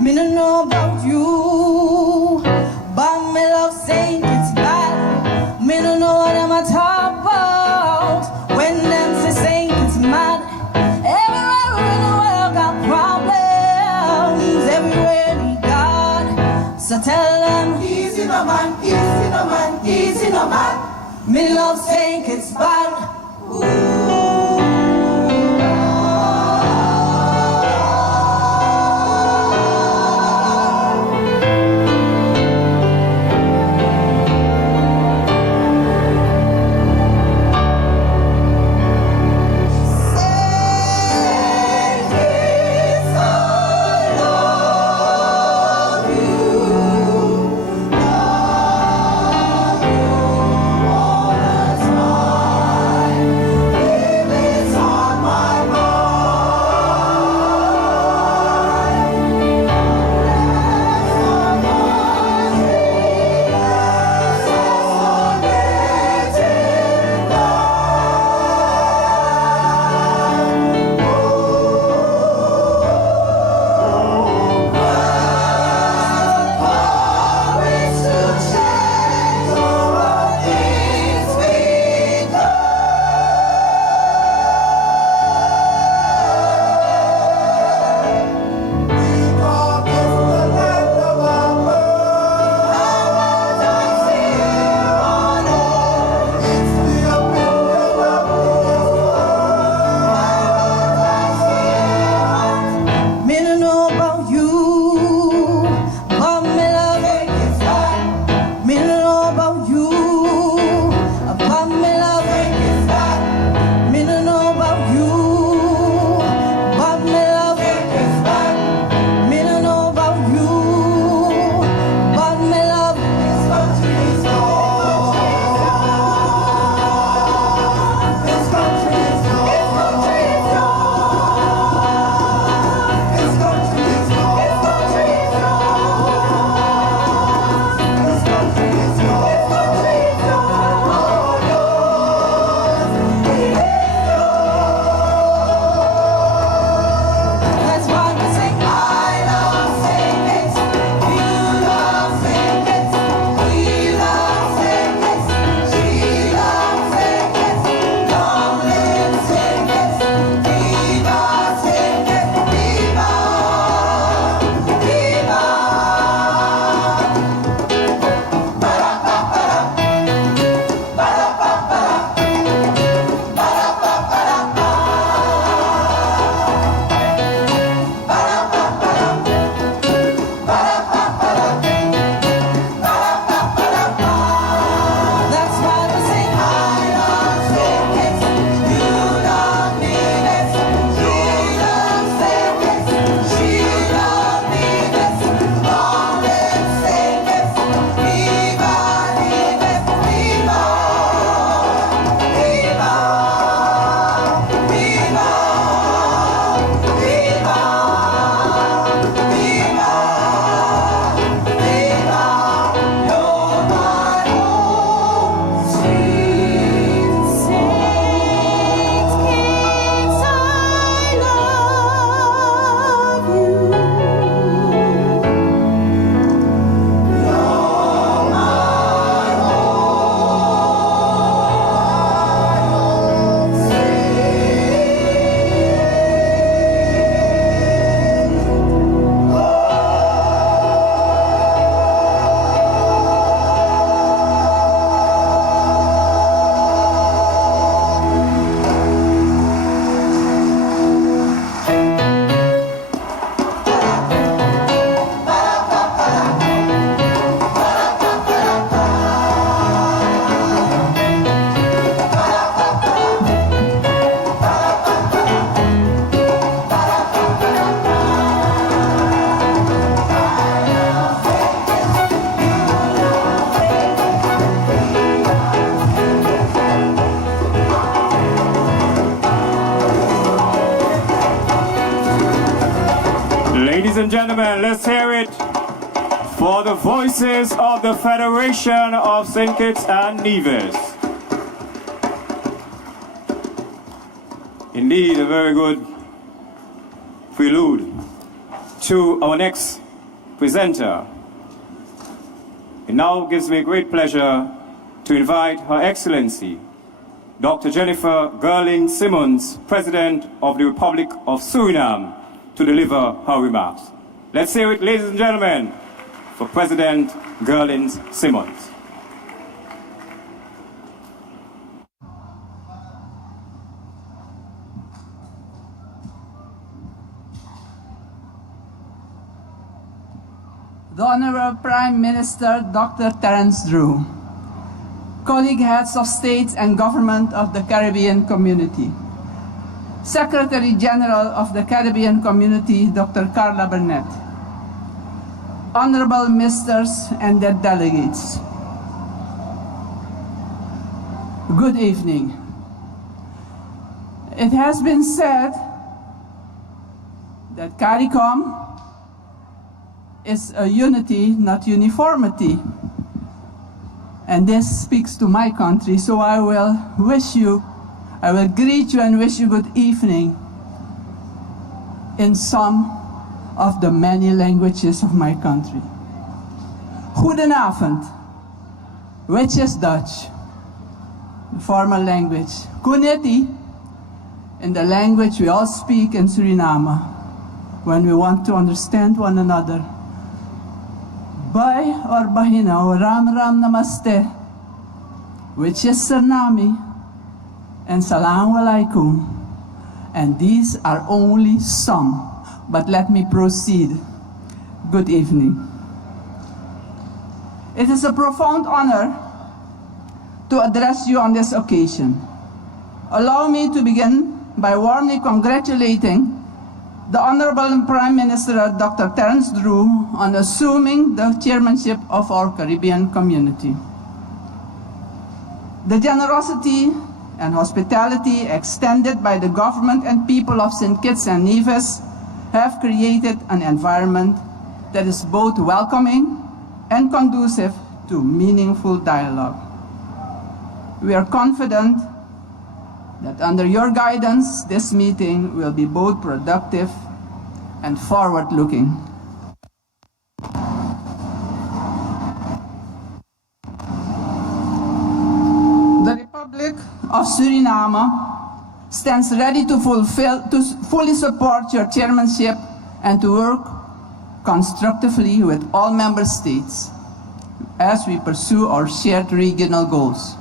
Me no know about you, but me love saying it's bad. Me no know what I'm a talk about when them say saying it's mad. Everywhere in the world got problems, everywhere need God. So tell them, easy no man, easy no man, easy no man. Me love saying it's bad. gentlemen, let's hear it for the voices of the Federation of St. Kitts and Nevis. Indeed, a very good prelude to our next presenter. It now gives me great pleasure to invite Her Excellency, Dr. Jennifer Gerling Simmons, President of the Republic of Suriname, to deliver her remarks. Let's hear it, ladies and gentlemen, for President Gerling Simmons. The Honorable Prime Minister, Dr. Terence Drew, colleague heads of state and government of the Caribbean Community, Secretary General of the Caribbean Community, Dr. Carla Burnett, Honorable Ministers and their delegates, good evening. It has been said that CARICOM is a unity, not uniformity. And this speaks to my country, so I will greet you and wish you good evening in some of the many languages of my country. Goedenavond, which is Dutch, the formal language. Kuneti, in the language we all speak in Suriname when we want to understand one another. Bye or bahina or ram ram namaste, which is Suriname, and salam alaikum. And these are only some, but let me proceed. Good evening. It is a profound honor to address you on this occasion. Allow me to begin by warmly congratulating the Honorable Prime Minister, Dr. Terence Drew, on assuming the chairmanship of our Caribbean community. The generosity and hospitality extended by the government and people of St. Kitts and Nevis have created an environment that is both welcoming and conducive to meaningful dialogue. We are confident that under your guidance, this meeting will be both productive and forward-looking. The Republic of Suriname stands ready to fully support your chairmanship and to work constructively with all member states as we pursue our shared regional goals.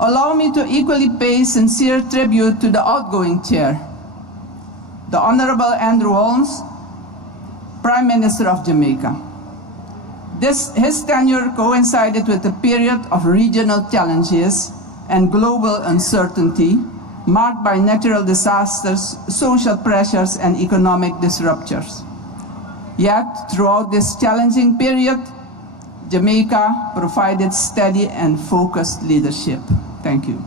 Allow me to equally pay sincere tribute to the outgoing chair, the Honorable Andrew Holmes, Prime Minister of Jamaica. His tenure coincided with a period of regional challenges and global uncertainty marked by natural disasters, social pressures, and economic disruptors. Yet, throughout this challenging period, Jamaica provided steady and focused leadership. Thank you.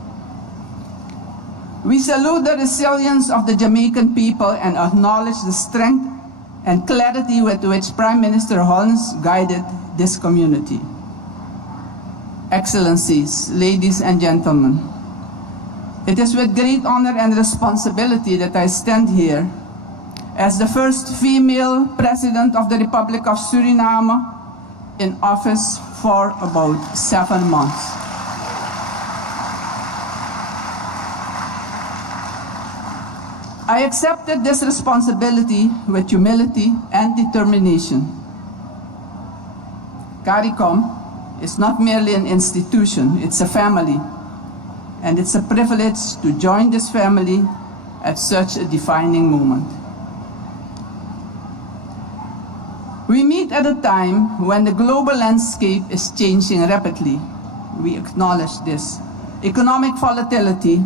We salute the resilience of the Jamaican people and acknowledge the strength and clarity with which Prime Minister Holmes guided this community. Excellencies, ladies and gentlemen, it is with great honor and responsibility that I stand here as the first female President of the Republic of Suriname in office for about 7 months. I accepted this responsibility with humility and determination. CARICOM is not merely an institution, it's a family. And it's a privilege to join this family at such a defining moment. We meet at a time when the global landscape is changing rapidly. We acknowledge this. Economic volatility,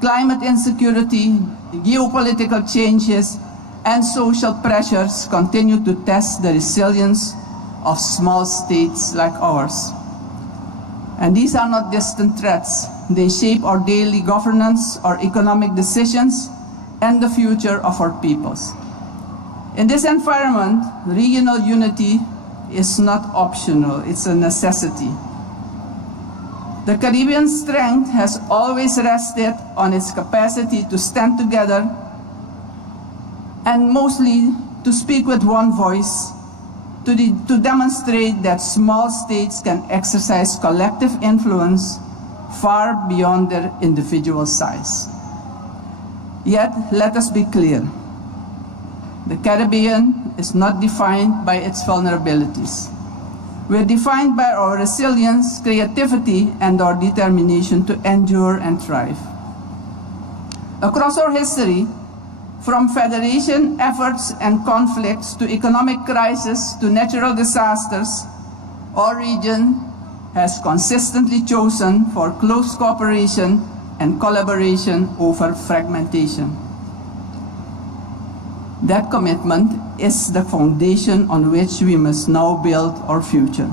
climate insecurity, geopolitical changes, and social pressures continue to test the resilience of small states like ours. And these are not distant threats. They shape our daily governance, our economic decisions, and the future of our peoples. In this environment, regional unity is not optional, it's a necessity. The Caribbean strength has always rested on its capacity to stand together and mostly to speak with one voice, to demonstrate that small states can exercise collective influence far beyond their individual size. Yet, let us be clear. The Caribbean is not defined by its vulnerabilities. We're defined by our resilience, creativity, and our determination to endure and thrive. Across our history, from federation efforts and conflicts to economic crisis to natural disasters, our region has consistently chosen for close cooperation and collaboration over fragmentation. That commitment is the foundation on which we must now build our future.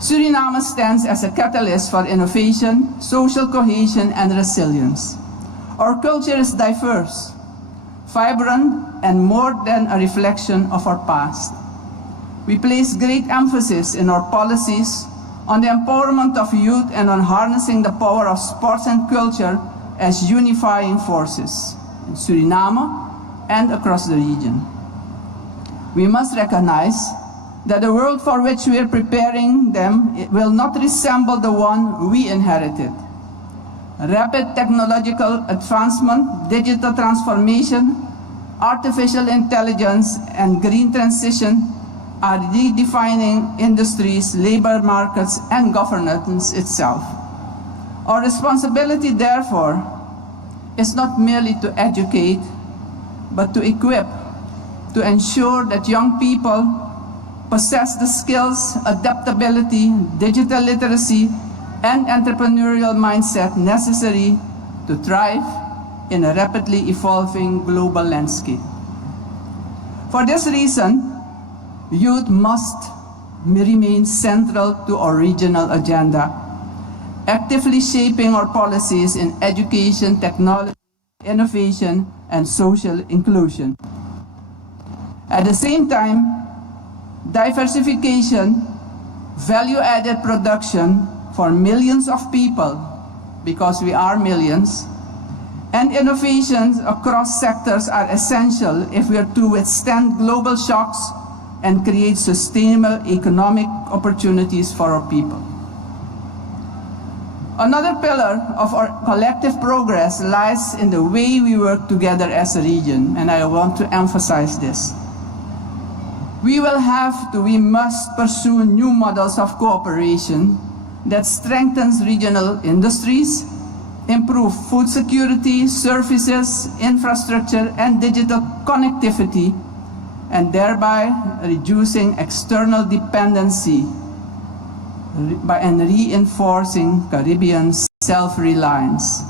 Suriname stands as a catalyst for innovation, social cohesion, and resilience. Our culture is diverse, vibrant, and more than a reflection of our past. We place great emphasis in our policies on the empowerment of youth and on harnessing the power of sports and culture as unifying forces in Suriname and across the region. We must recognize that the world for which we are preparing them will not resemble the one we inherited. Rapid technological advancement, digital transformation, artificial intelligence, and green transition are redefining industries, labor markets, and governance itself. Our responsibility, therefore, is not merely to educate, but to equip, to ensure that young people possess the skills, adaptability, digital literacy, and entrepreneurial mindset necessary to thrive in a rapidly evolving global landscape. For this reason, youth must remain central to our regional agenda, actively shaping our policies in education, technology, innovation, and social inclusion. At the same time, diversification, value-added production for millions of people, because we are millions, and innovations across sectors are essential if we are to withstand global shocks and create sustainable economic opportunities for our people. Another pillar of our collective progress lies in the way we work together as a region, and I want to emphasize this. We must pursue new models of cooperation that strengthens regional industries, improve food security, services, infrastructure, and digital connectivity, and thereby reducing external dependency and reinforcing Caribbean self-reliance.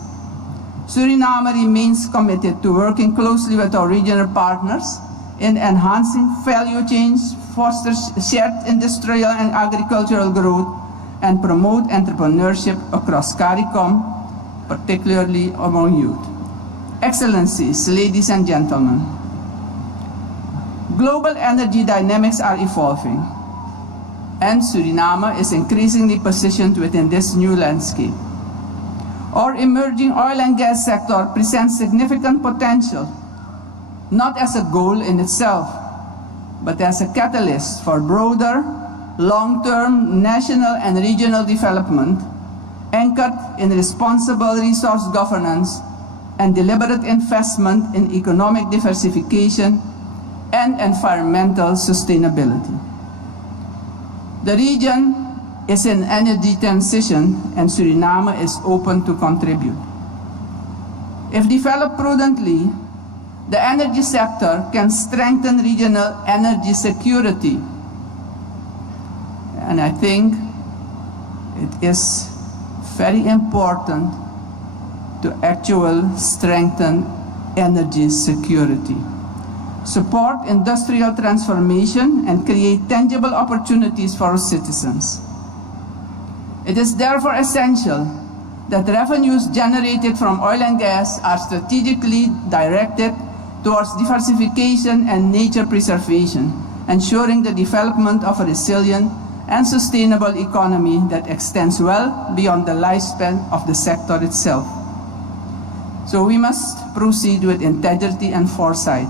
Suriname remains committed to working closely with our regional partners in enhancing value chains, foster shared industrial and agricultural growth, and promote entrepreneurship across CARICOM, particularly among youth. Excellencies, ladies and gentlemen, global energy dynamics are evolving, and Suriname is increasingly positioned within this new landscape. Our emerging oil and gas sector presents significant potential, not as a goal in itself, but as a catalyst for broader, long-term national and regional development anchored in responsible resource governance and deliberate investment in economic diversification and environmental sustainability. The region is in energy transition, and Suriname is open to contribute. If developed prudently, the energy sector can strengthen regional energy security. And I think it is very important to actually strengthen energy security, support industrial transformation, and create tangible opportunities for our citizens. It is therefore essential that revenues generated from oil and gas are strategically directed towards diversification and nature preservation, ensuring the development of a resilient and sustainable economy that extends well beyond the lifespan of the sector itself. So we must proceed with integrity and foresight.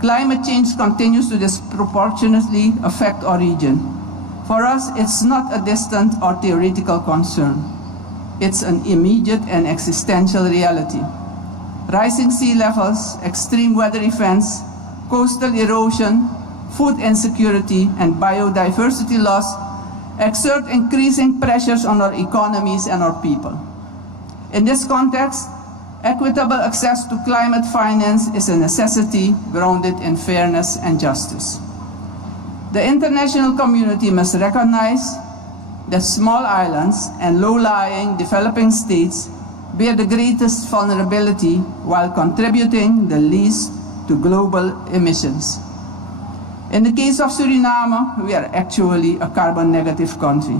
Climate change continues to disproportionately affect our region. For us, it's not a distant or theoretical concern. It's an immediate and existential reality. Rising sea levels, extreme weather events, coastal erosion, food insecurity, and biodiversity loss exert increasing pressures on our economies and our people. In this context, equitable access to climate finance is a necessity grounded in fairness and justice. The international community must recognize that small islands and low-lying developing states bear the greatest vulnerability while contributing the least to global emissions. In the case of Suriname, we are actually a carbon-negative country,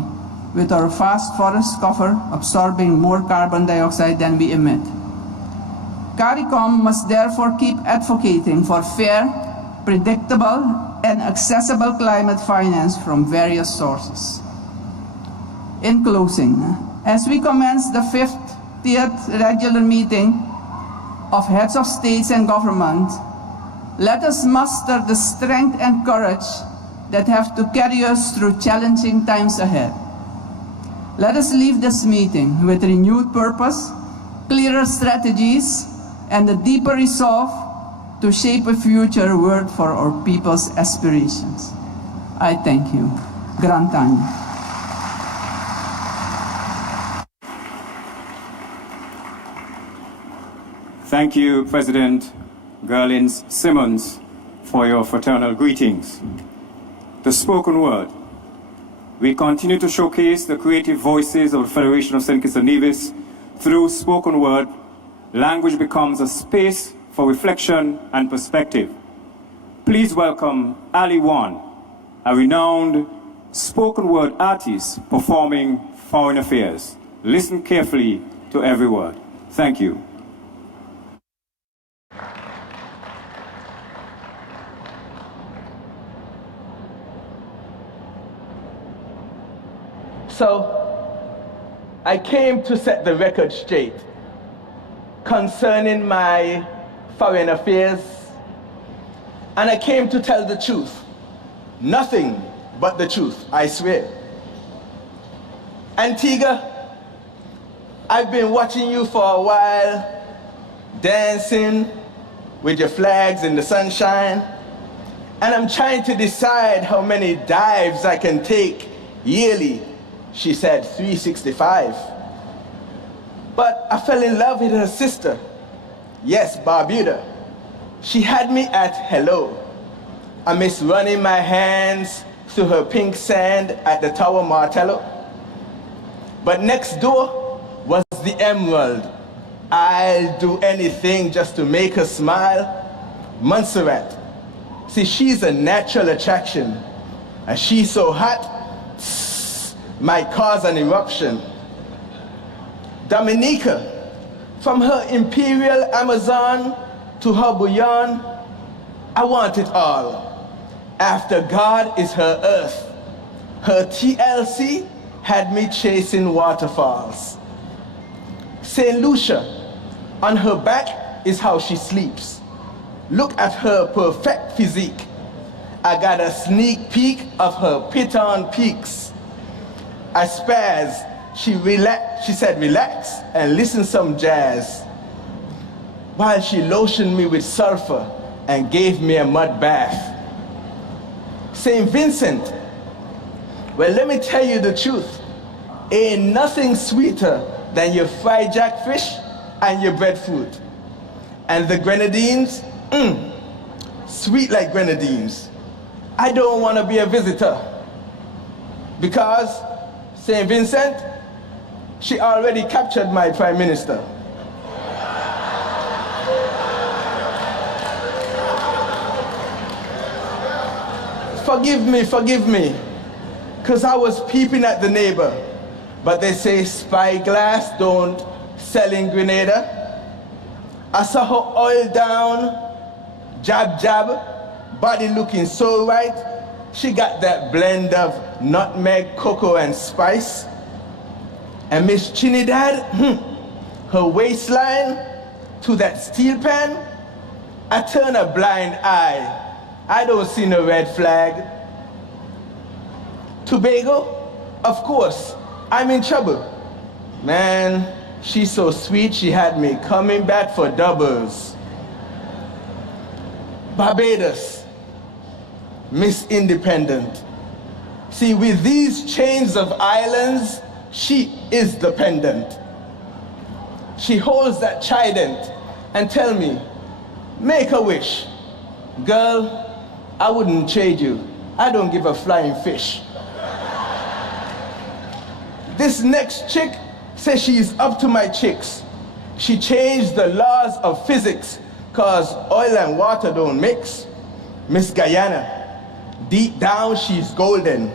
with our vast forest cover absorbing more carbon dioxide than we emit. CARICOM must therefore keep advocating for fair, predictable, and accessible climate finance from various sources. In closing, as we commence the 50th regular meeting of heads of states and government, let us muster the strength and courage that have to carry us through challenging times ahead. Let us leave this meeting with renewed purpose, clearer strategies, and a deeper resolve to shape a future world for our people's aspirations. I thank you. Grand Tanya. Thank you, President Gerlins Simmons, for your fraternal greetings. The spoken word. We continue to showcase the creative voices of the Federation of St. Kitts and Nevis. Through spoken word, language becomes a space for reflection and perspective. Please welcome Ali Wan, a renowned spoken word artist performing foreign affairs. Listen carefully to every word. Thank you. So, I came to set the record straight concerning my foreign affairs, and I came to tell the truth. Nothing but the truth, I swear. Antigua, I've been watching you for a while, dancing with your flags in the sunshine, and I'm trying to decide how many dives I can take yearly. She said 365. But I fell in love with her sister. Yes, Barbuda. She had me at hello. I miss running my hands through her pink sand at the Tower Martello. But next door was the Emerald. I'll do anything just to make her smile. Montserrat. See, she's a natural attraction. And she's so hot, might cause an eruption. Dominica, from her imperial Amazon to her bouillon, I want it all. After God is her earth. Her TLC had me chasing waterfalls. St. Lucia, on her back is how she sleeps. Look at her perfect physique. I got a sneak peek of her Piton peaks. I spazzed. She said, relax and listen some jazz. While she lotioned me with sulfur and gave me a mud bath. St. Vincent, well, let me tell you the truth. Ain't nothing sweeter than your fried jackfish and your breadfruit. And the grenadines, sweet like grenadines. I don't want to be a visitor because St. Vincent, she already captured my prime minister. Forgive me, because I was peeping at the neighbor. but they say spyglass don't sell in Grenada. I saw her oil down, jab jab, body looking so right. She got that blend of nutmeg, cocoa, and spice. And Miss Trinidad, her waistline to that steel pan, I turn a blind eye. I don't see no red flag. Tobago, of course, I'm in trouble. Man, she's so sweet, she had me coming back for doubles. Barbados, Miss Independent. See, with these chains of islands, she is the pendant. She holds that trident and tell me, make a wish. Girl, I wouldn't trade you. I don't give a flying fish. This next chick says she's up to my chicks. She changed the laws of physics cause oil and water don't mix. Miss Guyana, deep down she's golden,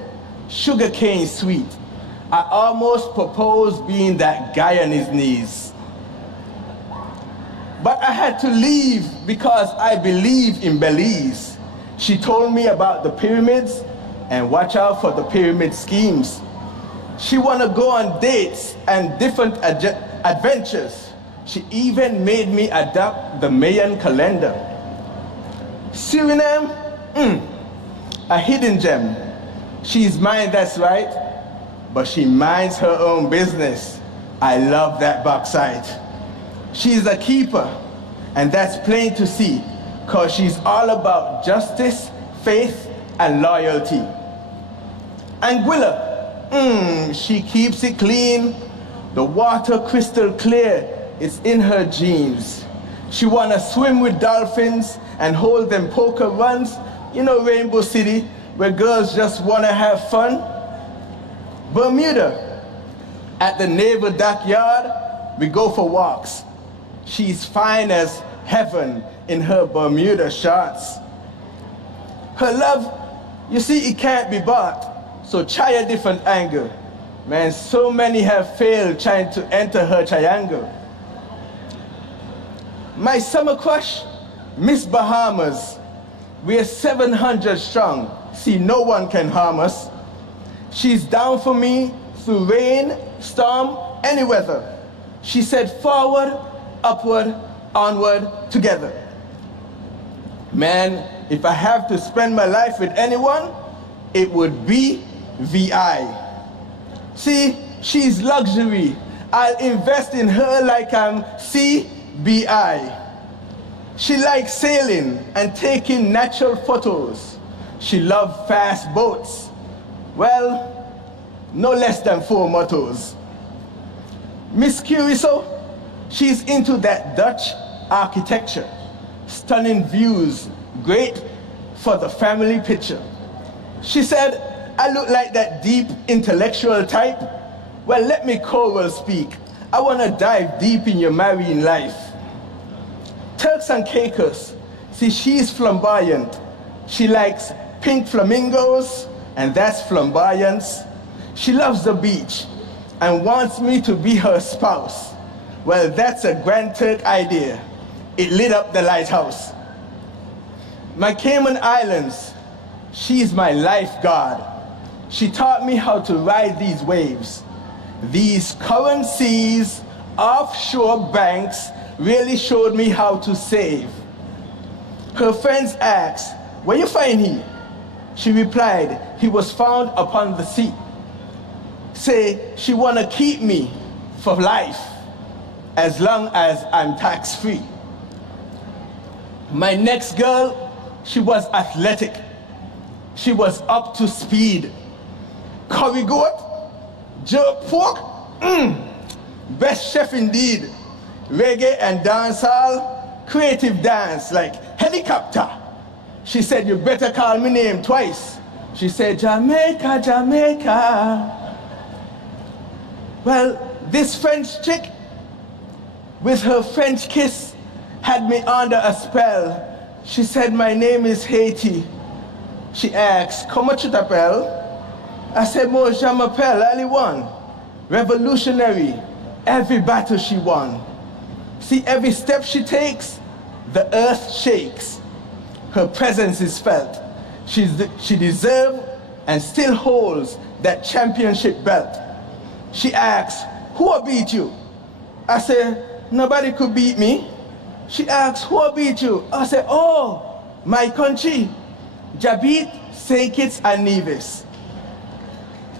sugarcane sweet. I almost proposed being that guy on his knees. But I had to leave because I believe in Belize. She told me about the pyramids and watch out for the pyramid schemes. She wanna go on dates and different adventures. She even made me adopt the Mayan calendar. Suriname, a hidden gem. She's mine, that's right, but she minds her own business. I love that bauxite. She's a keeper, and that's plain to see, cause she's all about justice, faith, and loyalty. Anguilla, she keeps it clean. The water crystal clear, it's in her genes. She wanna swim with dolphins and hold them poker runs. You know Rainbow City, where girls just wanna have fun. Bermuda, at the naval dockyard, we go for walks. She's fine as heaven in her Bermuda shorts. Her love, you see, it can't be bought, so try a different angle. Man, so many have failed trying to enter her triangle. My summer crush, Miss Bahamas. We're 700 strong, see no one can harm us. She's down for me through rain, storm, any weather. She said forward, upward, onward, together. Man, if I have to spend my life with anyone, it would be VI. See, she's luxury. I'll invest in her like I'm CBI. She likes sailing and taking natural photos. She loves fast boats. Well, no less than 4 mottos. Miss Curiso, she's into that Dutch architecture. Stunning views, great for the family picture. She said, I look like that deep intellectual type. Well, let me choral speak. I wanna dive deep in your marine life. Turks and Caicos, see, she's flamboyant. She likes pink flamingos, and that's flamboyance. She loves the beach and wants me to be her spouse. Well, that's a Grand Turk idea. It lit up the lighthouse. My Cayman Islands, she's my lifeguard. She taught me how to ride these waves. These current seas, offshore banks, really showed me how to save. Her friends asked, where you find he? She replied, he was found upon the sea. Say, she wanna keep me for life, as long as I'm tax-free. My next girl, she was athletic. She was up to speed. Curry goat, jerk pork, best chef indeed. Reggae and dancehall, creative dance like helicopter. She said, you better call me name twice. She said, Jamaica, Jamaica. Well, this French chick, with her French kiss, had me under a spell. She said, my name is Haiti. She asked, comment tu t'appelles? I said, moi, je m'appelle Ali One. revolutionary, every battle she won. See, every step she takes, the earth shakes. Her presence is felt. She deserves and still holds that championship belt. She asks, who will beat you? I say, nobody could beat me. She asks, who will beat you? I say, oh, my country, Jabit, St. Kitts and Nevis.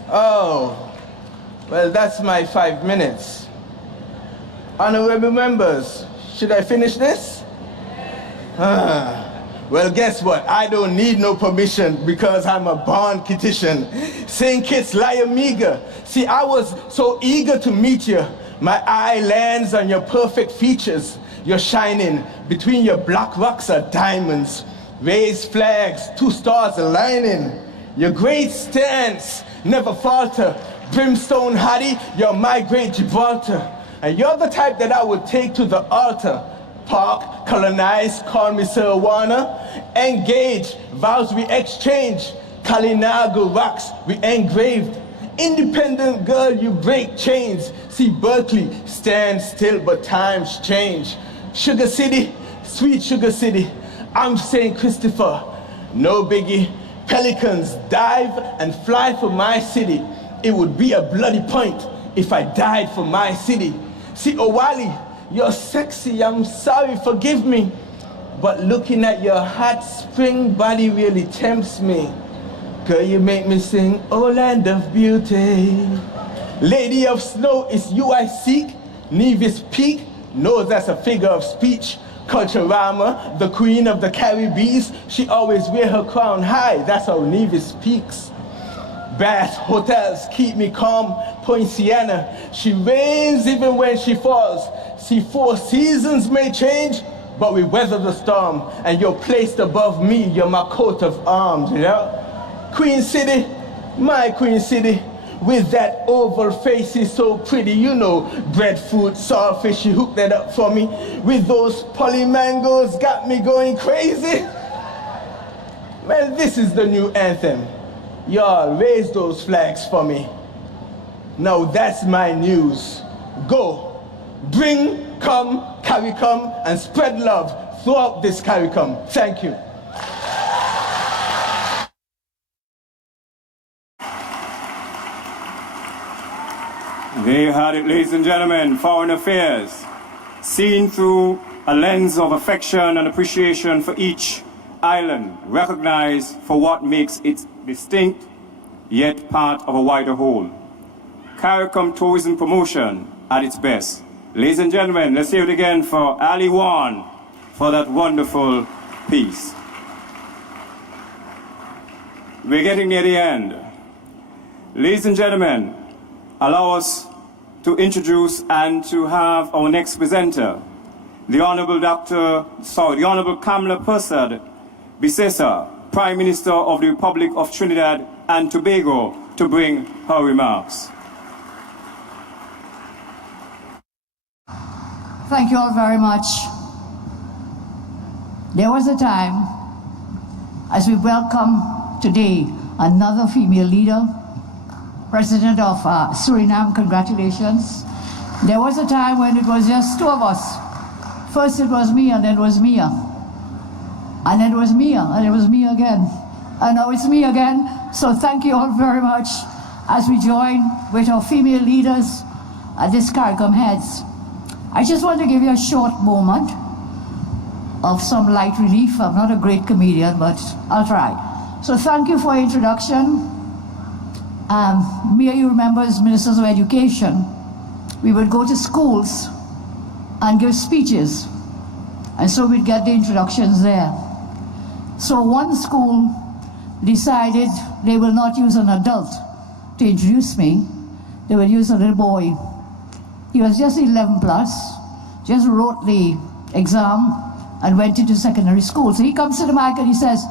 Oh, well, that's my 5 minutes. Honorable members, should I finish this? Well, guess what? I don't need no permission because I'm a born Kittitian. St. Kitts, Lyamiga. See, I was so eager to meet you. My eye lands on your perfect features. You're shining. Between your black rocks are diamonds. Raised flags, 2 stars aligning. Your great stance, never falter. Brimstone Hattie, you're my great Gibraltar. And you're the type that I would take to the altar. Park, colonize, call me Sirwana. Engage, vows we exchange. Kalinago rocks we engraved. Independent girl, you break chains. See Berkeley, stand still, but times change. Sugar City, sweet Sugar City. I'm St. Christopher, no biggie. Pelicans dive and fly for my city. It would be a bloody point if I died for my city. See, Owali, you're sexy, I'm sorry, forgive me. But looking at your hot spring body really tempts me. Girl, you make me sing, oh land of beauty. Lady of snow, it's you I seek. Nevis Peak, knows that's a figure of speech. Culturama, the queen of the Caribbees, she always wear her crown high, that's how Nevis peaks. Bath hotels keep me calm. Point Sienna, she reigns even when she falls. See, 4 seasons may change, but we weather the storm. And you're placed above me, you're my coat of arms, yeah? Queen City, my Queen City, with that oval face is so pretty, you know, breadfruit, saltfish, she hooked that up for me. With those polymangoes, got me going crazy. Man, this is the new anthem. Y'all raise those flags for me. Now that's my news. Go, bring, come, CARICOM, and spread love throughout this CARICOM. Thank you. There you had it, ladies and gentlemen, Foreign Affairs, seen through a lens of affection and appreciation for each island, recognized for what makes it distinct, yet part of a wider whole. CARICOM tourism promotion at its best. Ladies and gentlemen, let's hear it again for Ali Wan for that wonderful piece. We're getting near the end. Ladies and gentlemen, allow us to introduce and to have our next presenter, the Honorable Kamala Persad Bisesa, Prime Minister of the Republic of Trinidad and Tobago, to bring her remarks. Thank you all very much. There was a time, as we welcome today another female leader, President of Suriname, congratulations. There was a time when it was just 2 of us. First it was me, and then it was Mia. And then it was Mia, and it was me again. And now it's me again. So thank you all very much as we join with our female leaders at this CARICOM heads. I just want to give you a short moment of some light relief. I'm not a great comedian, but I'll try. So thank you for your introduction. Mia, you remember, as Ministers of Education, we would go to schools and give speeches. And so we'd get the introductions there. So one school decided they will not use an adult to introduce me. They will use a little boy. He was just 11 plus, just wrote the exam and went into secondary school. So he comes to the mic and he says,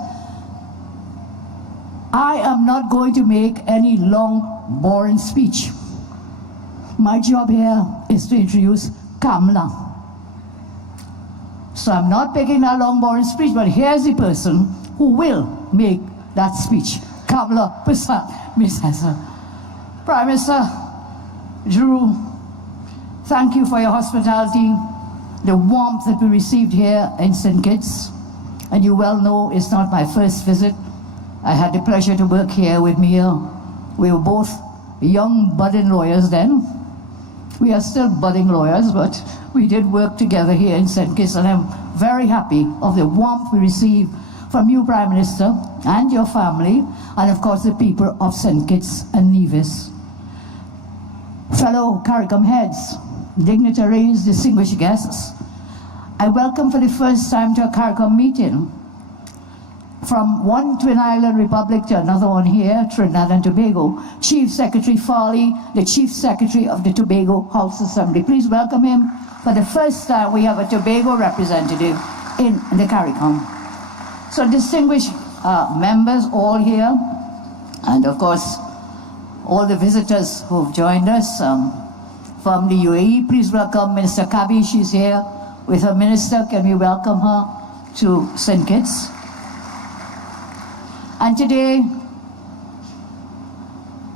I am not going to make any long, boring speech. My job here is to introduce Kamala. So I'm not making that long, boring speech, but here's the person who will make that speech. Kamala Persad Bisesa. Prime Minister, Drew, thank you for your hospitality, the warmth that we received here in St. Kitts. And you well know it's not my first visit. I had the pleasure to work here with Mia. We were both young budding lawyers then. We are still budding lawyers, but we did work together here in St. Kitts, and I'm very happy of the warmth we received from you, Prime Minister, and your family, and of course the people of St. Kitts and Nevis. Fellow CARICOM heads, dignitaries, distinguished guests, I welcome for the first time to a CARICOM meeting from one Twin Island Republic to another one here, Trinidad and Tobago, Chief Secretary Farley, the Chief Secretary of the Tobago House Assembly. Please welcome him. For the first time, we have a Tobago representative in the CARICOM. So distinguished members all here, and of course, all the visitors who've joined us from the UAE, please welcome Minister Kabi. She's here with her minister. Can we welcome her to St. Kitts? And today,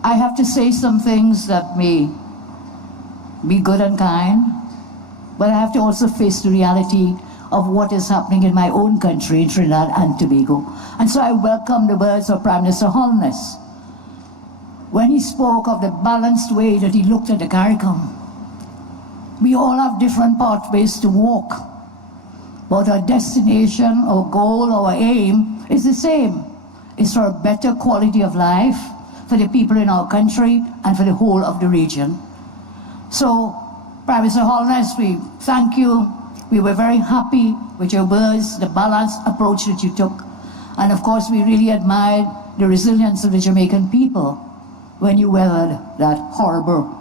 I have to say some things that may be good and kind, but I have to also face the reality of what is happening in my own country, in Trinidad and Tobago. And so I welcome the words of Prime Minister Holness when he spoke of the balanced way that he looked at the CARICOM. We all have different pathways to walk, but our destination, our goal, our aim is the same. It's for a better quality of life for the people in our country and for the whole of the region. So, Prime Minister Holness, we thank you. We were very happy with your words, the balanced approach that you took. And of course, we really admired the resilience of the Jamaican people when you weathered that horrible,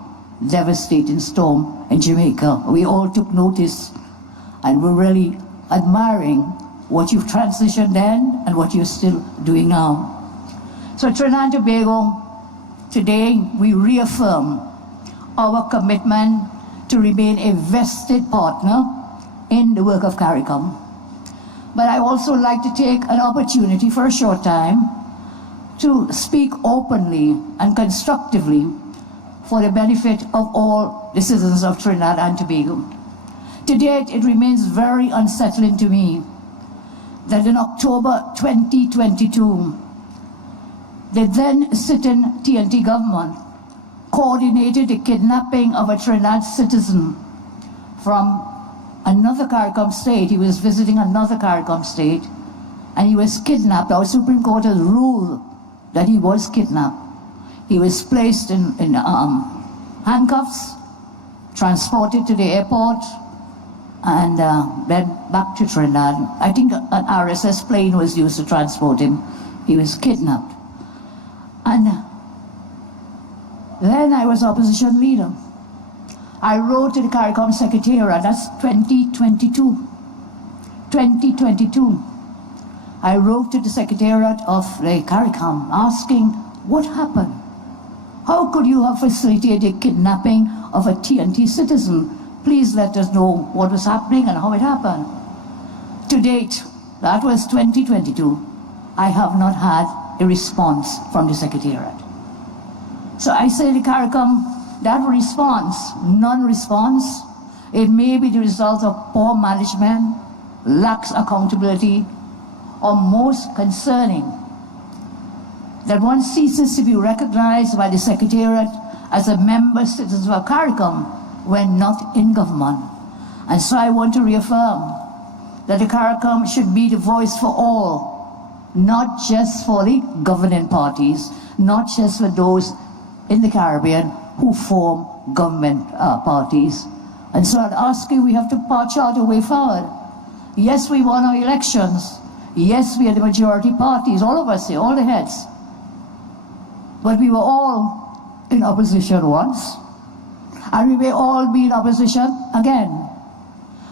devastating storm in Jamaica. We all took notice, and we're really admiring what you've transitioned then and what you're still doing now. So Trinidad and Tobago, today we reaffirm our commitment to remain a vested partner in the work of CARICOM. But I also like to take an opportunity for a short time to speak openly and constructively for the benefit of all the citizens of Trinidad and Tobago. To date, it remains very unsettling to me that in October 2022, the then sitting TNT government coordinated the kidnapping of a Trinidad citizen from another CARICOM state. He was visiting another CARICOM state, and he was kidnapped. Our Supreme Court has ruled that he was kidnapped. He was placed in handcuffs, transported to the airport, and then back to Trinidad. I think an RSS plane was used to transport him. He was kidnapped. And then I was opposition leader. I wrote to the CARICOM Secretariat, that's 2022. I wrote to the Secretariat of the CARICOM asking, what happened? How could you have facilitated kidnapping of a TNT citizen? Please let us know what was happening and how it happened. To date, that was 2022, I have not had a response from the Secretariat. So I say to CARICOM, that response, non-response, it may be the result of poor management, lax accountability, or most concerning, that one ceases to be recognized by the Secretariat as a member citizen of CARICOM when not in government. And so I want to reaffirm that the CARICOM should be the voice for all, not just for the governing parties, not just for those in the Caribbean who form government parties. And so I'd ask you, we have to chart a way forward. Yes, we won our elections. Yes, we are the majority parties, all of us here, all the heads. But we were all in opposition once, and we may all be in opposition again.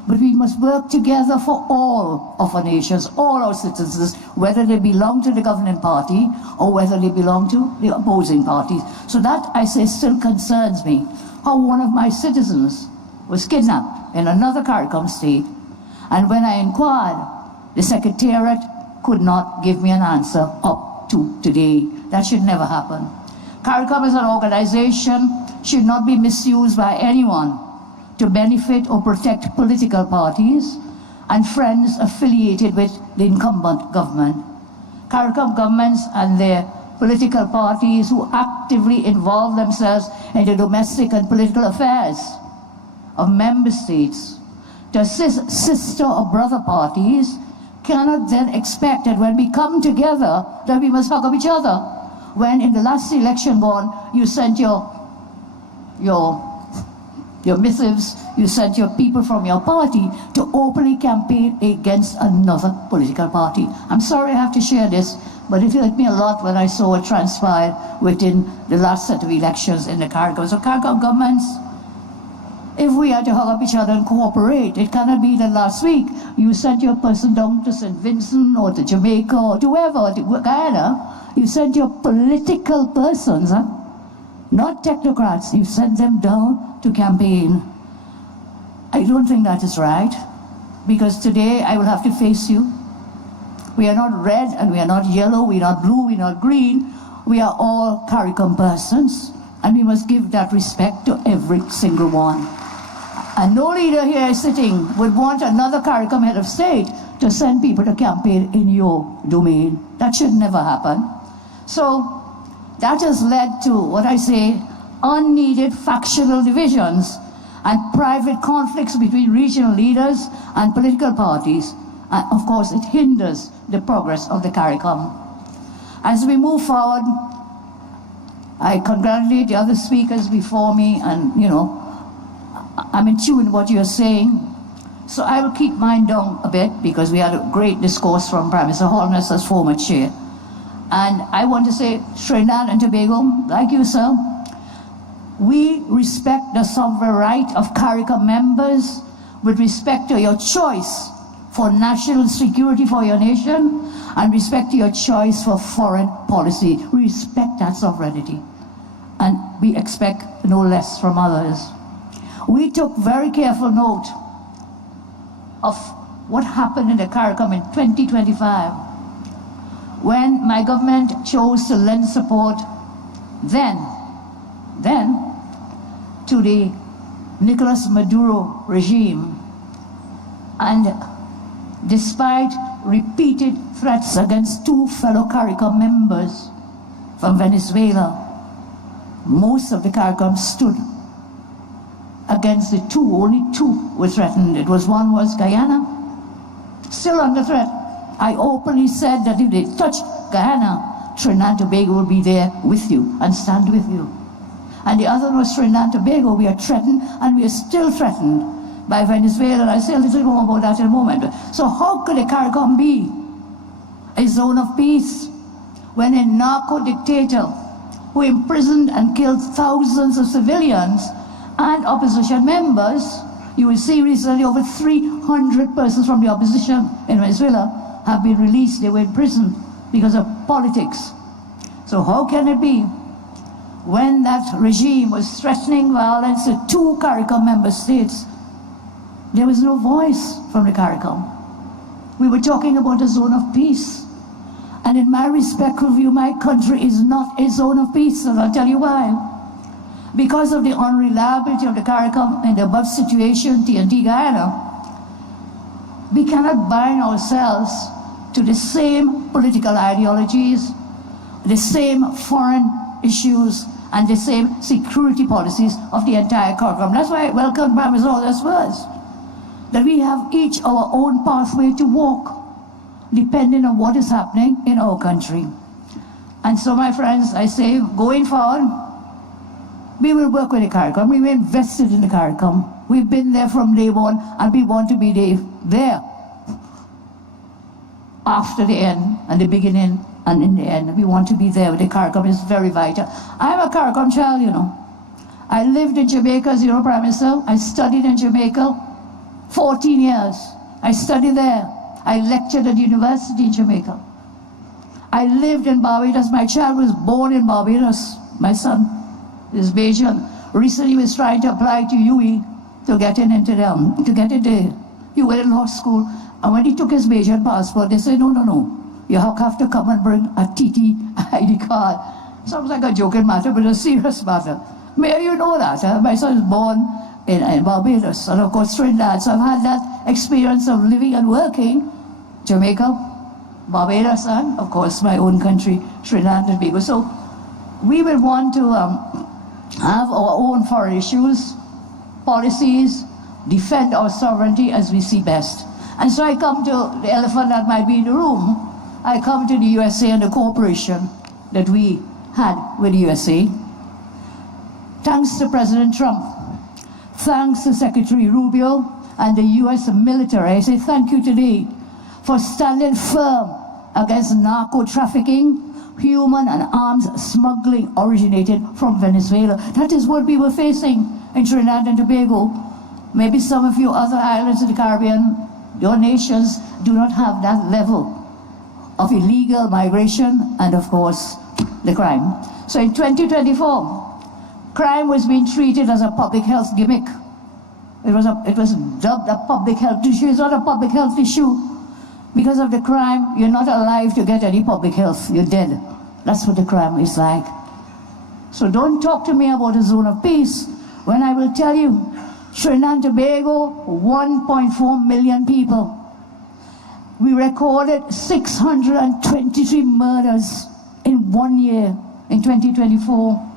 But we must work together for all of our nations, all our citizens, whether they belong to the governing party or whether they belong to the opposing parties. So that, I say, still concerns me. How one of my citizens was kidnapped in another CARICOM state, and when I inquired, the Secretariat could not give me an answer up to today. That should never happen. CARICOM is an organization should not be misused by anyone to benefit or protect political parties and friends affiliated with the incumbent government. CARICOM governments and their political parties who actively involve themselves in the domestic and political affairs of member states to assist sister or brother parties cannot then expect that when we come together that we must hug up each other. When in the last election gone, you sent your missives, you sent your people from your party to openly campaign against another political party. I'm sorry I have to share this, but it hurt me a lot when I saw it transpire within the last set of elections in the CARICOM. So CARICOM governments, if we are to hug up each other and cooperate, it cannot be that last week you sent your person down to St. Vincent or to Jamaica or to wherever, to Guyana. You sent your political persons, not technocrats. You sent them down to campaign. I don't think that is right, because today I will have to face you. We are not red and we are not yellow, we are not blue, we are not green. We are all CARICOM persons, and we must give that respect to every single one. And no leader here sitting would want another CARICOM head of state to send people to campaign in your domain. That should never happen. So that has led to what I say, unneeded factional divisions and private conflicts between regional leaders and political parties. And of course, it hinders the progress of the CARICOM. As we move forward, I congratulate the other speakers before me, and I'm in tune with what you're saying. So I will keep mine down a bit, because we had a great discourse from Prime Minister Holness as former chair. And I want to say, Trinidad and Tobago, like you, sir, we respect the sovereign right of CARICOM members with respect to your choice for national security for your nation and respect to your choice for foreign policy. We respect that sovereignty, and we expect no less from others. We took very careful note of what happened in the CARICOM in 2025, when my government chose to lend support then to the Nicolas Maduro regime. And despite repeated threats against two fellow CARICOM members from Venezuela, most of the CARICOM stood against the two. Only two were threatened. One was Guyana, still under threat. I openly said that if they touch Guyana, Trinidad and Tobago will be there with you and stand with you. And the other was Trinidad and Tobago. We are threatened, and we are still threatened by Venezuela. I'll say a little more about that in a moment. So how could the CARICOM be a zone of peace when a narco-dictator who imprisoned and killed thousands of civilians and opposition members? You will see recently over 300 persons from the opposition in Venezuela have been released. They were in prison because of politics. So how can it be when that regime was threatening violence to two CARICOM member states, there was no voice from the CARICOM? We were talking about a zone of peace. And in my respectful view, my country is not a zone of peace, and I'll tell you why. Because of the unreliability of the CARICOM in the above situation, TNT Guyana, we cannot bind ourselves to the same political ideologies, the same foreign issues, and the same security policies of the entire CARICOM. That's why I welcome Prime Minister Holness words, that we have each our own pathway to walk, depending on what is happening in our country. And so, my friends, I say, going forward, we will work with the CARICOM. We were invested in the CARICOM. We've been there from day one, and we want to be there after the end and the beginning and in the end. We want to be there with the CARICOM. It's very vital. I'm a CARICOM child, I lived in Jamaica as Prime Minister. I studied in Jamaica 14 years. I studied there. I lectured at the university in Jamaica. I lived in Barbados. My child was born in Barbados. My son is Bajan. Recently he was trying to apply to UE to get into law school. And when he took his Bajan passport, they said, no. You have to come and bring a TT ID card. Sounds like a joking matter, but a serious matter. May you know that. My son is born in Barbados, and of course Trinidad, so I've had that experience of living and working, Jamaica, Barbados, and of course my own country, Trinidad and Tobago. So we will want to have our own foreign issues, policies, defend our sovereignty as we see best. And so I come to the elephant that might be in the room. I come to the USA and the cooperation that we had with the USA. Thanks to President Trump, thanks to Secretary Rubio and the US military, I say thank you today for standing firm against narco-trafficking, human and arms smuggling originated from Venezuela. That is what we were facing in Trinidad and Tobago. Maybe some of you other islands in the Caribbean, your nations do not have that level of illegal migration and of course the crime. So in 2024, crime was being treated as a public health gimmick. It was dubbed a public health issue. It's not a public health issue. Because of the crime, you're not alive to get any public health. You're dead. That's what the crime is like. So don't talk to me about a zone of peace when I will tell you, Trinidad and Tobago, 1.4 million people. We recorded 623 murders in 1 year, in 2024.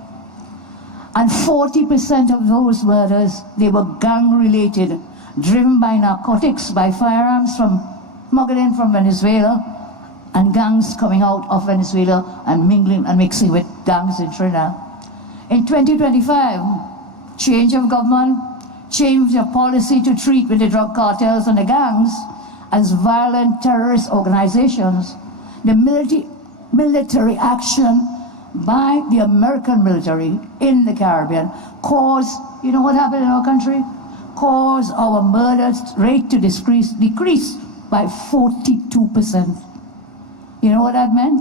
And 40% of those murders, they were gang-related, driven by narcotics, by firearms smuggling from Venezuela, and gangs coming out of Venezuela and mingling and mixing with gangs in Trinidad. In 2025, change of government, change of policy to treat with the drug cartels and the gangs as violent terrorist organizations. The military action by the American military in the Caribbean caused, you know what happened in our country? Caused our murder rate to decrease by 42%. You know what that meant?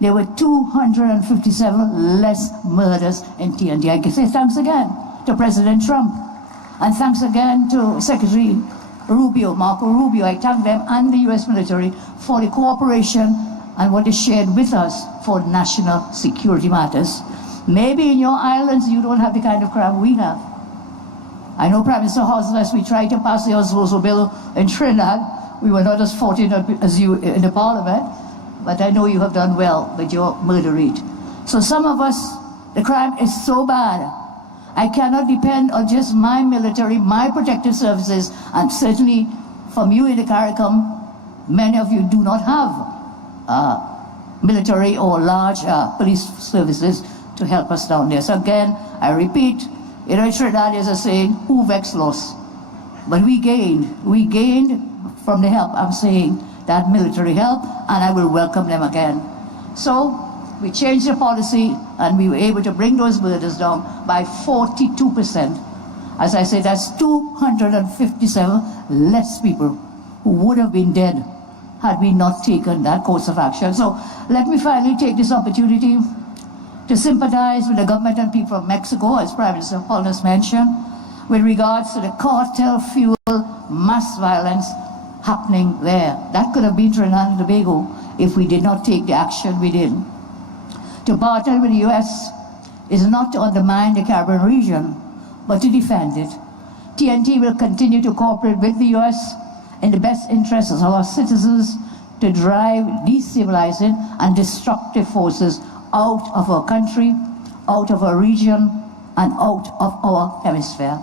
There were 257 less murders in TNT. I can say thanks again to President Trump. And thanks again to Secretary Rubio, Marco Rubio. I thank them and the US military for the cooperation and what is shared with us for national security matters. Maybe in your islands you don't have the kind of crime we have. I know Prime Minister Hosler, as we tried to pass the Osloso bill in Trinidad, we were not as fortunate as you in the parliament, but I know you have done well with your murder rate. So some of us, the crime is so bad, I cannot depend on just my military, my protective services, and certainly from you in the CARICOM, many of you do not have military or large police services to help us down there. So again, I repeat, you know, Trinidad is a saying, who vex lost? But we gained from the help, I'm saying, that military help, and I will welcome them again. So we changed the policy and we were able to bring those murders down by 42%. As I said, that's 257 less people who would have been dead had we not taken that course of action. So let me finally take this opportunity to sympathize with the government and people of Mexico, as Prime Minister Holness mentioned, with regards to the cartel-fueled mass violence happening there. That could have been Trinidad and Tobago if we did not take the action we did. To partner with the US is not to undermine the Caribbean region, but to defend it. TNT will continue to cooperate with the US in the best interests of our citizens to drive destabilizing and destructive forces out of our country, out of our region, and out of our hemisphere.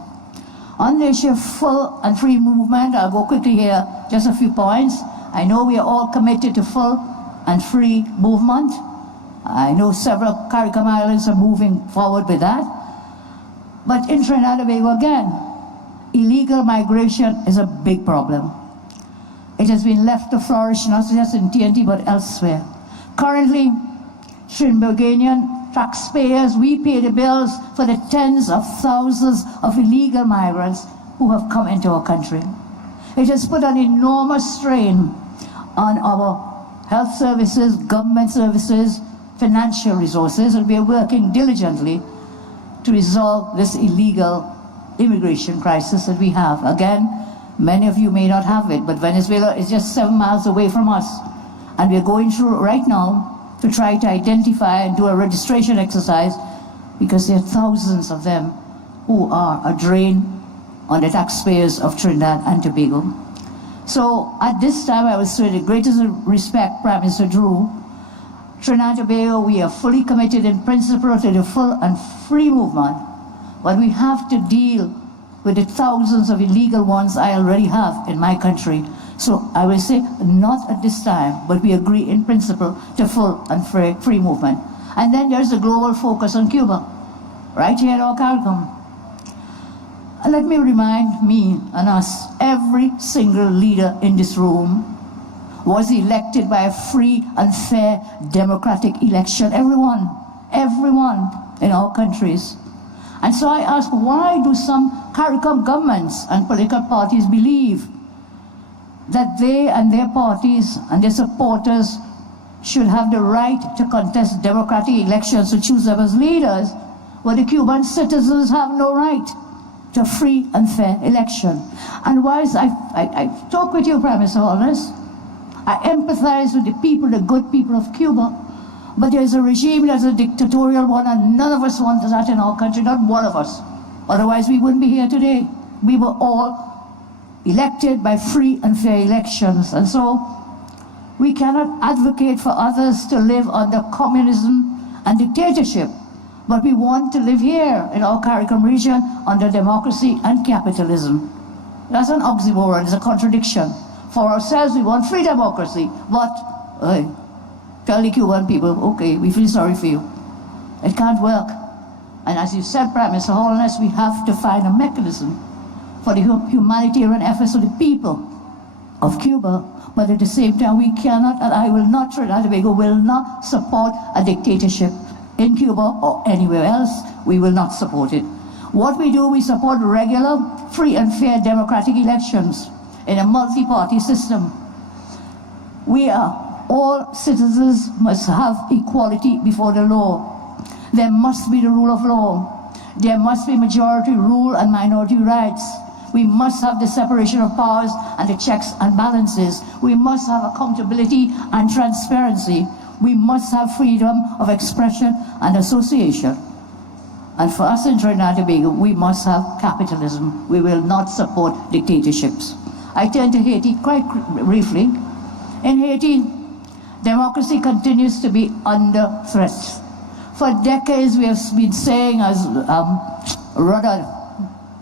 On the issue of full and free movement, I'll go quickly here, just a few points. I know we are all committed to full and free movement. I know several CARICOM islands are moving forward with that. But in Trinidad and Tobago, again, illegal migration is a big problem. It has been left to flourish not just in TNT but elsewhere. Currently, Trinbagonian taxpayers, we pay the bills for the tens of thousands of illegal migrants who have come into our country. It has put an enormous strain on our health services, government services, financial resources, and we are working diligently to resolve this illegal immigration crisis that we have. Again, many of you may not have it, but Venezuela is just 7 miles away from us. And we're going through right now to try to identify and do a registration exercise because there are thousands of them who are a drain on the taxpayers of Trinidad and Tobago. So at this time, I would say the greatest respect, Prime Minister Drew, Trinidad and Tobago, we are fully committed in principle to the full and free movement, but we have to deal with the thousands of illegal ones I already have in my country. So I will say, not at this time, but we agree in principle to full and free movement. And then there's the global focus on Cuba, right here at our CARICOM. And let me remind me and us, every single leader in this room was elected by a free and fair democratic election. Everyone in our countries. And so I ask, why do some CARICOM governments and political parties believe that they and their parties and their supporters should have the right to contest democratic elections to choose them as leaders, but the Cuban citizens have no right to a free and fair election? And whilst I talk with you, Prime Minister Holness, I empathize with the people, the good people of Cuba, but there's a regime that's a dictatorial one, and none of us want that in our country, not one of us. Otherwise, we wouldn't be here today. We were all elected by free and fair elections, and so we cannot advocate for others to live under communism and dictatorship, but we want to live here in our CARICOM region under democracy and capitalism. That's an oxymoron, it's a contradiction. For ourselves, we want free democracy, but tell the Cuban people, okay, we feel sorry for you. It can't work. And as you said, Prime Minister Holness, we have to find a mechanism for the humanitarian efforts of the people of Cuba, but at the same time, we cannot, and I will not, Trinidad and Tobago will not support a dictatorship in Cuba or anywhere else. We will not support it. What we do, we support regular, free and fair democratic elections in a multi-party system. All citizens must have equality before the law. There must be the rule of law. There must be majority rule and minority rights. We must have the separation of powers and the checks and balances. We must have accountability and transparency. We must have freedom of expression and association. And for us in Trinidad and Tobago, we must have capitalism. We will not support dictatorships. I turn to Haiti quite briefly. In Haiti, democracy continues to be under threat. For decades, we have been saying, as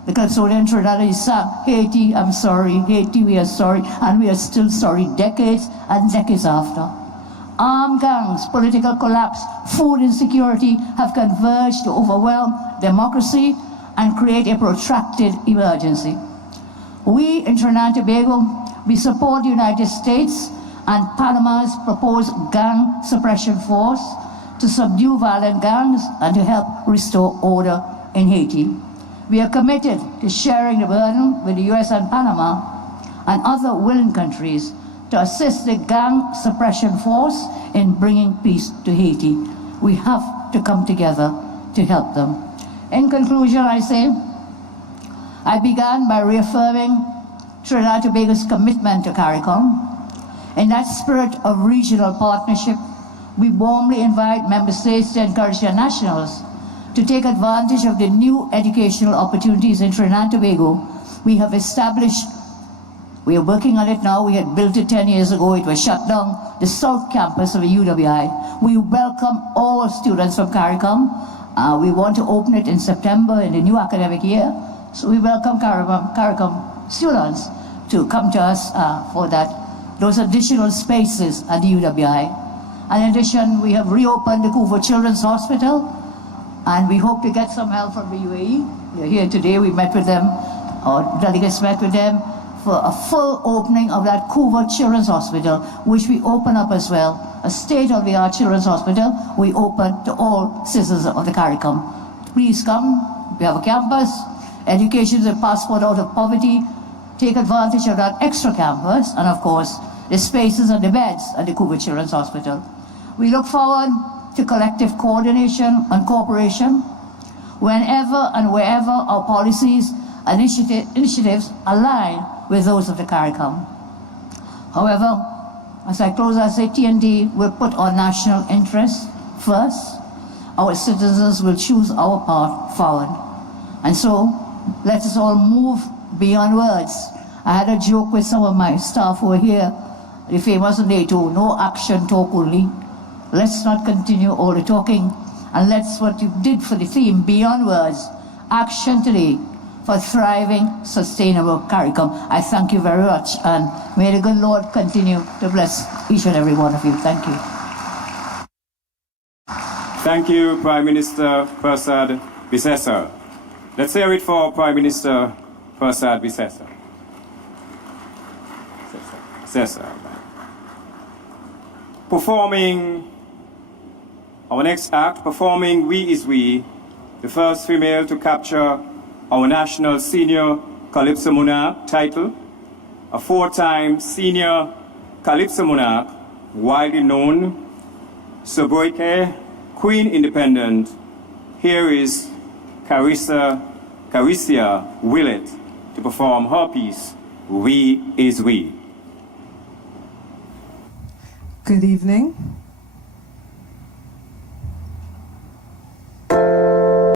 the custodian Trinidad is Haiti, I'm sorry, Haiti, we are sorry, and we are still sorry decades and decades after. Armed gangs, political collapse, food insecurity have converged to overwhelm democracy and create a protracted emergency. We in Trinidad and Tobago, we support the United States and Panama's proposed gang suppression force to subdue violent gangs and to help restore order in Haiti. We are committed to sharing the burden with the US and Panama and other willing countries to assist the gang suppression force in bringing peace to Haiti. We have to come together to help them. In conclusion, I say, I began by reaffirming Trinidad and Tobago's commitment to CARICOM. In that spirit of regional partnership, we warmly invite member states to encourage their nationals to take advantage of the new educational opportunities in Trinidad and Tobago. We have established, we are working on it now, we had built it 10 years ago, it was shut down, the South Campus of the UWI. We welcome all students from CARICOM. We want to open it in September in the new academic year. So we welcome CARICOM students to come to us for those additional spaces at the UWI. And in addition, we have reopened the Couva Children's Hospital, and we hope to get some help from the UAE. They're here today, we met with them, our delegates met with them for a full opening of that Couva Children's Hospital, which we open up as well, a state-of-the-art children's hospital we open to all citizens of the CARICOM. Please come, we have a campus, education is a passport out of poverty, take advantage of that extra campus, and of course, the spaces and the beds at the Couva Children's Hospital. We look forward to collective coordination and cooperation whenever and wherever our policies and initiatives align with those of the CARICOM. However, as I close, I say TND will put our national interests first, our citizens will choose our path forward. And so, let us all move beyond words. I had a joke with some of my staff who were here, the famous NATO, no action, talk only. Let's not continue all the talking, and let's what you did for the theme, beyond words, action today for thriving, sustainable CARICOM. I thank you very much, and may the good Lord continue to bless each and every one of you. Thank you. Thank you, Prime Minister Prasad Bisesa. Let's hear it for Prime Minister Prasad Bisesa. Performing our next act, performing We Is We, the first female to capture our national senior Calypso Monarch title, a 4-time senior Calypso Monarch, widely known, Sobroike, Queen Independent. Here is Caricia Willett to perform her piece, We Is We. Good evening.